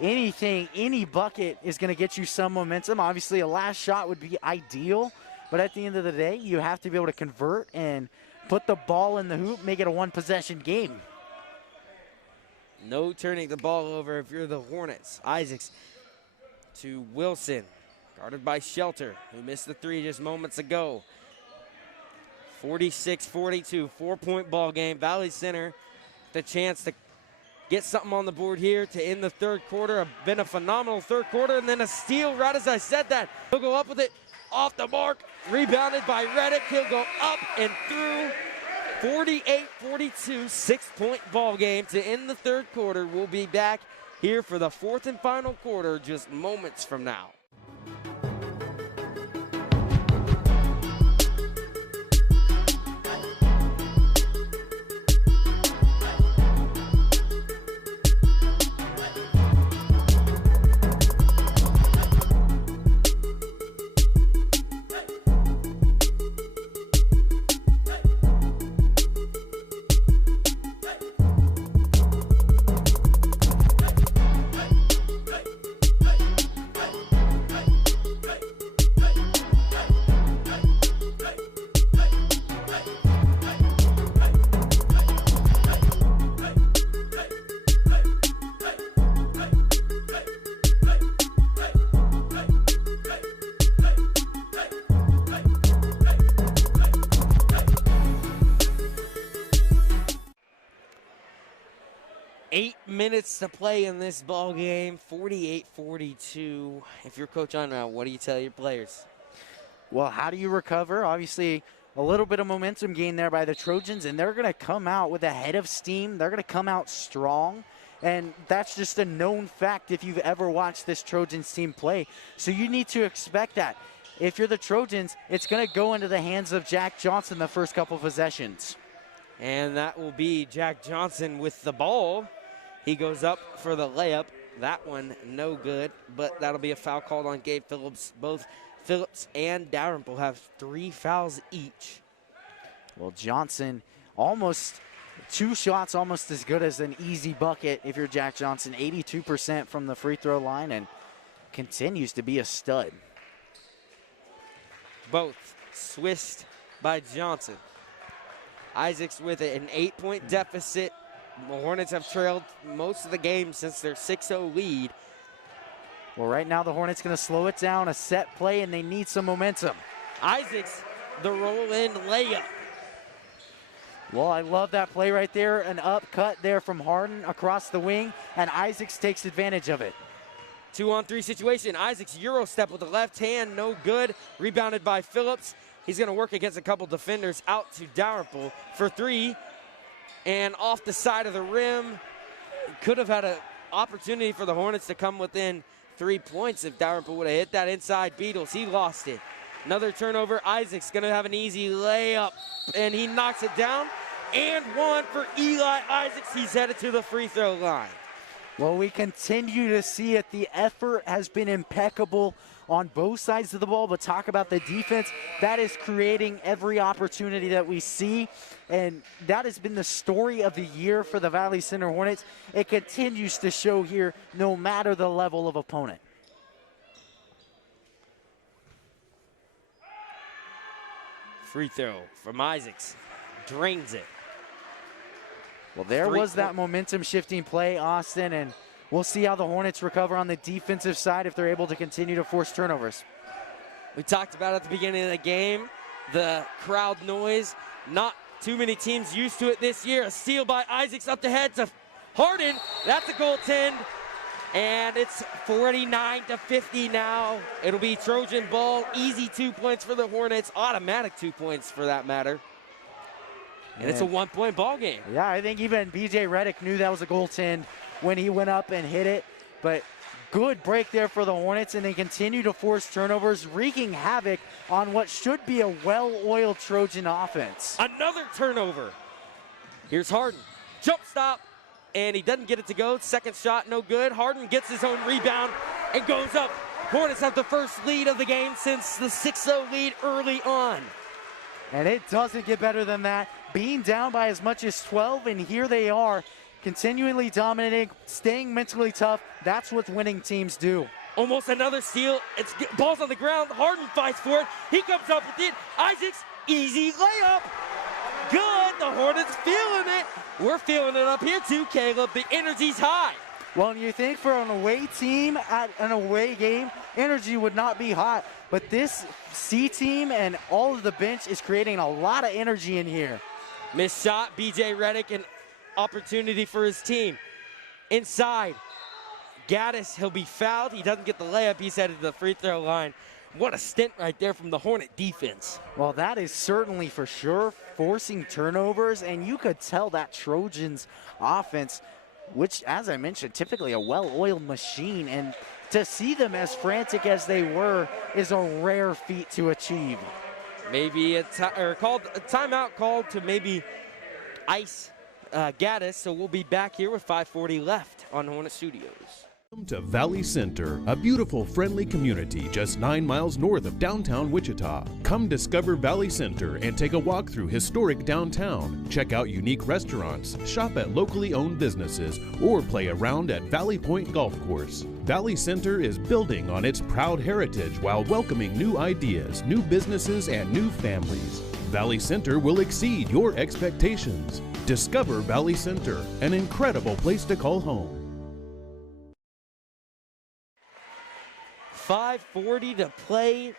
Anything, any bucket is going to get you some momentum. Obviously, a last shot would be ideal, but at the end of the day, you have to be able to convert and put the ball in the hoop, make it a one-possession game. No turning the ball over if you're the Hornets. Isaacs to Wilson, guarded by Shelter, who missed the three just moments ago. 46-42, 4-point ball game. Valley Center, the chance to get something on the board here to end the third quarter. Been a phenomenal third quarter, and then a steal right as I said that. He'll go up with it, off the mark, rebounded by Reddick. He'll go up and through. 48-42, 6-point ball game to end the third quarter. We'll be back here for the fourth and final quarter just moments from now. Minutes to play in this ball game, 48-42. If you're Coach Unruh, what do you tell your players? Well, how do you recover? Obviously, a little bit of momentum gain there by the Trojans, and they're going to come out with a head of steam. They're going to come out strong, and that's just a known fact if you've ever watched this Trojans team play. So you need to expect that. If you're the Trojans, it's going to go into the hands of Jack Johnson the first couple possessions. And that will be Jack Johnson with the ball. He goes up for the layup. That one no good, but that'll be a foul called on Gabe Phillips. Both Phillips and Dalrymple have 3 fouls each. Well, Johnson, almost 2 shots, almost as good as an easy bucket if you're Jack Johnson. 82% from the free throw line and continues to be a stud. Both swished by Johnson. Isaacs with an 8-point deficit. The Hornets have trailed most of the game since their 6-0 lead. Well, right now the Hornets going to slow it down, a set play, and they need some momentum. Isaacs, the roll-in layup. Well, I love that play right there. An up cut there from Harden across the wing, and Isaacs takes advantage of it. 2-on-3 situation. Isaacs Euro step with the left hand, no good. Rebounded by Phillips. He's going to work against a couple defenders out to Dalrymple for 3. And off the side of the rim, could have had an opportunity for the Hornets to come within 3 points if Dalrymple would have hit that inside Beatles. He lost it. Another turnover. Isaac's going to have an easy layup, and he knocks it down. And one for Eli Isaacs. He's headed to the free throw line. Well, we continue to see it. The effort has been impeccable on both sides of the ball, but talk about the defense. That is creating every opportunity that we see, and that has been the story of the year for the Valley Center Hornets. It continues to show here no matter the level of opponent. Free throw from Isaacs. Drains it. Well, there was that momentum shifting play, Austin, and we'll see how the Hornets recover on the defensive side if they're able to continue to force turnovers. We talked about at the beginning of the game, the crowd noise. Not too many teams used to it this year. A steal by Isaacs up the head to Harden. That's a goaltend. And it's 49-50 now. It'll be Trojan ball. Easy 2 points for the Hornets. Automatic 2 points for that matter. And it's a 1 point ball game. Yeah, I think even BJ Redick knew that was a goaltend when he went up and hit it. But good break there for the Hornets, and they continue to force turnovers, wreaking havoc on what should be a well-oiled Trojan offense. Another turnover. Here's Harden. Jump stop, and he doesn't get it to go. Second shot, no good. Harden gets his own rebound and goes up. Hornets have the first lead of the game since the 6-0 lead early on. And it doesn't get better than that. Being down by as much as 12, and here they are, continually dominating, staying mentally tough. That's what winning teams do. Almost another steal. It's ball's on the ground. Harden fights for it. He comes up with it. Isaacs, easy layup. Good. The Hornets feeling it. We're feeling it up here too, Caleb. The energy's high. Well, and you think for an away team at an away game, energy would not be hot. But this C team and all of the bench is creating a lot of energy in here. Missed shot. BJ Redick, an opportunity for his team. Inside. Gaddis, he'll be fouled. He doesn't get the layup. He's headed to the free throw line. What a stint right there from the Hornet defense. Well, that is certainly for sure forcing turnovers, and you could tell that Trojans offense, which, as I mentioned, typically a well-oiled machine, and to see them as frantic as they were is a rare feat to achieve. Maybe a timeout called to maybe ice Gaddis, so we'll be back here with 5:40 left on Hornet Studios. Welcome to Valley Center, a beautiful, friendly community just 9 miles north of downtown Wichita. Come discover Valley Center and take a walk through historic downtown. Check out unique restaurants, shop at locally owned businesses, or play around at Valley Point Golf Course. Valley Center is building on its proud heritage while welcoming new ideas, new businesses, and new families. Valley Center will exceed your expectations. Discover Valley Center, an incredible place to call home. 5:40 to play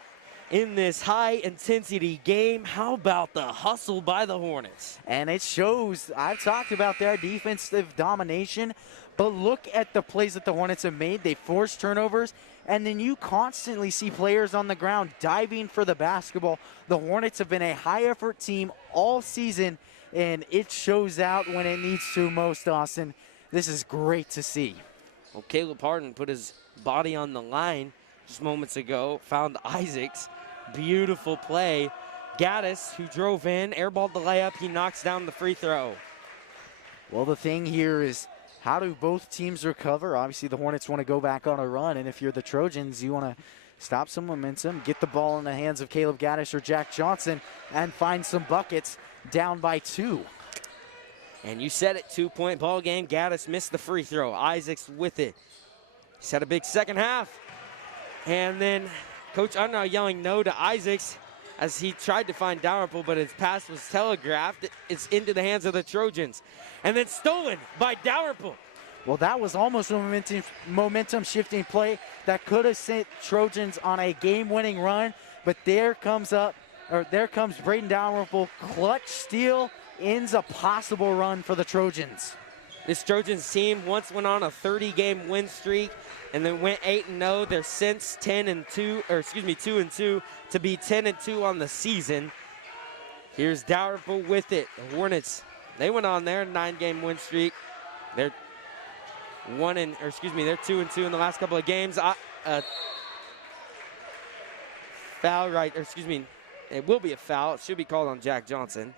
in this high-intensity game. How about the hustle by the Hornets? And it shows. I've talked about their defensive domination, but look at the plays that the Hornets have made. They force turnovers, and then you constantly see players on the ground diving for the basketball. The Hornets have been a high-effort team all season, and it shows out when it needs to most, Austin. This is great to see. Well, Caleb Harden put his body on the line just moments ago, found Isaacs. Beautiful play. Gaddis, who drove in, airballed the layup. He knocks down the free throw. Well, the thing here is, how do both teams recover? Obviously, the Hornets want to go back on a run, and if you're the Trojans, you want to stop some momentum, get the ball in the hands of Caleb Gaddis or Jack Johnson, and find some buckets down by 2. And you said it, 2-point ball game. Gaddis missed the free throw. Isaacs with it. He's had a big second half. And then Coach Unruh yelling no to Isaacs as he tried to find Dalrymple, but his pass was telegraphed. It's into the hands of the Trojans. And then stolen by Dalrymple. Well, that was almost a momentum shifting play that could have sent Trojans on a game-winning run, but there comes Braden Dalrymple. Clutch steal ends a possible run for the Trojans. This Trojans team once went on a 30-game win streak and then went 8-0. They're since 2-2 to be 10-2 on the season. Here's Dalrymple with it. The Hornets, they went on their 9-game win streak. They're 2-2 in the last couple of games. Foul, right? It will be a foul. It should be called on Jack Johnson.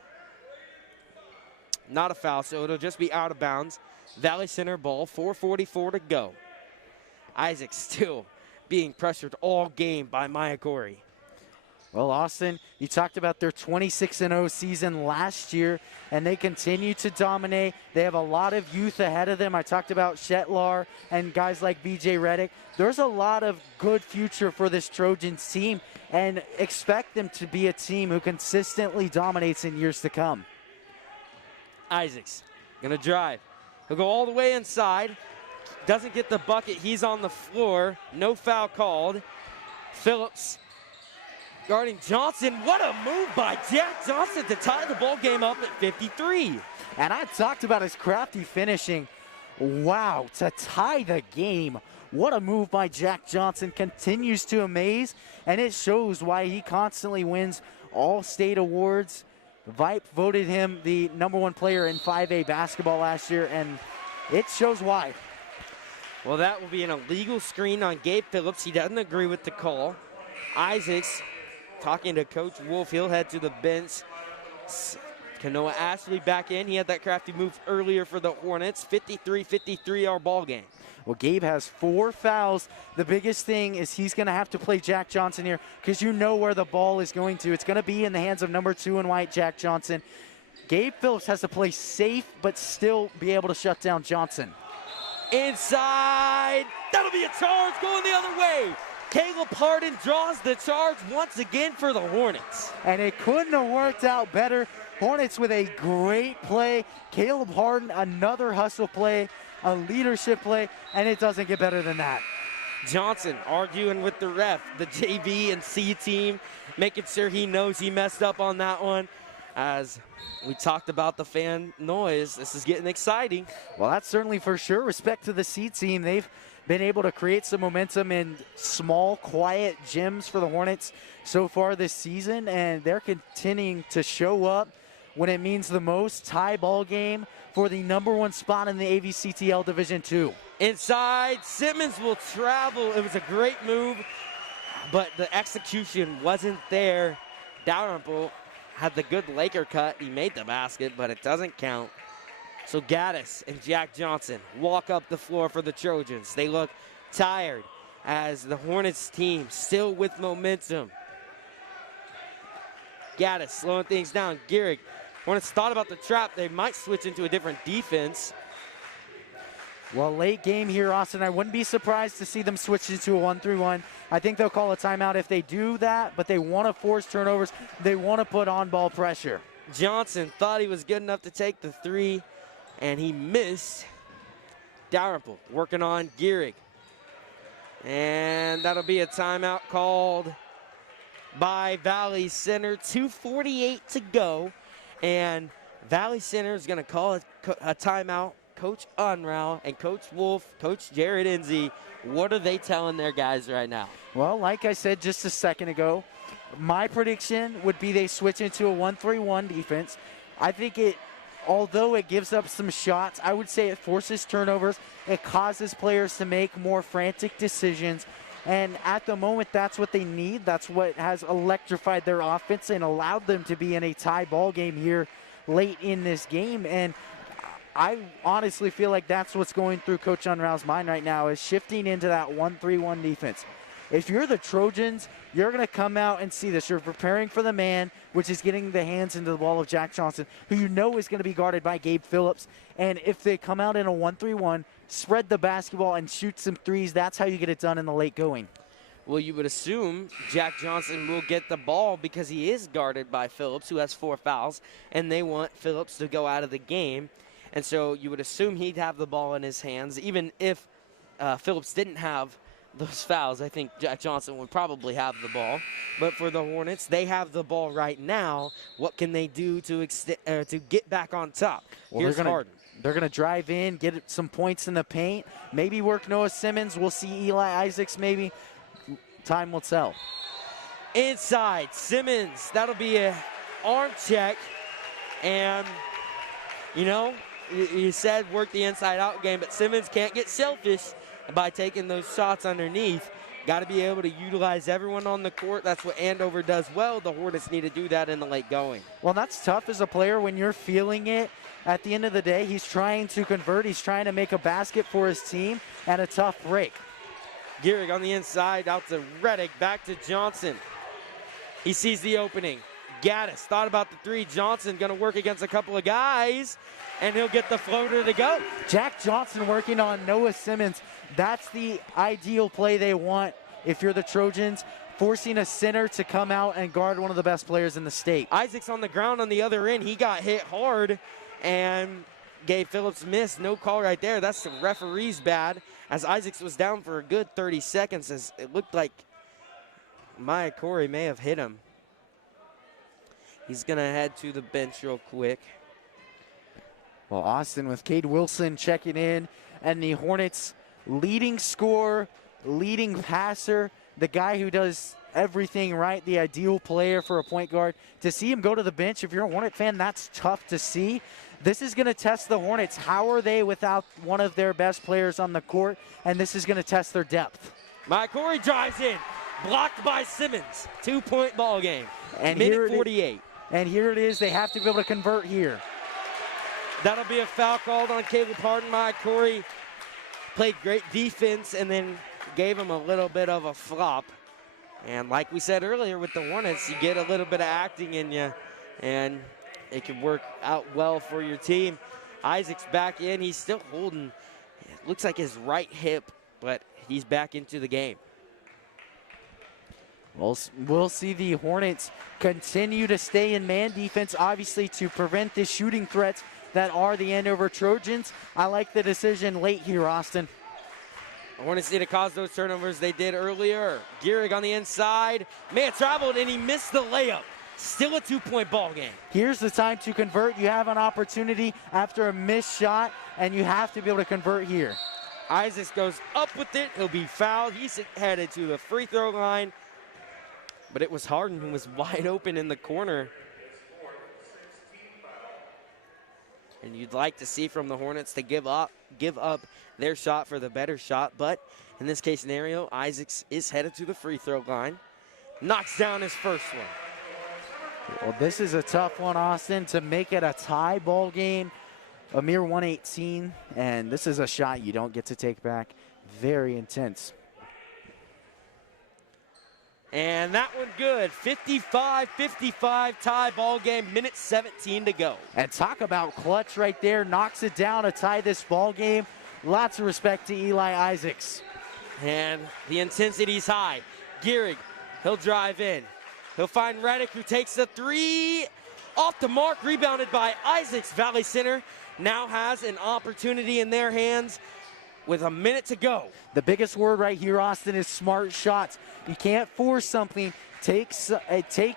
Not a foul, so it'll just be out of bounds. Valley Center ball, 4:44 to go. Isaac still being pressured all game by Maya Corey. Well, Austin, you talked about their 26-0 season last year, and they continue to dominate. They have a lot of youth ahead of them. I talked about Shetlar and guys like BJ Redick. There's a lot of good future for this Trojans team, and expect them to be a team who consistently dominates in years to come. Isaacs gonna drive. He'll go all the way inside. Doesn't get the bucket. He's on the floor. No foul called. Phillips guarding Johnson. What a move by Jack Johnson to tie the ball game up at 53. And I talked about his crafty finishing. Wow, to tie the game. What a move by Jack Johnson. Continues to amaze, and it shows why he constantly wins all state awards. Vipe voted him the #1 player in 5A basketball last year, and it shows why. Well, that will be an illegal screen on Gabe Phillips. He doesn't agree with the call. Isaacs talking to Coach Wolf. He'll head to the bench. Kanoa Ashley back in. He had that crafty move earlier for the Hornets. 53-53 our ball game. Well, Gabe has 4 fouls. The biggest thing is he's going to have to play Jack Johnson here because you know where the ball is going to. It's going to be in the hands of #2 in white, Jack Johnson. Gabe Phillips has to play safe but still be able to shut down Johnson. Inside. That'll be a charge going the other way. Caleb Harden draws the charge once again for the Hornets. And it couldn't have worked out better. Hornets with a great play. Caleb Harden, another hustle play, a leadership play, and it doesn't get better than that. Johnson arguing with the ref, the JV and C team, making sure he knows he messed up on that one. As we talked about the fan noise, this is getting exciting. Well, that's certainly for sure. Respect to the C team. They've been able to create some momentum in small, quiet gyms for the Hornets so far this season, and they're continuing to show up when it means the most. Tie ball game for the #1 spot in the AVCTL Division II. Inside, Simmons will travel. It was a great move, but the execution wasn't there. Dalrymple had the good Laker cut. He made the basket, but it doesn't count. So Gaddis and Jack Johnson walk up the floor for the Trojans. They look tired as the Hornets team still with momentum. Gaddis slowing things down. Gehrig. Hornets thought about the trap. They might switch into a different defense. Well, late game here, Austin. I wouldn't be surprised to see them switch into a 1-3-1. I think they'll call a timeout if they do that, but they want to force turnovers. They want to put on-ball pressure. Johnson thought he was good enough to take the 3, and he missed. Dalrymple working on Gehrig. And that'll be a timeout called by Valley Center. 2:48 to go, and Valley Center is going to call a timeout. Coach Unruh and Coach Wolf, Coach Jared Enzi, what are they telling their guys right now? Well, like I said just a second ago, my prediction would be they switch into a 1-3-1 defense. I think although it gives up some shots, I would say it forces turnovers. It causes players to make more frantic decisions. And at the moment, that's what they need. That's what has electrified their offense and allowed them to be in a tie ball game here late in this game. And I honestly feel like that's what's going through Coach Unruh's mind right now, is shifting into that 1-3-1 defense. If you're the Trojans, you're going to come out and see this. You're preparing for the man, which is getting the hands into the ball of Jack Johnson, who you know is going to be guarded by Gabe Phillips. And if they come out in a 1-3-1, spread the basketball and shoot some threes, that's how you get it done in the late going. Well, you would assume Jack Johnson will get the ball because he is guarded by Phillips, who has 4 fouls, and they want Phillips to go out of the game. And so you would assume he'd have the ball in his hands. Even if Phillips didn't have those fouls, I think Jack Johnson would probably have the ball. But for the Hornets, they have the ball right now. What can they do to get back on top? Well, Here's Harden. They're going to drive in, get some points in the paint, maybe work Noah Simmons. We'll see Eli Isaacs maybe. Time will tell. Inside, Simmons. That'll be an arm check. And, you know, you said work the inside-out game, but Simmons can't get selfish by taking those shots underneath. Got to be able to utilize everyone on the court. That's what Andover does well. The Hornets need to do that in the late going. Well, that's tough as a player when you're feeling it. At the end of the day, he's trying to convert. He's trying to make a basket for his team, and a tough break. Gehrig on the inside, out to Reddick, back to Johnson. He sees the opening. Gaddis thought about the 3. Johnson going to work against a couple of guys, and he'll get the floater to go. Jack Johnson working on Noah Simmons. That's the ideal play they want if you're the Trojans, forcing a center to come out and guard one of the best players in the state. Isaacs on the ground on the other end. He got hit hard, and Gabe Phillips missed. No call right there. That's the referee's bad, as Isaacs was down for a good 30 seconds, as it looked like Maya Corey may have hit him. He's going to head to the bench real quick. Well, Austin with Cade Wilson checking in. and the Hornets' leading scorer, leading passer, the guy who does everything right, the ideal player for a point guard. To see him go to the bench, if you're a Hornet fan, that's tough to see. This is going to test the Hornets. How are they without one of their best players on the court? And this is going to test their depth. Corey drives in, blocked by Simmons. 2-point ball game. And minute 48. And here it is. They have to be able to convert here. That'll be a foul called on Caleb Harden. Corey played great defense and then gave him a little bit of a flop. And like we said earlier with the Hornets, you get a little bit of acting in you, and it can work out well for your team. Isaac's back in. He's still holding, it looks like his right hip, but he's back into the game. We'll see the Hornets continue to stay in man defense, obviously, to prevent the shooting threats that are the Andover Trojans. I like the decision late here, Austin. The Hornets need to cause those turnovers they did earlier. Gehrig on the inside. Man traveled, and he missed the layup. Still a 2-point ball game. Here's the time to convert. You have an opportunity after a missed shot, and you have to be able to convert here. Isaacs goes up with it. He'll be fouled. He's headed to the free throw line. But it was Harden who was wide open in the corner. And you'd like to see from the Hornets to give up their shot for the better shot. But in this case scenario, Isaacs is headed to the free throw line. Knocks down his first one. Well, this is a tough one, Austin, to make it a tie ball game. A mere 118, and this is a shot you don't get to take back. Very intense. And that one good. 55-55 tie ball game, minute 17 to go. And talk about clutch right there. Knocks it down to tie this ball game. Lots of respect to Eli Isaacs. And the intensity's high. Gehrig, he'll drive in. He'll find Reddick, who takes the three off the mark, rebounded by Isaacs. Valley Center now has an opportunity in their hands with a minute to go. The biggest word right here, Austin, is smart shots. You can't force something. Take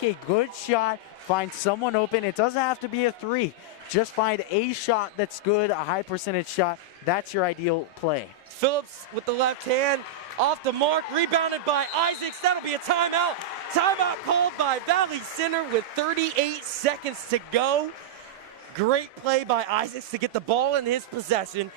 a good shot, find someone open. It doesn't have to be a three. Just find a shot that's good, a high percentage shot. That's your ideal play. Phillips with the left hand, off the mark, rebounded by Isaacs. That'll be a timeout. Timeout called by Valley Center with 38 seconds to go. Great play by Isaacs to get the ball in his possession.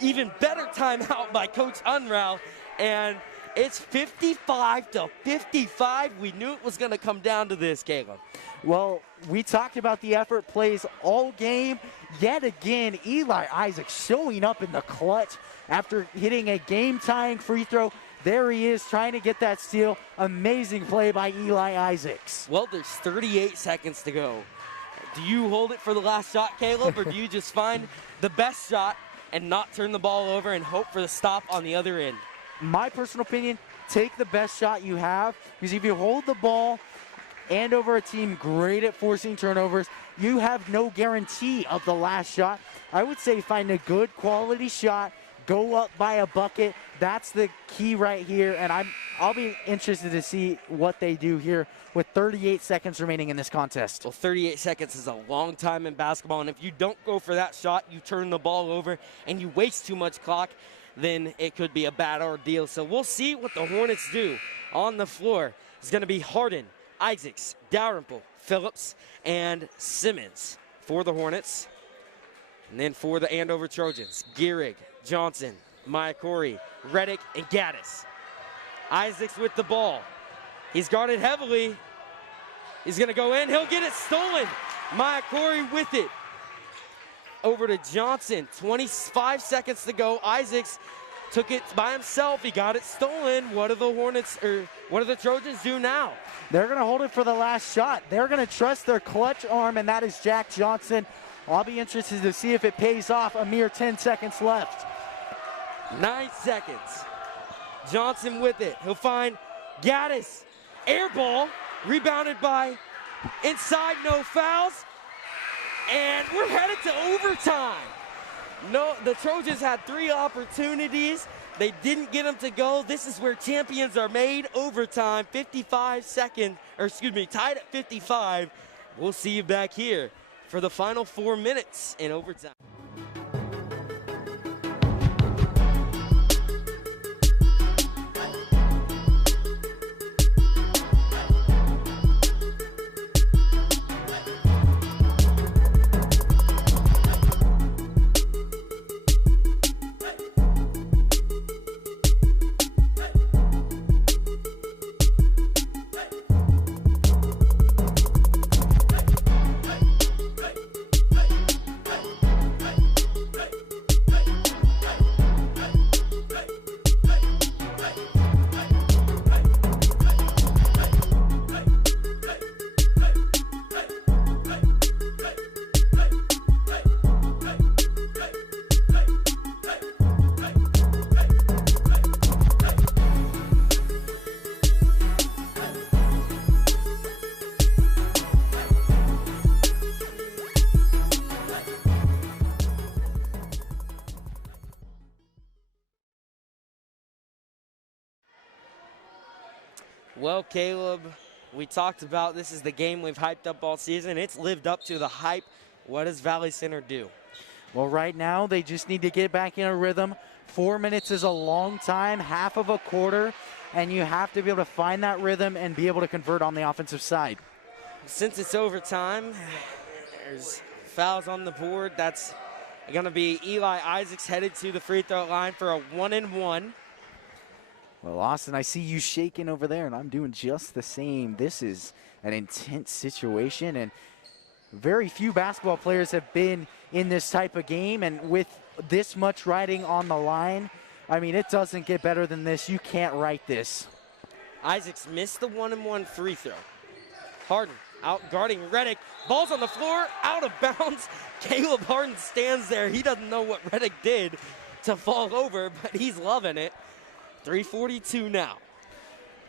Even better timeout by Coach Unruh. And it's 55-55. We knew it was going to come down to this, Caleb. Well, we talked about the effort plays all game. Yet again, Eli Isaacs showing up in the clutch after hitting a game-tying free throw. There he is trying to get that steal. Amazing play by Eli Isaacs. Well, there's 38 seconds to go. Do you hold it for the last shot, Caleb, or do you just find the best shot and not turn the ball over and hope for the stop on the other end? My personal opinion, take the best shot you have, because if you hold the ball, Andover, a team great at forcing turnovers, you have no guarantee of the last shot. I would say find a good quality shot, go up by a bucket. That's the key right here, and I'll be interested to see what they do here with 38 seconds remaining in this contest. Well, 38 seconds is a long time in basketball, and if you don't go for that shot, you turn the ball over and you waste too much clock, then it could be a bad ordeal. So we'll see what the Hornets do on the floor. It's going to be Harden, Isaacs, Dalrymple, Phillips, and Simmons for the Hornets. And then for the Andover Trojans, Gehrig, Johnson, Corey, Reddick, and Gaddis. Isaacs with the ball. He's guarded heavily. He's going to go in. He'll get it stolen. Corey with it. Over to Johnson. 25 seconds to go. Isaacs took it by himself. He got it stolen. What do the Trojans do now? They're going to hold it for the last shot. They're going to trust their clutch arm, and that is Jack Johnson. I'll be interested to see if it pays off. A mere 10 seconds left. 9 seconds. Johnson with it. He'll find Gaddis. Air ball. Rebounded by inside. No fouls. And we're headed to overtime. No, the Trojans had 3 opportunities. They didn't get them to go. This is where champions are made. Overtime. 55 seconds. Tied at 55. We'll see you back here for the final 4 minutes in overtime. Well, Caleb, we talked about this is the game we've hyped up all season. It's lived up to the hype. What does Valley Center do? Well, right now they just need to get back in a rhythm. 4 minutes is a long time, half of a quarter, and you have to be able to find that rhythm and be able to convert on the offensive side. Since it's overtime, there's fouls on the board. That's going to be Eli Isaacs headed to the free throw line for a 1-and-1. Well, Austin, I see you shaking over there, and I'm doing just the same. This is an intense situation, and very few basketball players have been in this type of game, and with this much riding on the line, I mean, it doesn't get better than this. You can't write this. Isaacs missed the 1-and-1 free throw. Harden out guarding Reddick. Ball's on the floor, out of bounds. Caleb Harden stands there. He doesn't know what Reddick did to fall over, but he's loving it. 3:42 now.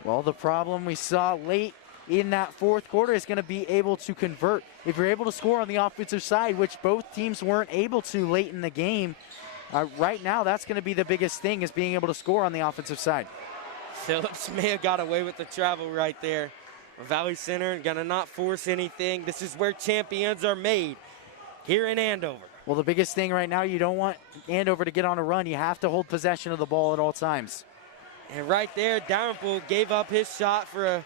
Well, the problem we saw late in that fourth quarter is going to be able to convert. If you're able to score on the offensive side, which both teams weren't able to late in the game, right now that's going to be the biggest thing, is being able to score on the offensive side. Phillips may have got away with the travel right there. Valley Center gonna not force anything. This is where champions are made, here in Andover. Well, the biggest thing right now, you don't want Andover to get on a run. You have to hold possession of the ball at all times. And right there, Dalrymple gave up his shot for a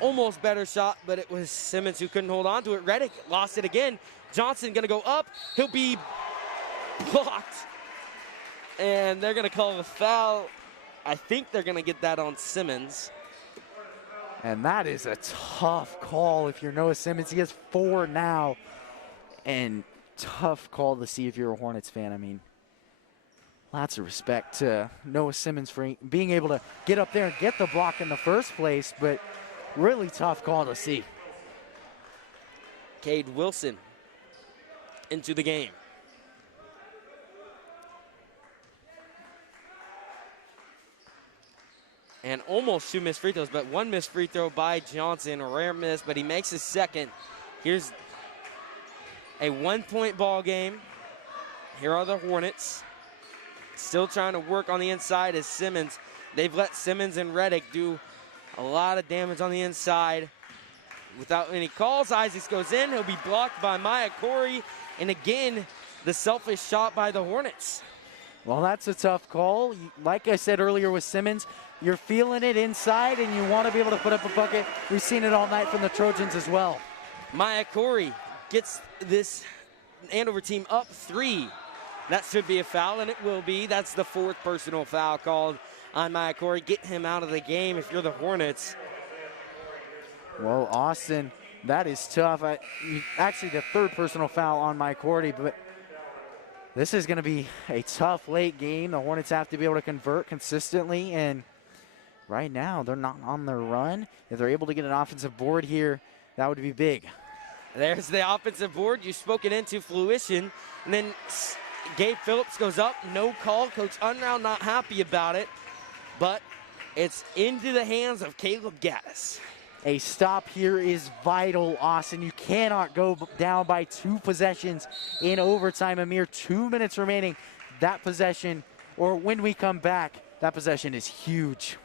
almost better shot, but it was Simmons who couldn't hold on to it. Reddick lost it again. Johnson gonna go up. He'll be blocked. And they're gonna call the foul. I think they're gonna get that on Simmons. And that is a tough call if you're Noah Simmons. He has 4 now. And tough call to see if you're a Hornets fan. I mean, lots of respect to Noah Simmons for being able to get up there and get the block in the first place, but really tough call to see. Cade Wilson into the game. And almost 2 missed free throws, but 1 missed free throw by Johnson. A rare miss, but he makes his second. Here's a 1-point ball game. Here are the Hornets. Still trying to work on the inside as Simmons. They've let Simmons and Reddick do a lot of damage on the inside. Without any calls, Isaacs goes in. He'll be blocked by Maya Corey. And again, the selfish shot by the Hornets. Well, that's a tough call. Like I said earlier with Simmons, you're feeling it inside and you want to be able to put up a bucket. We've seen it all night from the Trojans as well. Maya Corey gets this Andover team up 3. That should be a foul, and it will be. That's the 4th personal foul called on Maya Corey. Get him out of the game if you're the Hornets. Well, Austin, that is tough. Actually, the 3rd personal foul on Maya Corey, but this is going to be a tough late game. The Hornets have to be able to convert consistently, and right now they're not on their run. If they're able to get an offensive board here, that would be big. There's the offensive board. You spoke it into fruition. And then Gabe Phillips goes up, no call. Coach Unround not happy about it, but it's into the hands of Caleb Gaddis. A stop here is vital, Austin. You cannot go down by 2 possessions in overtime. A mere 2 minutes remaining. That possession, or when we come back, that possession is huge.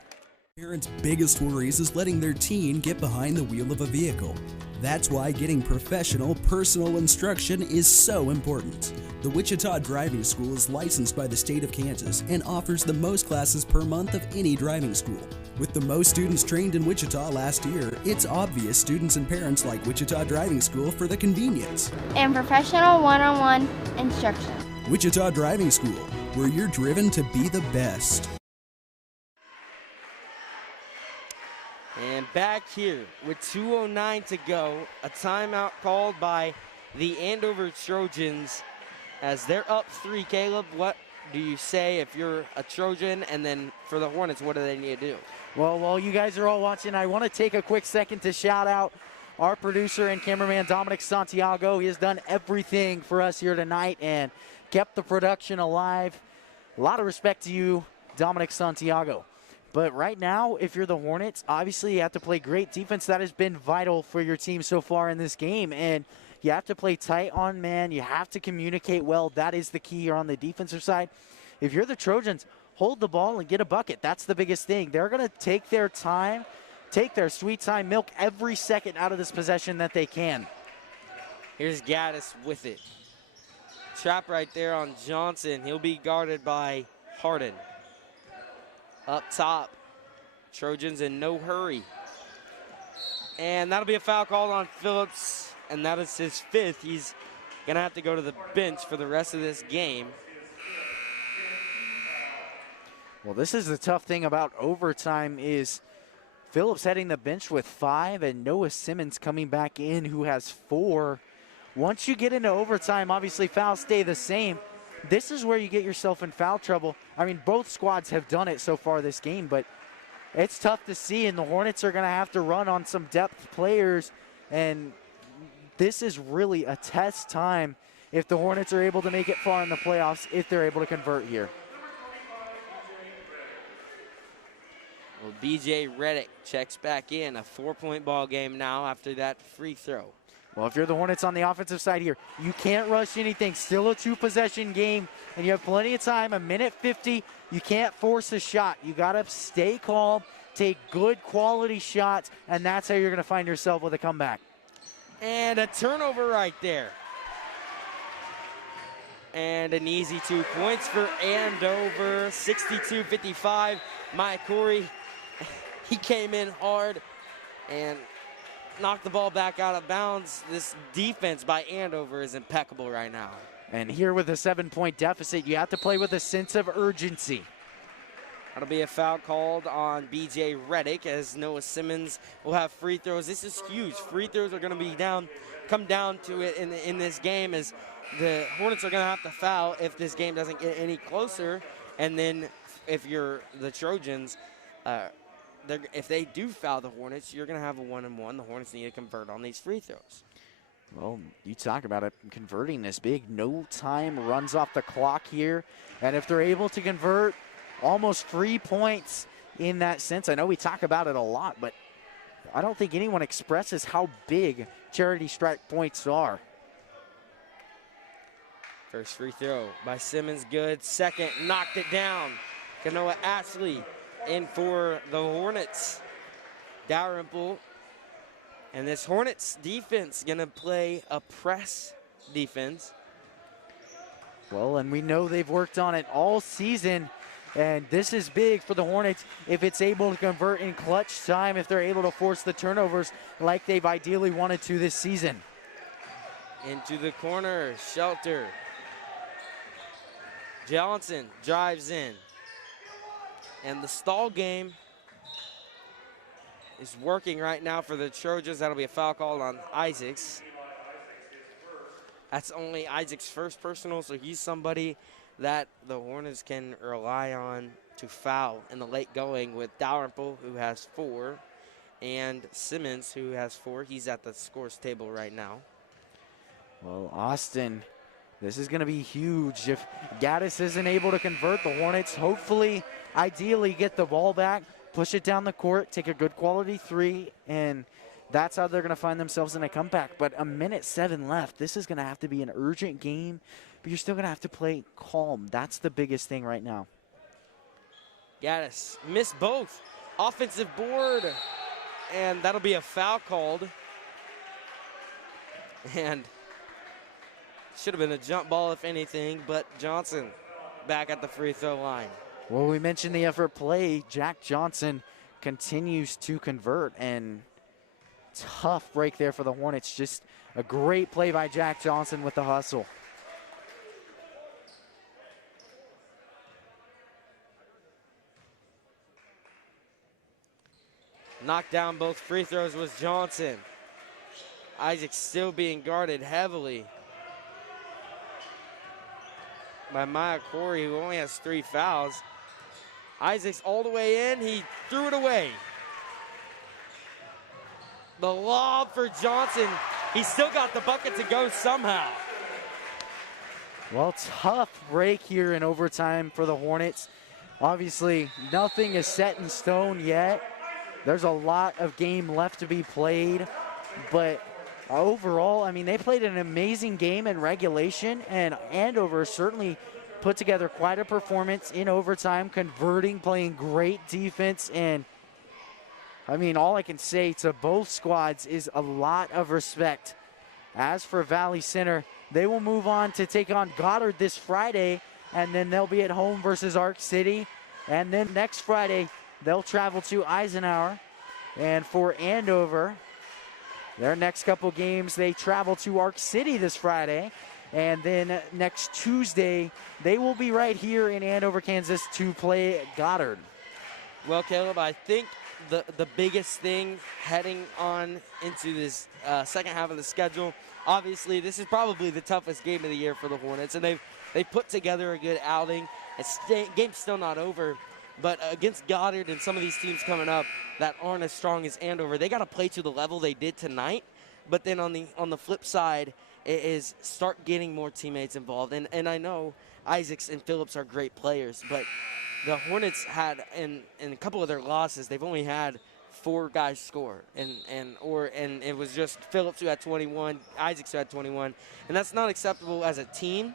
Parents' biggest worries is letting their teen get behind the wheel of a vehicle. That's why getting professional, personal instruction is so important. The Wichita Driving School is licensed by the state of Kansas and offers the most classes per month of any driving school. With the most students trained in Wichita last year, it's obvious students and parents like Wichita Driving School for the convenience and professional one-on-one instruction. Wichita Driving School, where you're driven to be the best. And back here with 2:09 to go, a timeout called by the Andover Trojans as they're up 3. Caleb, what do you say if you're a Trojan? And then for the Hornets, what do they need to do? Well, while you guys are all watching, I want to take a quick second to shout out our producer and cameraman, Dominic Santiago. He has done everything for us here tonight and kept the production alive. A lot of respect to you, Dominic Santiago. But right now, if you're the Hornets, obviously you have to play great defense. That has been vital for your team so far in this game. And you have to play tight on man. You have to communicate well. That is the key here on the defensive side. If you're the Trojans, hold the ball and get a bucket. That's the biggest thing. They're going to take their time take their sweet time, milk every second out of this possession that they can. Here's Gaddis with it. Trap right there on Johnson. He'll be guarded by Harden. Up top, Trojans in no hurry. And that'll be a foul called on Phillips, and that is his 5th. He's gonna have to go to the bench for the rest of this game. Well, this is the tough thing about overtime is Phillips heading the bench with 5 and Noah Simmons coming back in who has 4. Once you get into overtime, obviously fouls stay the same. This is where you get yourself in foul trouble. I mean, both squads have done it so far this game, but it's tough to see, and the Hornets are going to have to run on some depth players, and this is really a test time if the Hornets are able to make it far in the playoffs, if they're able to convert here. Well, B.J. Reddick checks back in. A 4-point ball game now after that free throw. Well, if you're the Hornets on the offensive side here, you can't rush anything. Still a 2-possession game, and you have plenty of time, 1:50. You can't force a shot. You got to stay calm, take good quality shots, and that's how you're going to find yourself with a comeback. And a turnover right there. And an easy 2 points for Andover, 62-55. Mike Corey, he came in hard and knocked the ball back out of bounds. This defense by Andover is impeccable right now. And here with a 7-point deficit, you have to play with a sense of urgency. That'll be a foul called on B.J. Reddick as Noah Simmons will have free throws. This is huge. Free throws are going to come down to it in this game as the Hornets are going to have to foul if this game doesn't get any closer. And then if you're the Trojans, if they do foul the Hornets, you're going to have a 1-and-1. The Hornets need to convert on these free throws. Well, you talk about it, converting this big. No time runs off the clock here. And if they're able to convert almost 3 points in that sense, I know we talk about it a lot, but I don't think anyone expresses how big charity stripe points are. First free throw by Simmons, good. Second, knocked it down. Kanoa Ashley in for the Hornets. Dalrymple. And this Hornets defense gonna play a press defense. Well, and we know they've worked on it all season, and this is big for the Hornets if it's able to convert in clutch time, if they're able to force the turnovers like they've ideally wanted to this season. Into the corner, Shelter. Johnson drives in. And the stall game is working right now for the Trojans. That'll be a foul call on Isaacs. That's only Isaac's first personal, so he's somebody that the Hornets can rely on to foul in the late going with Dalrymple, who has 4, and Simmons, who has 4. He's at the scores table right now. Well, Austin, this is going to be huge. If Gaddis isn't able to convert, the Hornets hopefully, ideally get the ball back, push it down the court, take a good quality 3, and that's how they're going to find themselves in a comeback. But 1:07 left. This is going to have to be an urgent game, but you're still going to have to play calm. That's the biggest thing right now. Gaddis missed both. Offensive board, and that'll be a foul called. And should have been a jump ball if anything, but Johnson back at the free throw line. Well, we mentioned the effort play. Jack Johnson continues to convert, and tough break there for the Hornets. Just a great play by Jack Johnson with the hustle. Knocked down both free throws was Johnson. Isaac still being guarded heavily by Maya Corey, who only has 3 fouls. Isaac's all the way in. He threw it away. The lob for Johnson. He still got the bucket to go somehow. Well, tough break here in overtime for the Hornets. Obviously, nothing is set in stone yet. There's a lot of game left to be played, but overall, I mean, they played an amazing game in regulation, and Andover certainly put together quite a performance in overtime, converting, playing great defense, and I mean, all I can say to both squads is a lot of respect. As for Valley Center, they will move on to take on Goddard this Friday, and then they'll be at home versus Arc City. And then next Friday, they'll travel to Eisenhower. And for Andover, their next couple games, they travel to Arc City this Friday. And then next Tuesday, they will be right here in Andover, Kansas to play Goddard. Well, Caleb, I think the biggest thing heading on into this second half of the schedule, obviously this is probably the toughest game of the year for the Hornets, and they put together a good outing. Game's still not over, but against Goddard and some of these teams coming up that aren't as strong as Andover, they got to play to the level they did tonight. But then on the flip side is start getting more teammates involved. And I know Isaacs and Phillips are great players, but the Hornets had in a couple of their losses, they've only had 4 guys score, and it was just Phillips who had 21, Isaacs who had 21, and that's not acceptable as a team.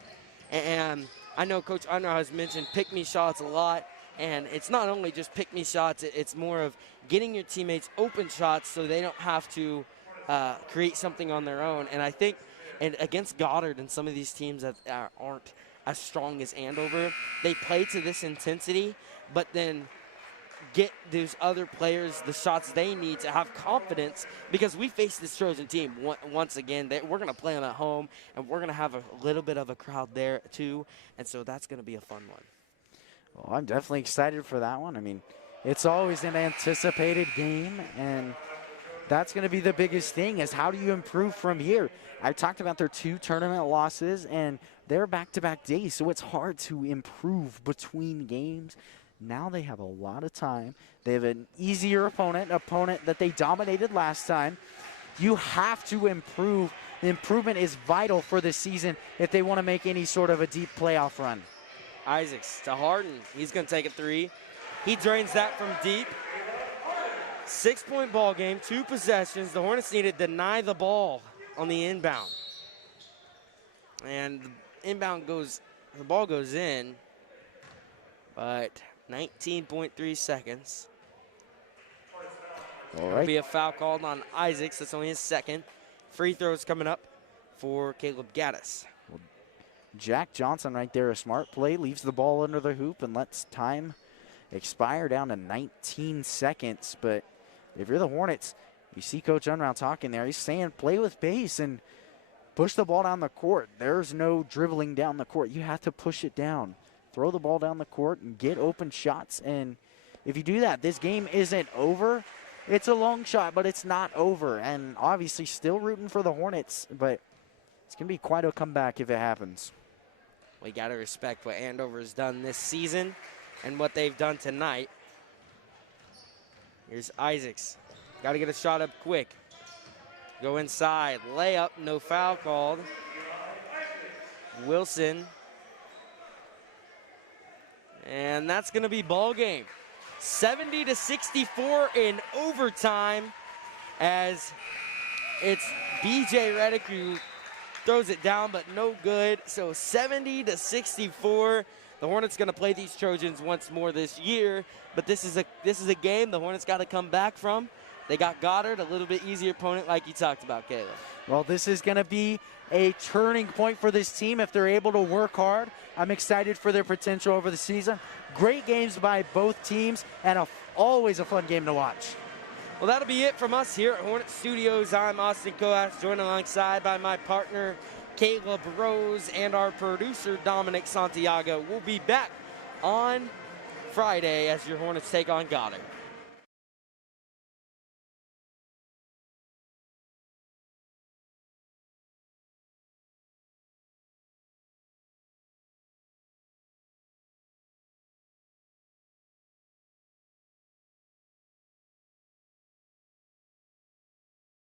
And I know Coach Unruh has mentioned pick-me shots a lot, and it's not only just pick-me shots, it's more of getting your teammates open shots so they don't have to create something on their own. And I think against Goddard and some of these teams that aren't as strong as Andover, they play to this intensity, but then get those other players the shots they need to have confidence, because we face this Trojan team once again. We're going to play them at home, and we're going to have a little bit of a crowd there too, and so that's going to be a fun one. Well, I'm definitely excited for that one. I mean, it's always an anticipated game, and that's going to be the biggest thing is how do you improve from here? I talked about their 2 tournament losses, and they're back-to-back days, so it's hard to improve between games. Now they have a lot of time. They have an easier opponent that they dominated last time. You have to improve. The improvement is vital for this season if they want to make any sort of a deep playoff run. Isaacs to Harden. He's going to take a 3. He drains that from deep. 6-point ball game, 2 possessions. The Hornets need to deny the ball on the inbound. And the ball goes in, but 19.3 seconds. All right. There'll be a foul called on Isaacs. That's only his second. Free throws coming up for Caleb Gaddis. Jack Johnson right there, a smart play, leaves the ball under the hoop and lets time expire down to 19 seconds. But if you're the Hornets, you see Coach Unruh talking there. He's saying play with pace and push the ball down the court. There's no dribbling down the court. You have to push it down. Throw the ball down the court and get open shots. And if you do that, this game isn't over. It's a long shot, but it's not over. And obviously still rooting for the Hornets, but it's going to be quite a comeback if it happens. We got to respect what Andover has done this season and what they've done tonight. Here's Isaacs. Got to get a shot up quick. Go inside. Layup. No foul called. Wilson. And that's going to be ball game. 70-64 in overtime as it's B.J. Reddick who throws it down, but no good. So 70-64. The Hornets going to play these Trojans once more this year, but this is a game the Hornets got to come back from. They got Goddard, a little bit easier opponent like you talked about, Caleb. Well, this is going to be a turning point for this team if they're able to work hard. I'm excited for their potential over the season. Great games by both teams, and always a fun game to watch. Well, that'll be it from us here at Hornet Studios. I'm Austin Coates, joined alongside by my partner, Caleb Rose, and our producer, Dominic Santiago. We'll be back on Friday as your Hornets take on Goddard.